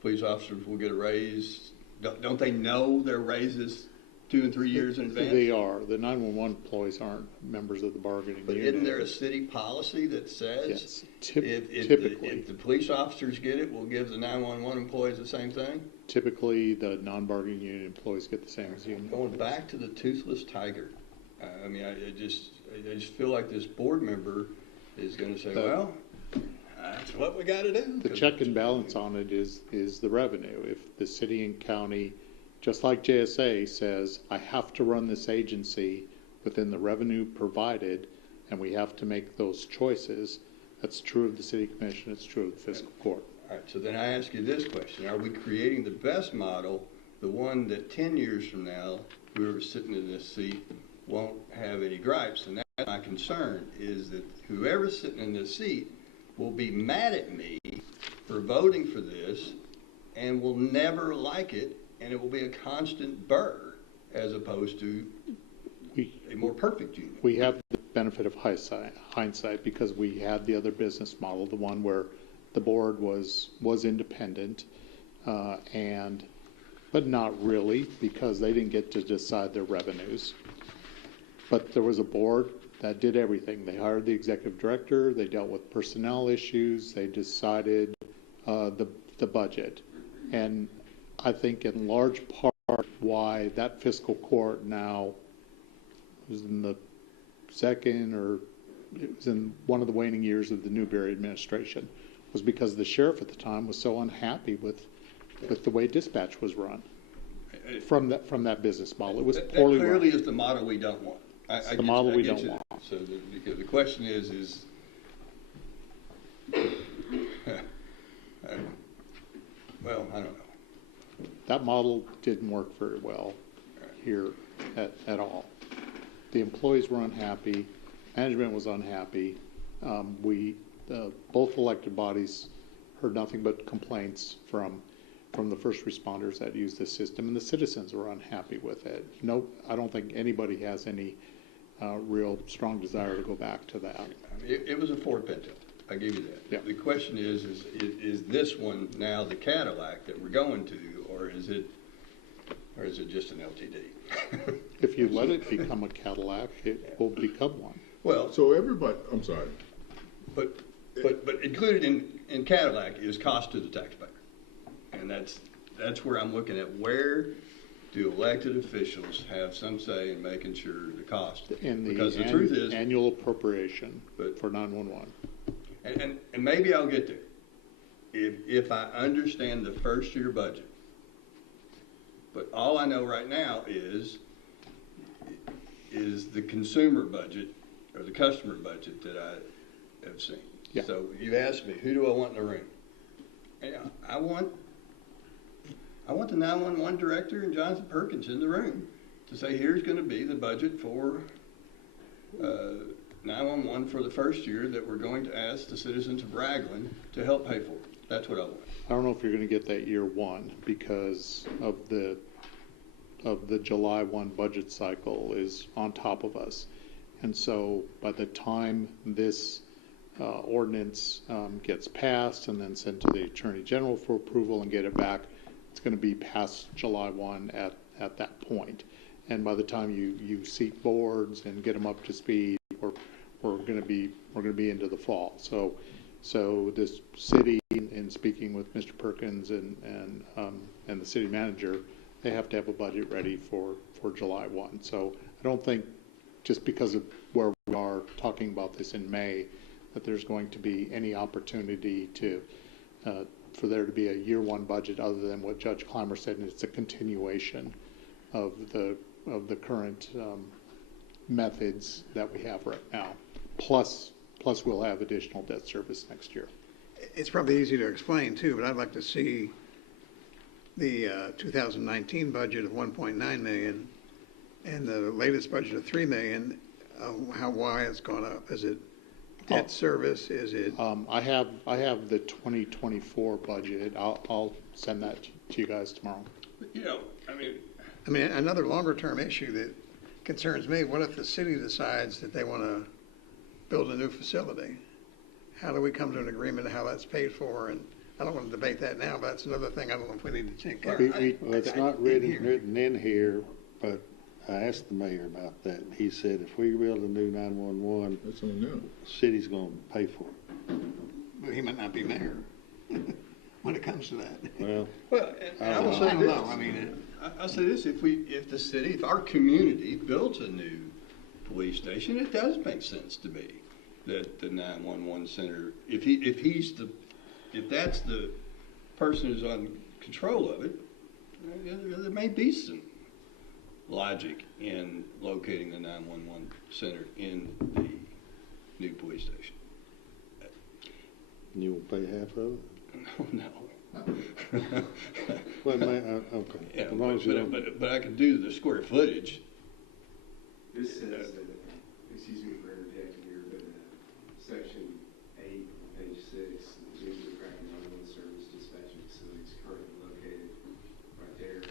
police officers will get a raise. Don't they know their raises 2 and 3 years in advance? They are. The 911 employees aren't members of the bargaining unit. But isn't there a city policy that says yes, typically if the police officers get it, we'll give the 911 employees the same thing? Typically, the non-bargaining unit employees get the same as union. Going back to the toothless tiger, I just feel like this board member is going to say, well, that's what we got to do. The check and balance on it is the revenue. If the city and county, just like JSA, says, I have to run this agency within the revenue provided, and we have to make those choices, that's true of the city commission, it's true of the fiscal court. All right, so then I ask you this question. Are we creating the best model, the one that 10 years from now, whoever's sitting in this seat won't have any gripes? And that's my concern, is that whoever's sitting in this seat will be mad at me for voting for this and will never like it, and it will be a constant burr as opposed to a more perfect union. We have the benefit of hindsight because we had the other business model, the one where the board was independent, but not really, because they didn't get to decide their revenues. But there was a board that did everything. They hired the executive director, they dealt with personnel issues, they decided the budget. And I think in large part why that fiscal court now was in the second, or it was in one of the waning years of the Newberry administration, was because the sheriff at the time was so unhappy with the way dispatch was run from that business model. It was poorly run. That clearly is the model we don't want. It's the model we don't want. So the question is well, I don't know. That model didn't work very well here at all. The employees were unhappy. Management was unhappy. Both elected bodies heard nothing but complaints from the first responders that used this system, and the citizens were unhappy with it. No, I don't think anybody has any real strong desire to go back to that. It was a Ford Pinto. I give you that. Yeah. The question is this one now the Cadillac that we're going to, or is it just an LTD? If if you let it become a Cadillac, it will become one. Well, So everybody, I'm sorry. but included in Cadillac is cost to the taxpayer. And that's where I'm looking at, where do elected officials have some say in making sure the cost? Because the truth is, annual appropriation But- for 911. and maybe I'll get there, if I understand the first year budget. But all I know right now is the consumer budget or the customer budget that I have seen. Yeah. So you asked me, who do I want in the room? And I want the 911 director and Jonathan Perkins in the room to say, here's going to be the budget for 911 for the first year that we're going to ask the citizens of Raglan to help pay for. That's what I want. I don't know if you're going to get that year one because of the July 1 budget cycle is on top of us. And so by the time this ordinance gets passed and then sent to the Attorney General for approval and get it back, it's going to be past July 1 at that point. And by the time you seat boards and get them up to speed, we're going to be into the fall. So this city, in speaking with Mr. Perkins and the city manager, they have to have a budget ready for July 1. So I don't think just because of where we are talking about this in May that there's going to be any opportunity to for there to be a year one budget other than what Judge Clymer said, and it's a continuation of the current methods that we have right now. Plus we'll have additional debt service next year. It's probably easy to explain too, but I'd like to see the 2019 budget of 1.9 million and the latest budget of 3 million. Why it's gone up? Is it debt service? Is it? I have the 2024 budget. I'll send that to you guys tomorrow. You know, I mean, another longer term issue that concerns me, what if the city decides that they want to build a new facility? How do we come to an agreement how that's paid for? And I don't want to debate that now, but that's another thing I don't know if we need to take care of. Well, it's not written in here, but I asked the mayor about that. He said if we build a new 911, That's on them. the city's going to pay for it. But he might not be mayor when it comes to that. Well, and I will I say don't this. know. I mean, I'll say this: if our community built a new police station, it does make sense to me that the 911 center, if that's the person who's on control of it, there may be some logic in locating the 911 center in the new police station. you will pay half of it? No. Well, okay. Yeah, As long as you don't- but I can do the square footage. This says that, excuse me for interjecting here, but section 8, page 6, the McCracken 911 service dispatching facilities currently located right there.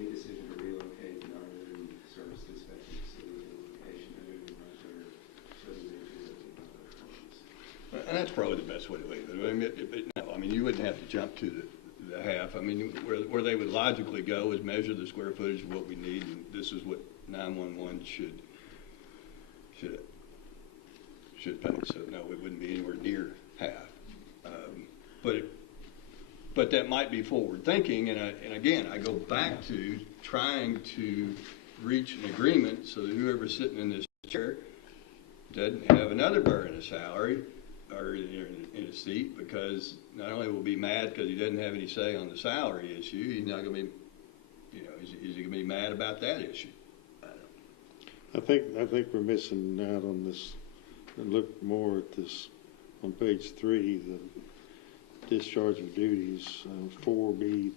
Any decision to relocate the 911 service dispatching facility to a location other than right there shall be made sure that the funds. And that's probably the best way to leave it. I mean, you wouldn't have to jump to the half. I mean, where they would logically go is measure the square footage of what we need, and this is what 911 should pay. So no, it wouldn't be anywhere near half. But that might be forward thinking, and again, I go back to trying to reach an agreement so that whoever's sitting in this chair doesn't have another burr in his salary or in his seat, because not only will be mad because he doesn't have any say on the salary issue, he's not going to be, is he going to be mad about that issue? I think we're missing out on this. Look more at this on page 3, the discharge of duties, 4B2.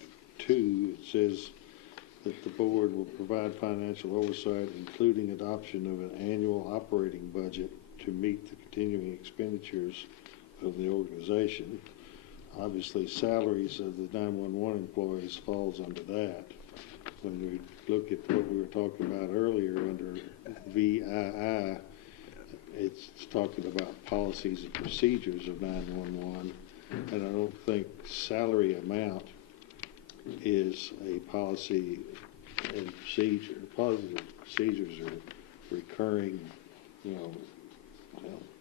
It says that the board will provide financial oversight, including adoption of an annual operating budget to meet the continuing expenditures of the organization. Obviously, salaries of the 911 employees falls under that. When we look at what we were talking about earlier under VII, it's talking about policies and procedures of 911, and I don't think salary amount is a policy and policies and procedures are recurring,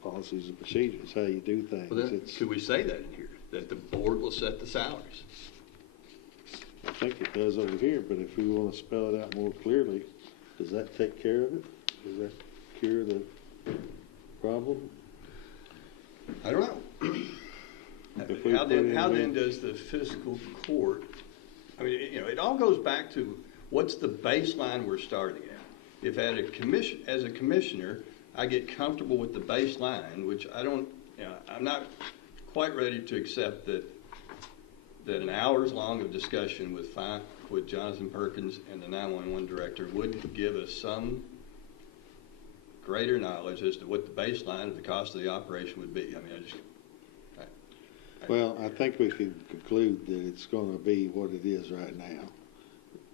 policies and procedures, how you do things. Well, then, could we say that in here, that the board will set the salaries? I think it does over here, but if we want to spell it out more clearly, does that take care of it? Does that cure the problem? I don't know. How then does the fiscal court, I mean, it all goes back to what's the baseline we're starting at. If as a commissioner, I get comfortable with the baseline, which I'm not quite ready to accept that an hours long of discussion with Jonathan Perkins and the 911 director wouldn't give us some greater knowledge as to what the baseline of the cost of the operation would be. I mean, Well, I think we can conclude that it's going to be what it is right now,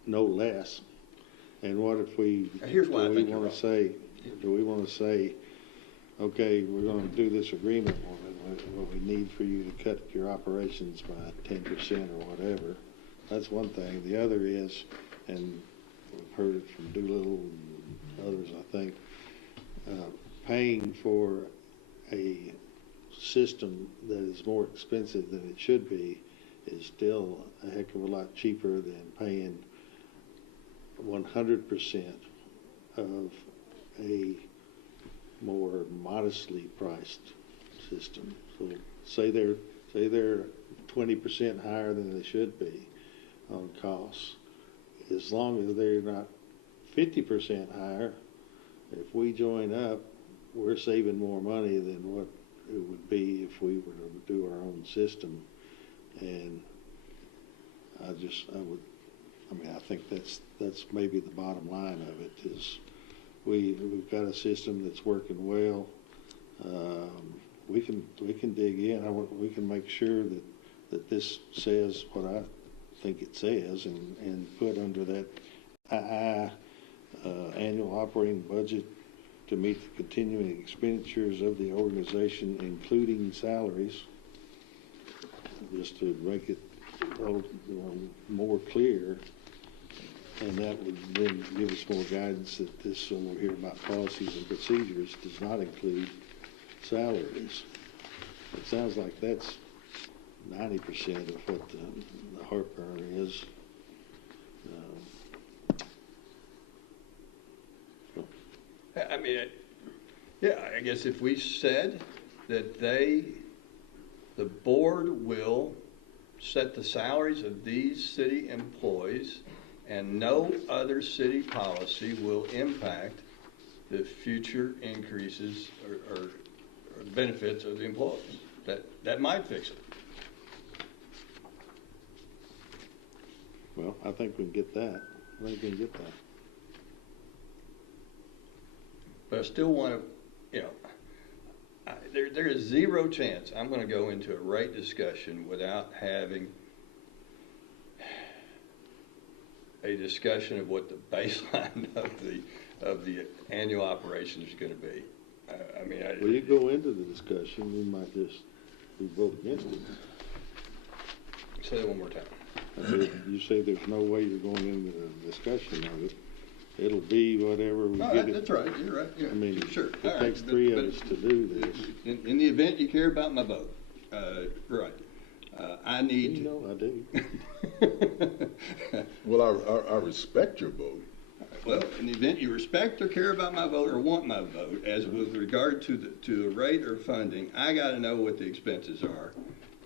no less. And what if Here's why I think you're wrong. Do we want to say, okay, we're going to do this agreement, what we need for you to cut your operations by 10% or whatever. That's one thing. The other is, and we've heard it from Doolittle and others, I think, paying for a system that is more expensive than it should be is still a heck of a lot cheaper than paying 100% of a more modestly priced system. So say they're 20% higher than they should be on costs. As long as they're not 50% higher, if we join up, we're saving more money than what it would be if we were to do our own system. And I think that's maybe the bottom line of it is we've got a system that's working well. We can dig in. We can make sure that this says what I think it says and put under that annual operating budget to meet the continuing expenditures of the organization, including salaries, just to make it more clear. And that would then give us more guidance that this, when we hear about policies and procedures, does not include salaries. It sounds like that's 90% of what the heartburn is. I mean, I guess if we said that the board will set the salaries of these city employees and no other city policy will impact the future increases or benefits of the employees. That might fix it. Well, I think we can get that. But I still want to, there is zero chance I'm going to go into a rate discussion without having a discussion of what the baseline of the annual operation is going to be. Well, you go into the discussion, we might just vote against it. Say that one more time. You say there's no way you're going into the discussion of it. It'll be whatever we get it. That's right. You're right. Yeah, I mean, sure. It takes three of us to do this. In the event you care about my vote, right. I need. You know I do. Well, I respect your vote. Well, in the event you respect or care about my vote or want my vote, as with regard to the rate or funding, I got to know what the expenses are,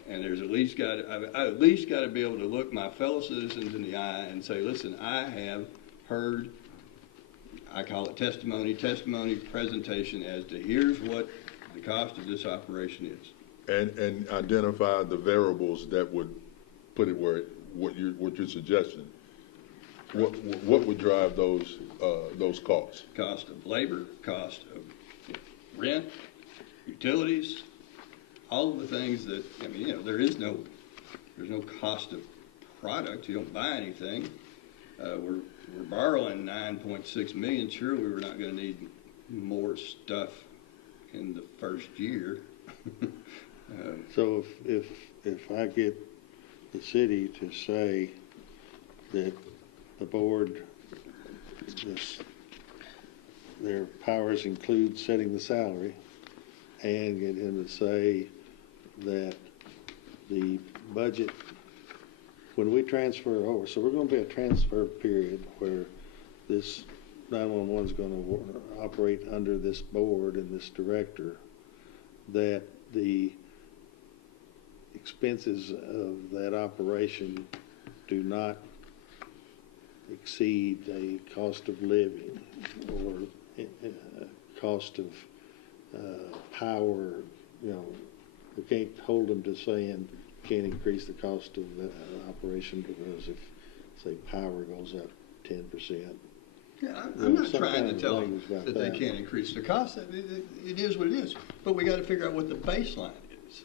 and there's I at least got to be able to look my fellow citizens in the eye and say, listen, I have heard. I call it testimony presentation as to here's what the cost of this operation is. And identify the variables that would put it what you're suggesting. What would drive those costs? Cost of labor, cost of rent, utilities, all of the things that there's no cost of product. You don't buy anything. We're borrowing $9.6 million. Sure, we were not going to need more stuff in the first year. So if I get the city to say that the board this, their powers include setting the salary and get him to say that the budget, when we transfer over, so we're going to be a transfer period where this 911 is going to operate under this board and this director, that the expenses of that operation do not exceed a cost of living or cost of power. You know, we can't hold them to saying can't increase the cost of the operation because if, say, power goes up 10%. Yeah, I'm not trying to tell them that they can't increase their costs. It is what it is. But we got to figure out what the baseline is.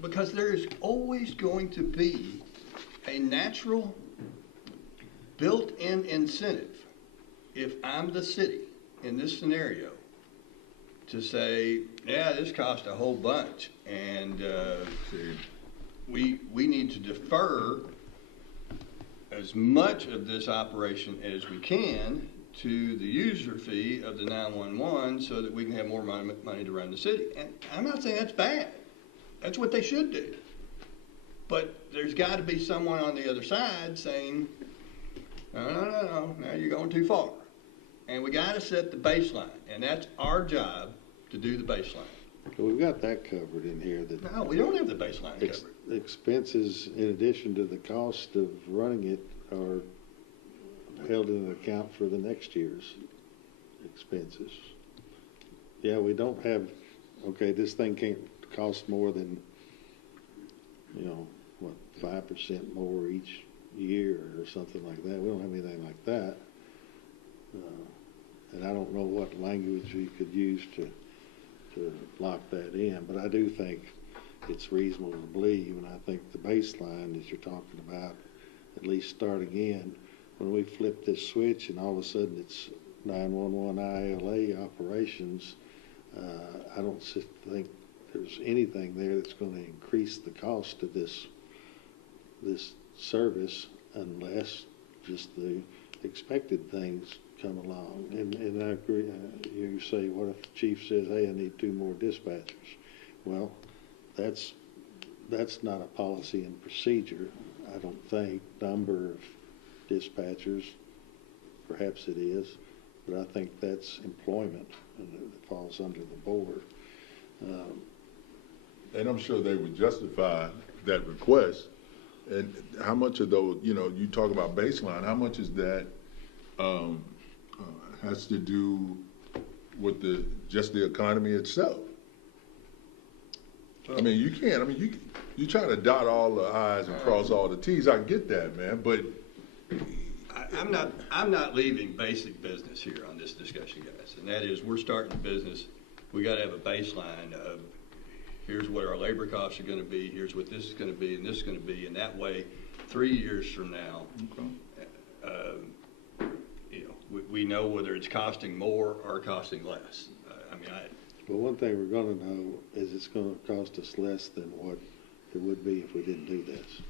Because there is always going to be a natural built-in incentive, if I'm the city in this scenario, to say, yeah, this cost a whole bunch, and we need to defer as much of this operation as we can to the user fee of the 911 so that we can have more money to run the city. And I'm not saying that's bad. That's what they should do. But there's got to be someone on the other side saying, no, now you're going too far. And we got to set the baseline, and that's our job to do the baseline. So we've got that covered in here. That no, we don't have the baseline covered. Expenses, in addition to the cost of running it, are held in account for the next year's expenses. Yeah, we don't have, okay, this thing can't cost more than, 5% more each year or something like that. We don't have anything like that. And I don't know what language we could use to lock that in, but I do think it's reasonable to believe, and I think the baseline that you're talking about, at least starting in, when we flip this switch and all of a sudden it's 911 ILA operations, I don't think there's anything there that's going to increase the cost of this service unless just the expected things come along. And I agree, you say, what if the chief says, hey, I need 2 more dispatchers? Well, that's not a policy and procedure, I don't think. Number of dispatchers, perhaps it is, but I think that's employment and it falls under the board. And I'm sure they would justify that request. And how much of those, you talk about baseline, how much is that has to do with just the economy itself? I mean, you can't. I mean, you try to dot all the I's and cross all the T's. I get that, man. But I'm not leaving basic business here on this discussion, guys. And that is, we're starting a business. We got to have a baseline of here's what our labor costs are going to be. Here's what this is going to be, and this is going to be. And that way, 3 years from now, we know whether it's costing more or costing less. Well, one thing we're going to know is it's going to cost us less than what it would be if we didn't do this.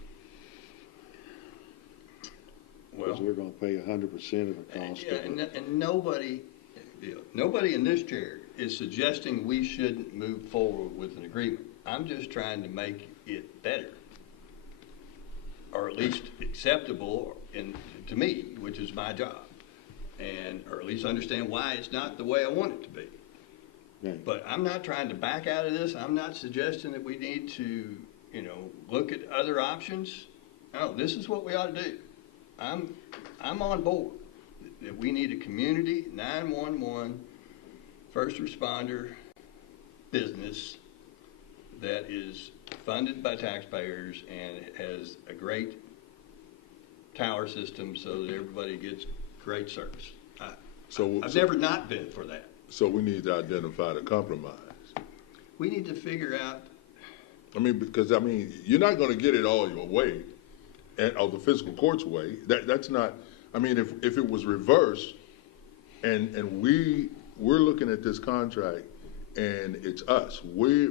Because we're going to pay 100% of the cost. And nobody in this chair is suggesting we shouldn't move forward with an agreement. I'm just trying to make it better, or at least acceptable to me, which is my job, or at least understand why it's not the way I want it to be. Right. But I'm not trying to back out of this. I'm not suggesting that we need to, look at other options. No, this is what we ought to do. I'm on board that we need a community 911 first responder business that is funded by taxpayers and has a great tower system so that everybody gets great service. I've never not been for that. So we need to identify the compromise. We need to figure out. Because you're not going to get it all your way, or the fiscal court's way. That's not. If it was reversed, and we're looking at this contract, and it's us. We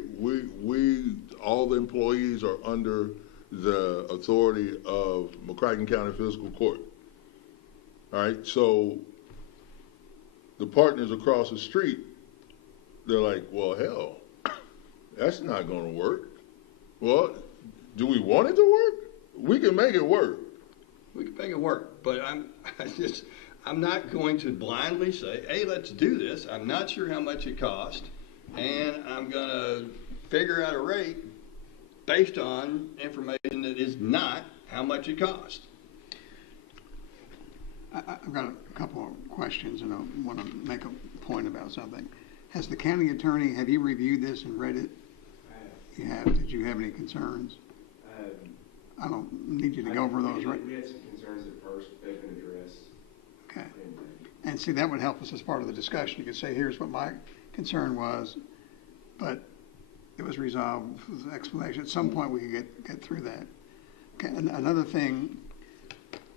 all the employees are under the authority of McCracken County Fiscal Court. All right, so the partners across the street, they're like, well, hell, that's not going to work. Well, do we want it to work? We can make it work. We can make it work, but I'm not going to blindly say, hey, let's do this. I'm not sure how much it costs, and I'm going to figure out a rate based on information that is not how much it costs. I've got a couple of questions, and I want to make a point about something. Has the county attorney, have you reviewed this and read it? I have. You have. Did you have any concerns? I don't need you to go over those, right? We had some concerns at first, but they've been addressed. Okay. And see, that would help us as part of the discussion. You could say, here's what my concern was, but it was resolved with an explanation. At some point, we could get through that. Okay. And another thing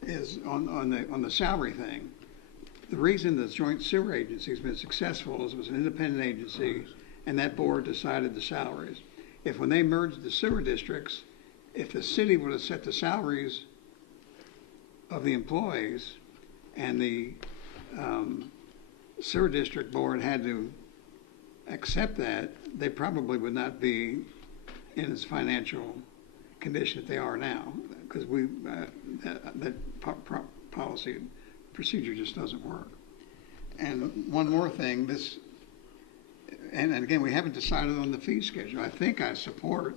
is on the salary thing. The reason the Joint Sewer Agency has been successful is it was an independent agency, and that board decided the salaries. If when they merged the sewer districts, if the city would have set the salaries of the employees and the sewer district board had to accept that, they probably would not be in as financial condition that they are now, because that policy procedure just doesn't work. And one more thing, and again, we haven't decided on the fee schedule. I think I support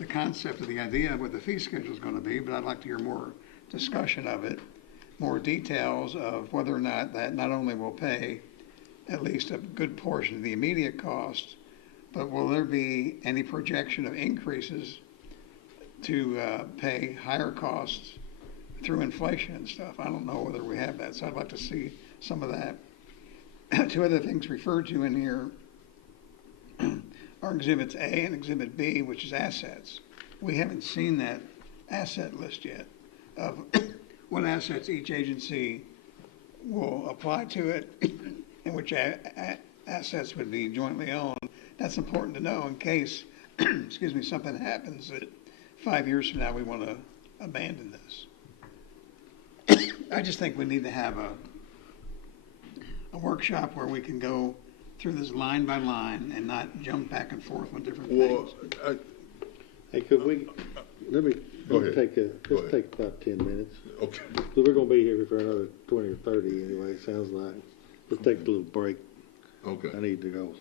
the concept of the idea of what the fee schedule is going to be, but I'd like to hear more discussion of it, more details of whether or not that not only will pay at least a good portion of the immediate cost, but will there be any projection of increases to pay higher costs through inflation and stuff? I don't know whether we have that, so I'd like to see some of that. Two other things referred to in here are Exhibits A and Exhibit B, which is assets. We haven't seen that asset list yet of what assets each agency will apply to it and which assets would be jointly owned. That's important to know in case, excuse me, something happens that 5 years from now we want to abandon this. I just think we need to have a workshop where we can go through this line by line and not jump back and forth on different things. Hey, could we, let me Go ahead. let's take about 10 minutes. Okay. So we're going to be here for another 20 or 30 anyway, it sounds like. Let's take a little break. Okay. I need to go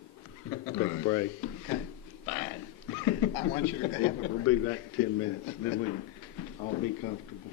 take a break. Okay, fine. I want you to have a break. We'll be back in 10 minutes, and then we can all be comfortable.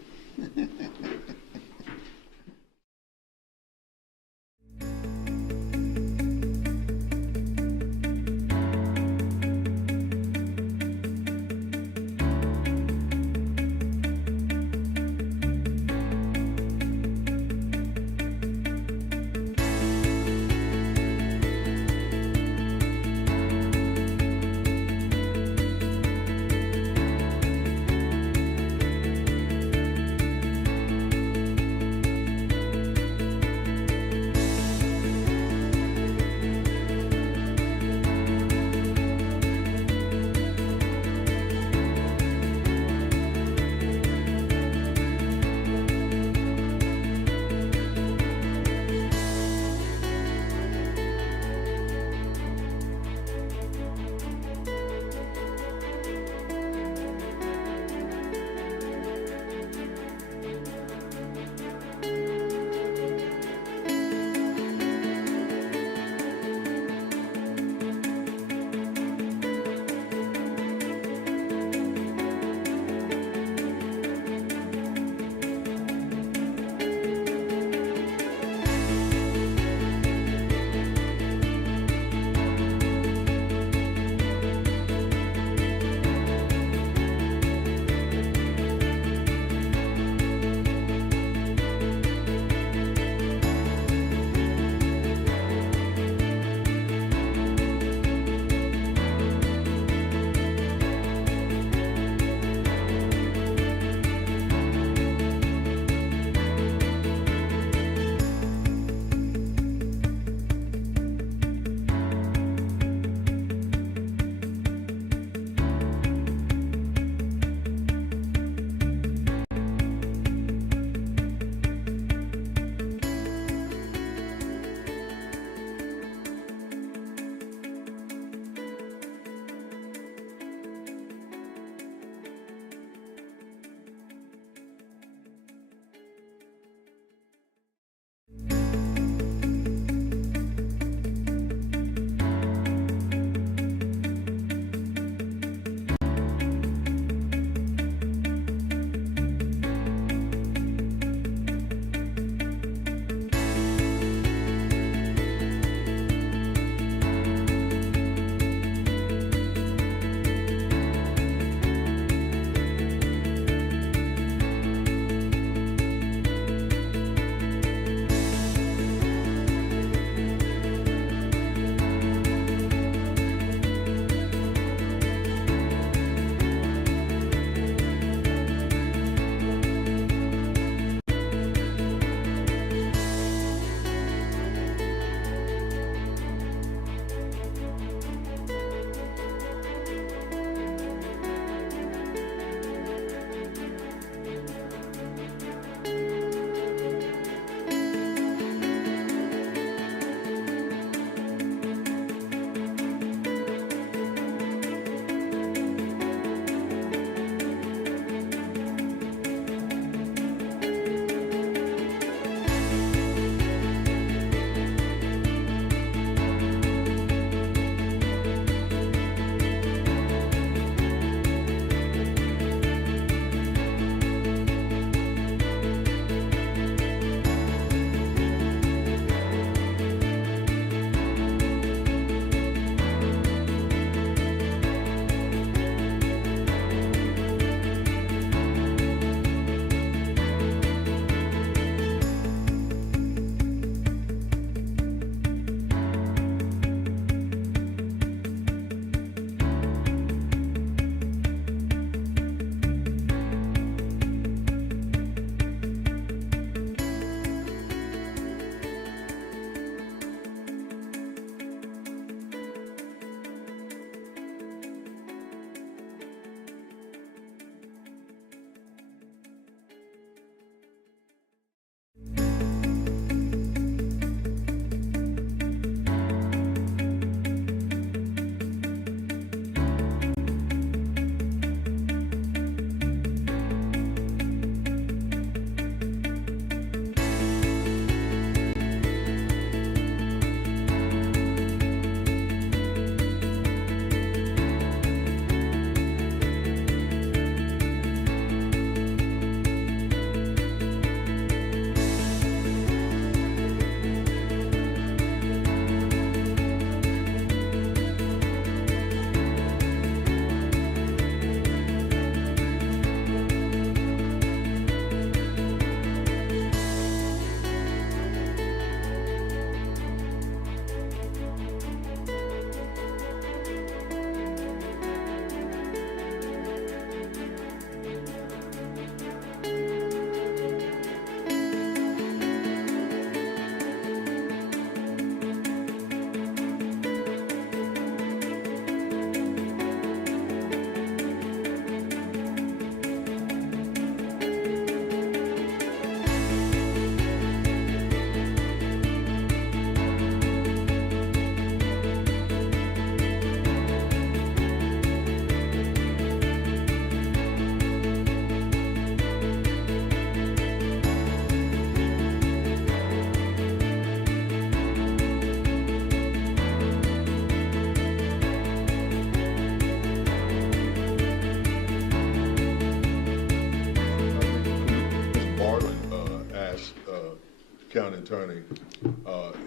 county attorney,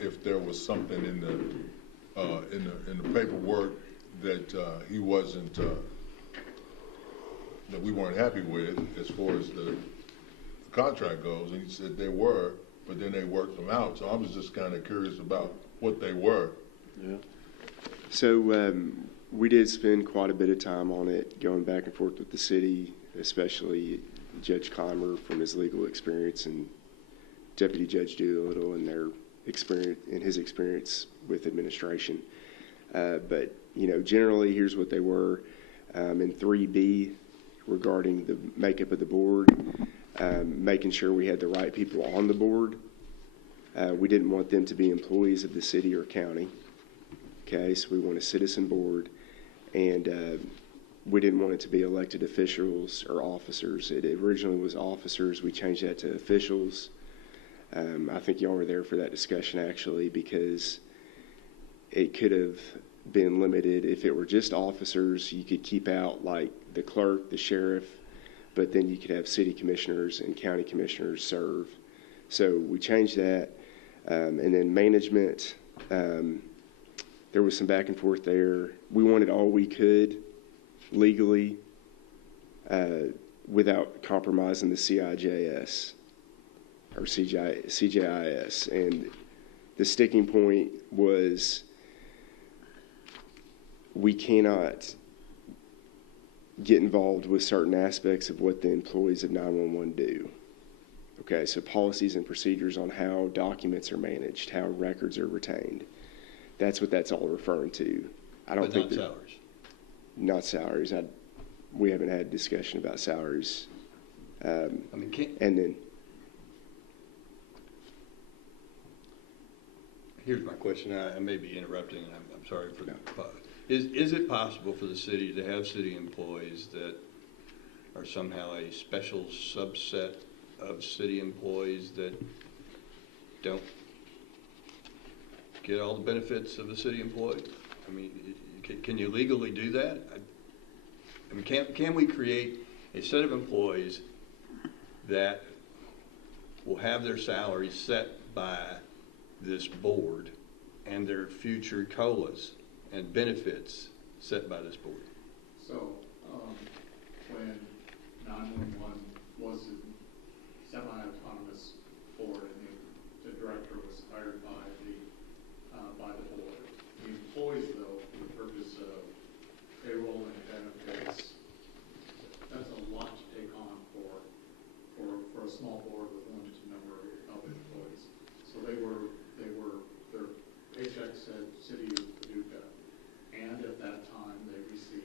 if there was something in the paperwork that he wasn't, that we weren't happy with as far as the contract goes, and he said they were, but then they worked them out. So I was just kind of curious about what they were. Yeah. So we did spend quite a bit of time on it, going back and forth with the city, especially Judge Clymer from his legal experience and Deputy Judge Doolittle and their experience and his experience with administration. But generally, here's what they were. In 3B, regarding the makeup of the board, making sure we had the right people on the board. We didn't want them to be employees of the city or county. Okay, so we want a citizen board, and we didn't want it to be elected officials or officers. It originally was officers. We changed that to officials. I think y'all were there for that discussion, actually, because it could have been limited. If it were just officers, you could keep out like the clerk, the sheriff, but then you could have city commissioners and county commissioners serve. So we changed that. And then management, there was some back and forth there. We wanted all we could legally without compromising the CIJS or CJIS. And the sticking point was we cannot get involved with certain aspects of what the employees of 911 do. Okay, so policies and procedures on how documents are managed, how records are retained. That's what that's all referring to. I don't think not salaries. Not salaries. We haven't had a discussion about salaries. And then here's my question. I may be interrupting, and I'm sorry for that. Is it possible for the city to have city employees that are somehow a special subset of city employees that don't get all the benefits of a city employee? I mean, can you legally do that? I mean, can we create a set of employees that will have their salaries set by this board and their future COLAs and benefits set by this board? So, when 911 was a semi-autonomous board and the director was hired by the board, the employees, though, for the purpose of payroll and benefits, that's a lot to take on for a small board with a limited number of employees. So their paycheck said City of Paducah, and at that time they received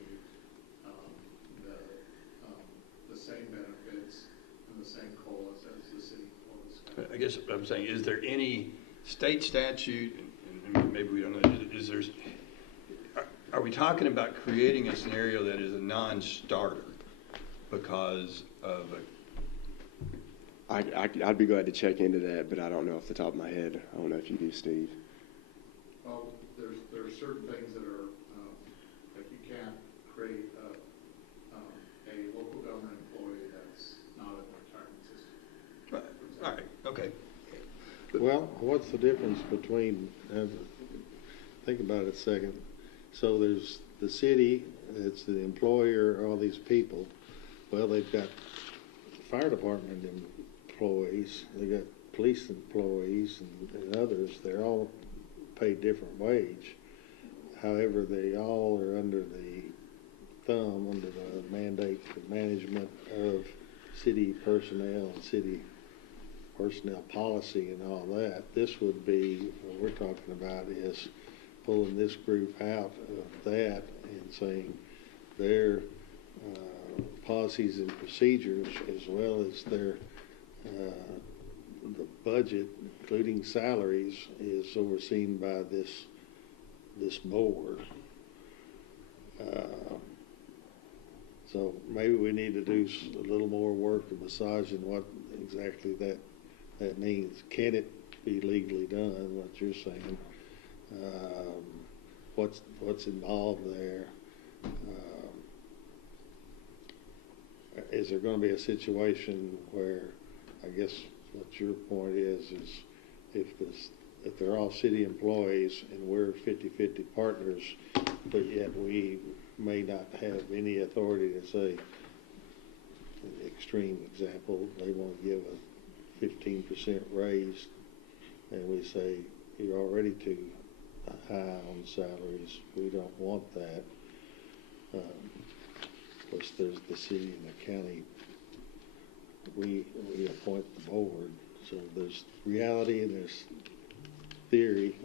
the same benefits and the same COLAs as the city employees. I guess what I'm saying, is there any state statute, and maybe we don't know, are we talking about creating a scenario that is a non-starter because of I'd be glad to check into that, but I don't know off the top of my head. I don't know if you do, Steve. Well, there are certain things that are like you can't create a local government employee that's not in the retirement system. Right. All right. Okay. Well, what's the difference between, think about it a second. So there's the city, it's the employer, all these people. Well, they've got fire department employees, they got police employees and others. They're all paid different wage. However, they all are under the thumb, under the mandate of management of city personnel and city personnel policy and all that. This would be, what we're talking about is pulling this group out of that and saying their policies and procedures, as well as their the budget, including salaries, is overseen by this board. So maybe we need to do a little more work of massaging what exactly that means. Can it be legally done, what you're saying? What's involved there? Is there going to be a situation where, I guess what your point is if they're all city employees and we're 50-50 partners, but yet we may not have any authority to say, an extreme example, they want to give a 15% raise, and we say, you're already too high on salaries, we don't want that. Of course, there's the city and the county, we appoint the board, so there's reality and there's theory,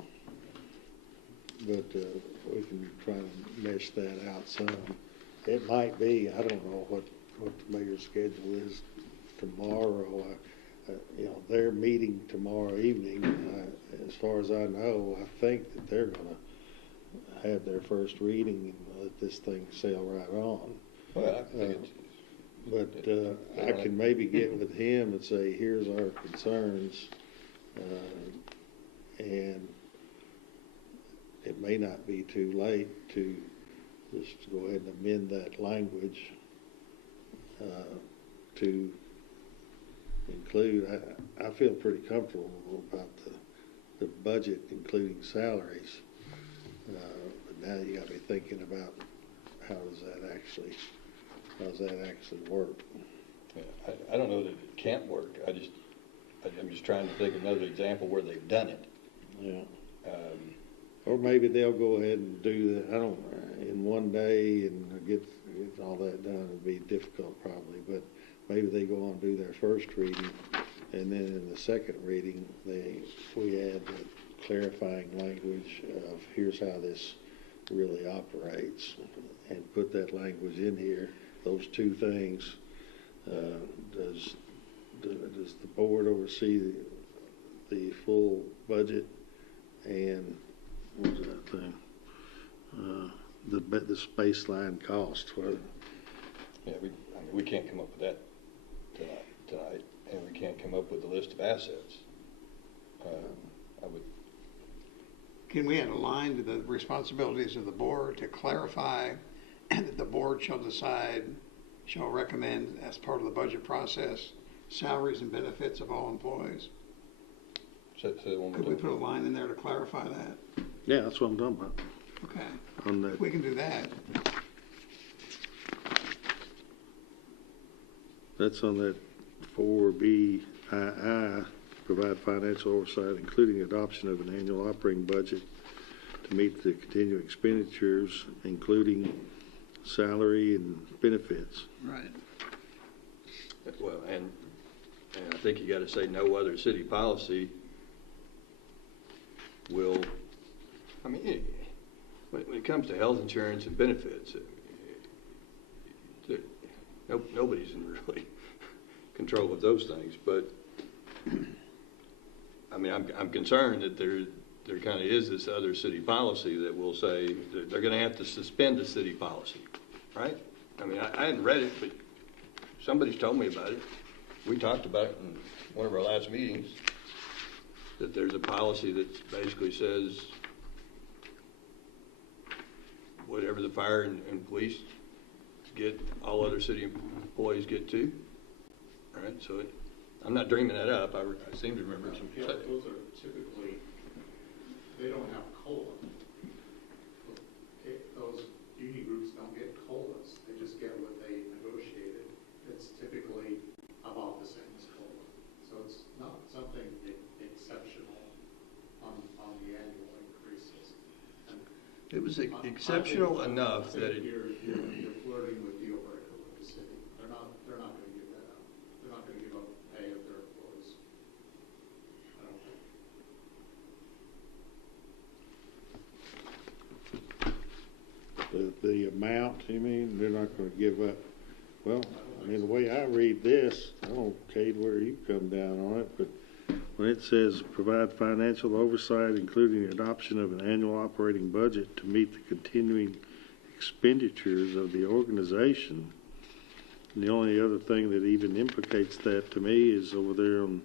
but we can try to mesh that out some. It might be, I don't know what the mayor's schedule is tomorrow. They're meeting tomorrow evening. As far as I know, I think that they're going to have their first reading and let this thing sail right on. Well, I think I can maybe get with him and say, here's our concerns, and it may not be too late to just go ahead and amend that language to include. I feel pretty comfortable about the budget, including salaries, but now you got to be thinking about how does that actually work. Yeah, I don't know that it can't work. I'm just trying to think of another example where they've done it. Yeah. Or maybe they'll go ahead and do that, in one day and get all that done. It'd be difficult probably, but maybe they go on and do their first reading, and then in the second reading, we add the clarifying language of here's how this really operates, and put that language in here. Those two things. Does the board oversee the full budget and what was that thing? The baseline cost. Yeah, we can't come up with that tonight, and we can't come up with a list of assets. Can we add a line to the responsibilities of the board to clarify that the board shall recommend as part of the budget process salaries and benefits of all employees? Could we put a line in there to clarify that? Yeah, that's what I'm talking about. Okay. On that. If we can do that. That's on that 4BII, provide financial oversight, including adoption of an annual operating budget to meet the continuing expenditures, including salary and benefits. Right. Well, and I think you got to say no other city policy will, when it comes to health insurance and benefits, nobody's in really control of those things. But I'm concerned that there kind of is this other city policy that will say they're going to have to suspend the city policy, right? I hadn't read it, but somebody's told me about it. We talked about it in one of our last meetings, that there's a policy that basically says whatever the fire and police get, all other city employees get too. All right, so I'm not dreaming that up. I seem to remember some. Yeah, those are typically, they don't have COLA. Those union groups don't get COLAs. They just get what they negotiated. It's typically about the same as COLA. So it's not something exceptional on the annual increases. And it was exceptional enough that you're flirting with deal breaker with the city. They're not going to give that up. They're not going to give up pay of their employees. I don't think. The amount, you mean, they're not going to give up? Well, the way I read this, I don't know, Cade, where you come down on it, but when it says provide financial oversight, including the adoption of an annual operating budget to meet the continuing expenditures of the organization, and the only other thing that even implicates that to me is over there on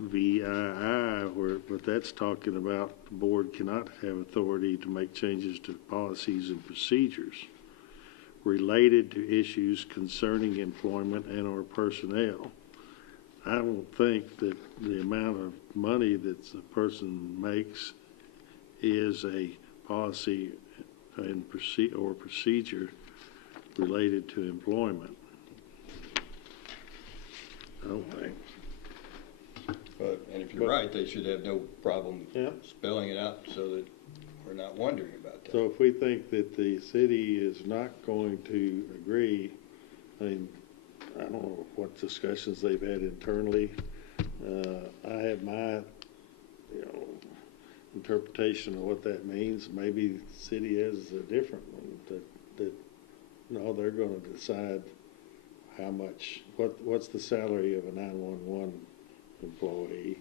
VII, but that's talking about the board cannot have authority to make changes to policies and procedures related to issues concerning employment and or personnel. I don't think that the amount of money that a person makes is a policy and procedure related to employment. I don't think. And if you're right, they should have no problem Yeah. spelling it out so that we're not wondering about that. So if we think that the city is not going to agree, I mean, I don't know what discussions they've had internally. I have my, interpretation of what that means. Maybe the city has a different one, that no, they're going to decide how much, what's the salary of a 911 employee,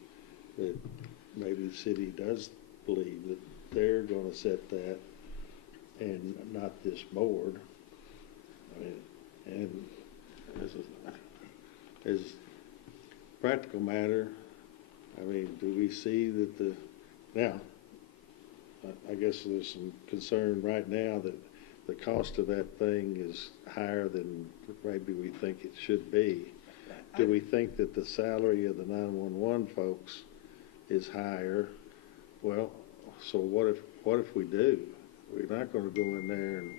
that maybe the city does believe that they're going to set that and not this board. I mean, and as a practical matter, I mean, do we see that now, I guess there's some concern right now that the cost of that thing is higher than maybe we think it should be. Do we think that the salary of the 911 folks is higher? Well, so what if we do? We're not going to go in there and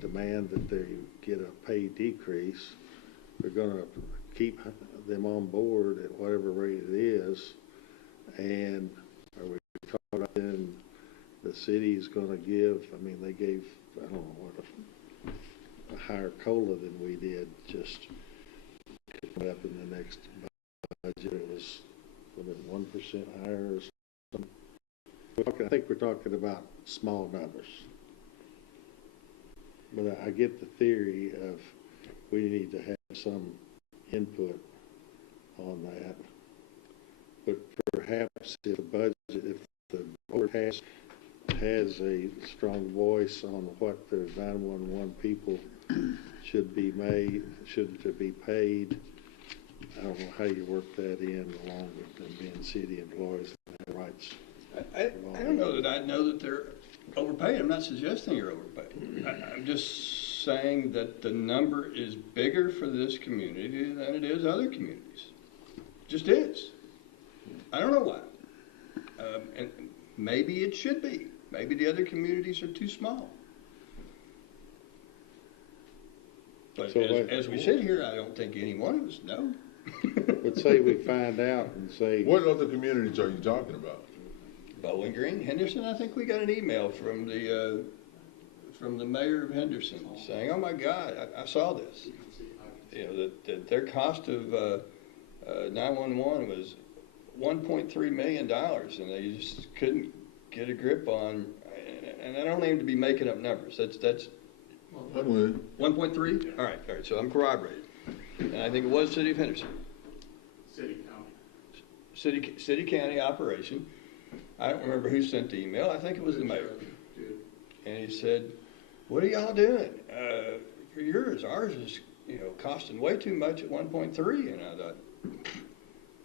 demand that they get a pay decrease. We're going to keep them on board at whatever rate it is. And are we talking about then the city's going to give, I mean, they gave, I don't know what, a higher COLA than we did just up in the next budget. It was 1% higher or something. I think we're talking about small numbers. But I get the theory of we need to have some input on that. But perhaps if the board has a strong voice on what the 911 people should be paid, I don't know how you work that in along with them being city employees and have rights. I don't know that I know that they're overpaid. I'm not suggesting you're overpaid. I'm just saying that the number is bigger for this community than it is other communities. It just is. I don't know why. And maybe it should be. Maybe the other communities are too small. But So as we sit here, I don't think any one of us know. Let's say we find out and say. What other communities are you talking about? Bowling Green, Henderson. I think we got an email from the mayor of Henderson saying, "Oh my God, I saw this. You know that their cost of 911 was $1.3 million, and they just couldn't get a grip on." And I don't aim to be making up numbers. That's 1.3. All right. So I'm corroborated, and I think it was City of Henderson. City county operation. I don't remember who sent the email. I think it was the mayor. And he said, "What are y'all doing for yours? Ours is, costing way too much at 1.3." And I thought,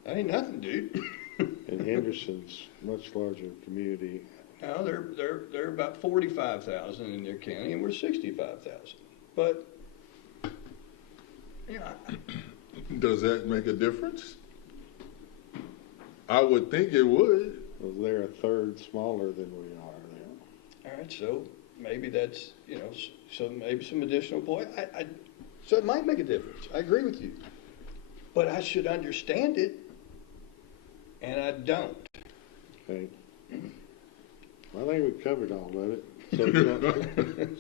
that ain't nothing, dude. And Henderson's much larger community. No, they're about 45,000 in their county, and we're 65,000. But Does that make a difference? I would think it would. Well, they're a third smaller than we are now. all right, so maybe that's so maybe some additional employee. So it might make a difference. I agree with you, but I should understand it, and I don't. Okay. Well, I think we covered all of it. So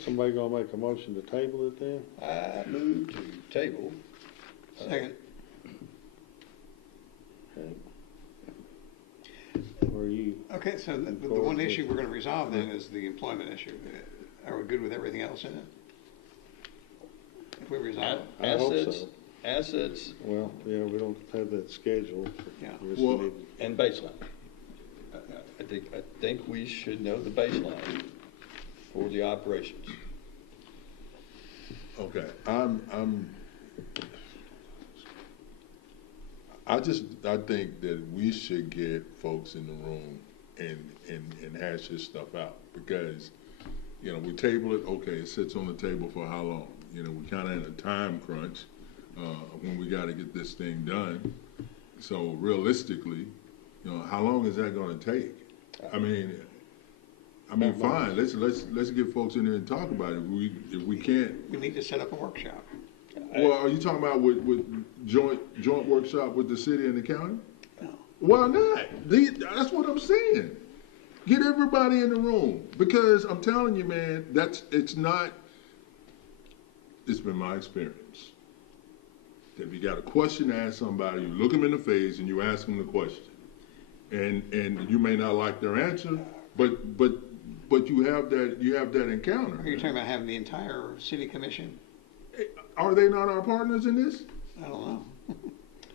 somebody gonna make a motion to table it then? I move to table. Second. Okay. Were you? Okay, so the one issue we're going to resolve then is the employment issue. Are we good with everything else in it? If we resolve it? I hope so. Assets. Well, yeah, we don't have that scheduled. Yeah. And baseline. I think we should know the baseline for the operations. Okay, I think that we should get folks in the room and hash this stuff out, because, we table it, okay, it sits on the table for how long? We're kind of in a time crunch. when we got to get this thing done. So realistically, how long is that going to take? I mean, fine. Let's get folks in there and talk about it. If we can't, We need to set up a workshop. well, are you talking about with joint workshop with the city and the county? No. Why not? That's what I'm saying. Get everybody in the room, because I'm telling you, man, it's been my experience. If you got a question to ask somebody, you look them in the face and you ask them the question. And you may not like their answer, but you have that encounter. Are you talking about having the entire city commission? Are they not our partners in this? I don't know.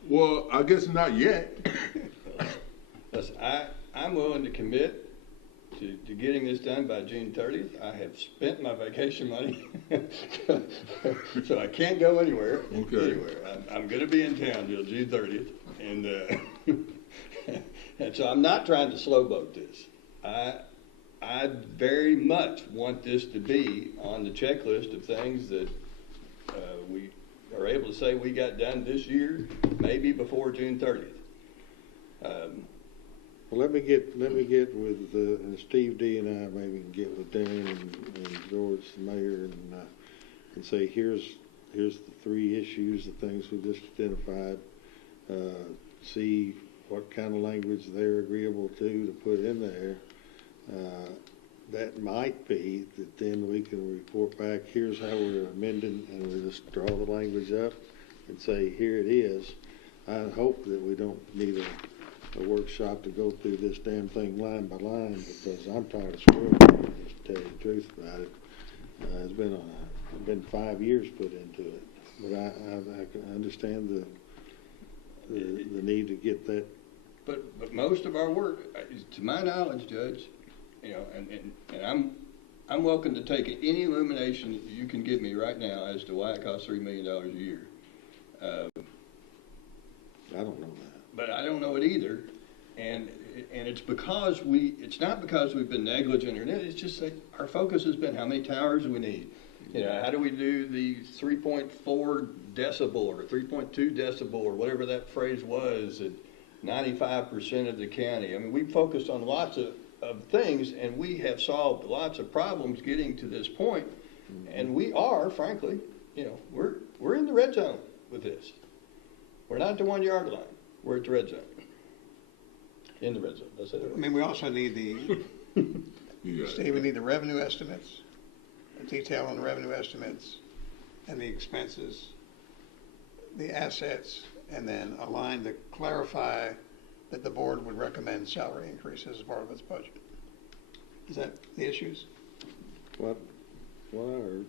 Well, I guess not yet. Listen, I'm willing to commit to getting this done by June 30th. I have spent my vacation money, so I can't go anywhere. Okay. I'm going to be in town till June 30th, and and so I'm not trying to slowboat this. I very much want this to be on the checklist of things that we are able to say we got done this year, maybe before June 30th. Well, let me get with, and Steve D and I maybe can get with Darren and George, the mayor, and say, here's the three issues, the things we just identified. See what kind of language they're agreeable to put in there. That might be that then we can report back, here's how we're amending, and we just draw the language up and say, here it is. I hope that we don't need a workshop to go through this damn thing line by line, because I'm tired of screwing, just to tell you the truth about it. It's been 5 years put into it, but I understand the need to get that. But most of our work, to my knowledge, Judge, and I'm welcome to take any illumination that you can give me right now as to why it costs $3 million a year. I don't know that. But I don't know it either, and it's because it's not because we've been negligent or anything. It's just that our focus has been how many towers do we need. How do we do the 3.4 decibel or 3.2 decibel or whatever that phrase was at 95% of the county. I mean, we focused on lots of things, and we have solved lots of problems getting to this point. And we are, frankly, we're in the red zone with this. We're not at the 1 yard line. We're at the red zone. In the red zone. That's it. I mean, we also need Steve, we need the revenue estimates, the detail on the revenue estimates, and the expenses, the assets, and then a line to clarify that the board would recommend salary increases as part of its budget. Is that the issues? What I heard.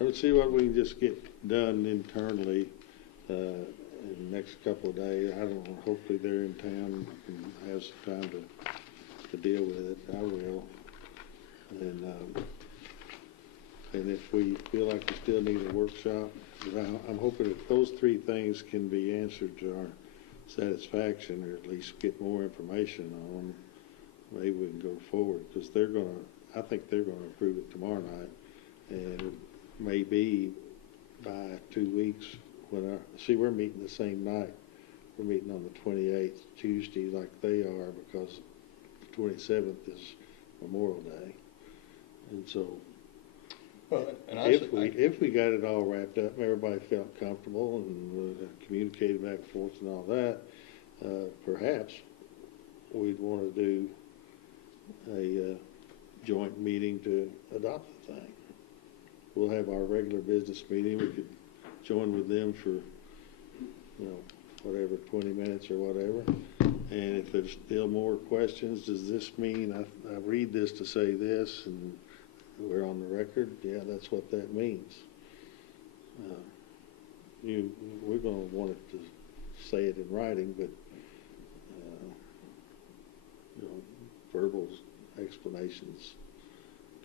Let's see what we can just get done internally in the next couple of days. I don't know, hopefully they're in town and have some time to deal with it. I will. And if we feel like we still need a workshop, I'm hoping that those three things can be answered to our satisfaction, or at least get more information on them. Maybe we can go forward, because I think they're gonna approve it tomorrow night, and it may be by 2 weeks we're meeting the same night. We're meeting on the 28th, Tuesday, like they are, because the 27th is Memorial Day. And so, if we got it all wrapped up, everybody felt comfortable and communicated back and forth and all that, perhaps we'd want to do a joint meeting to adopt the thing. We'll have our regular business meeting. We could join with them for, whatever, 20 minutes or whatever. And if there's still more questions, does this mean I read this to say this and we're on the record? Yeah, that's what that means. We're going to want it to say it in writing, but verbal explanations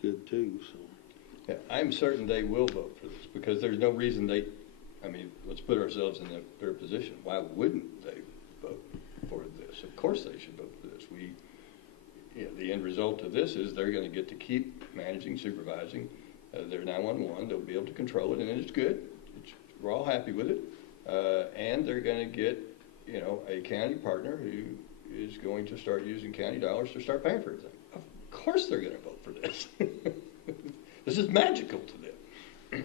good too. So. Yeah, I'm certain they will vote for this, because there's no reason let's put ourselves in their position. Why wouldn't they vote for this? Of course they should vote for this. The end result of this is they're going to get to keep managing, supervising their 911. They'll be able to control it, and it's good. We're all happy with it. And they're going to get, you know, a county partner who is going to start using county dollars to start paying for everything. Of course they're going to vote for this. This is magical to them.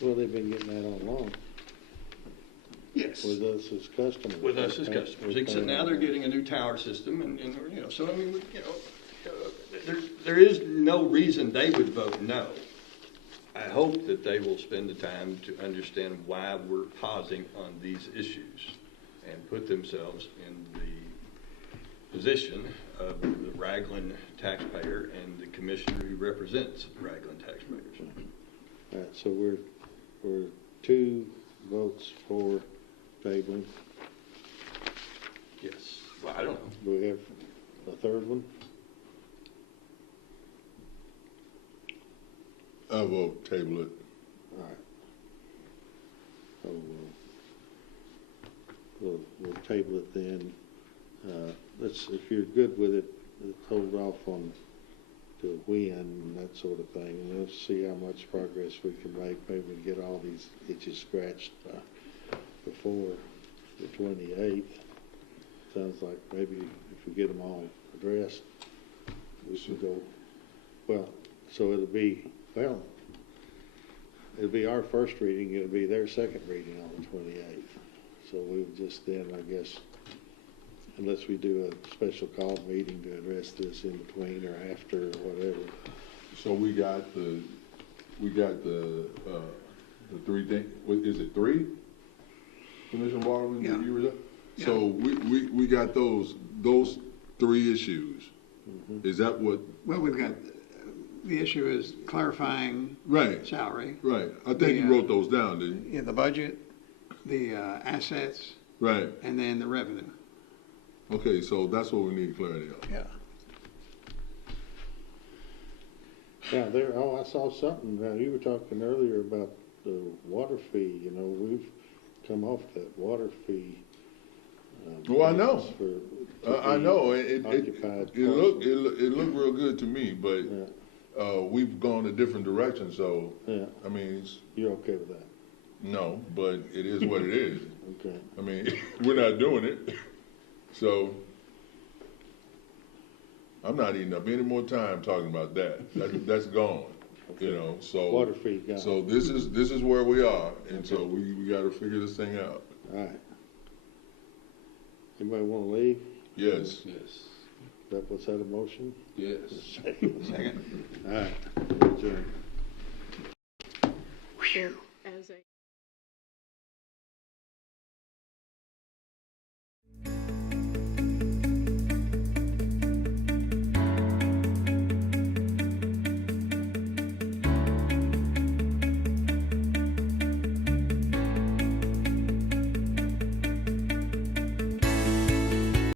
Well, they've been getting that all along. Yes. With us as customers. With us as customers, except now they're getting a new tower system, and you know, so I mean, you know, there is no reason they would vote no. I hope that they will spend the time to understand why we're pausing on these issues and put themselves in the position of the Ragland taxpayer and the commissioner who represents Ragland taxpayers. All right, so we're 2 votes for tabling. Yes. Well, I don't know. Do we have a third one? I vote table it. All right. So we'll table it then. If you're good with it, let's hold off on to when and that sort of thing. And let's see how much progress we can make. Maybe we can get all these itches scratched before the 28th. Sounds like maybe if we get them all addressed, we should go, well, so it'll be our first reading, it'll be their second reading on the 28th. So we would just then, I guess, unless we do a special call meeting to address this in between or after or whatever. So we got the 3 things. Is it 3? Commissioner Barber, Yeah. you were there? Yeah. So we got those 3 issues. Mm-hmm. Is that what? Well, we've got, the issue is clarifying Right. salary. Right. I think you wrote those down, didn't you? Yeah, the budget, the assets, Right. and then the revenue. Okay, so that's what we need clarity on. Yeah. Yeah, I saw something, you were talking earlier about the water fee, you know, we've come off that water fee. Well, I know. I be know. It occupied looked parcel. real good to me, but we've gone a different direction. So Yeah. I mean, You're okay with that? no, but it is what it is. Okay. I mean, we're not doing it, so I'm not eating up any more time talking about that. That's gone. Okay. You know, so Water fee gone. So this is where we are, and so we got to figure this thing out. All right. Anybody want to leave? Yes. Yes. Was that a motion? Yes. Second. All right. Adjourn. Sure.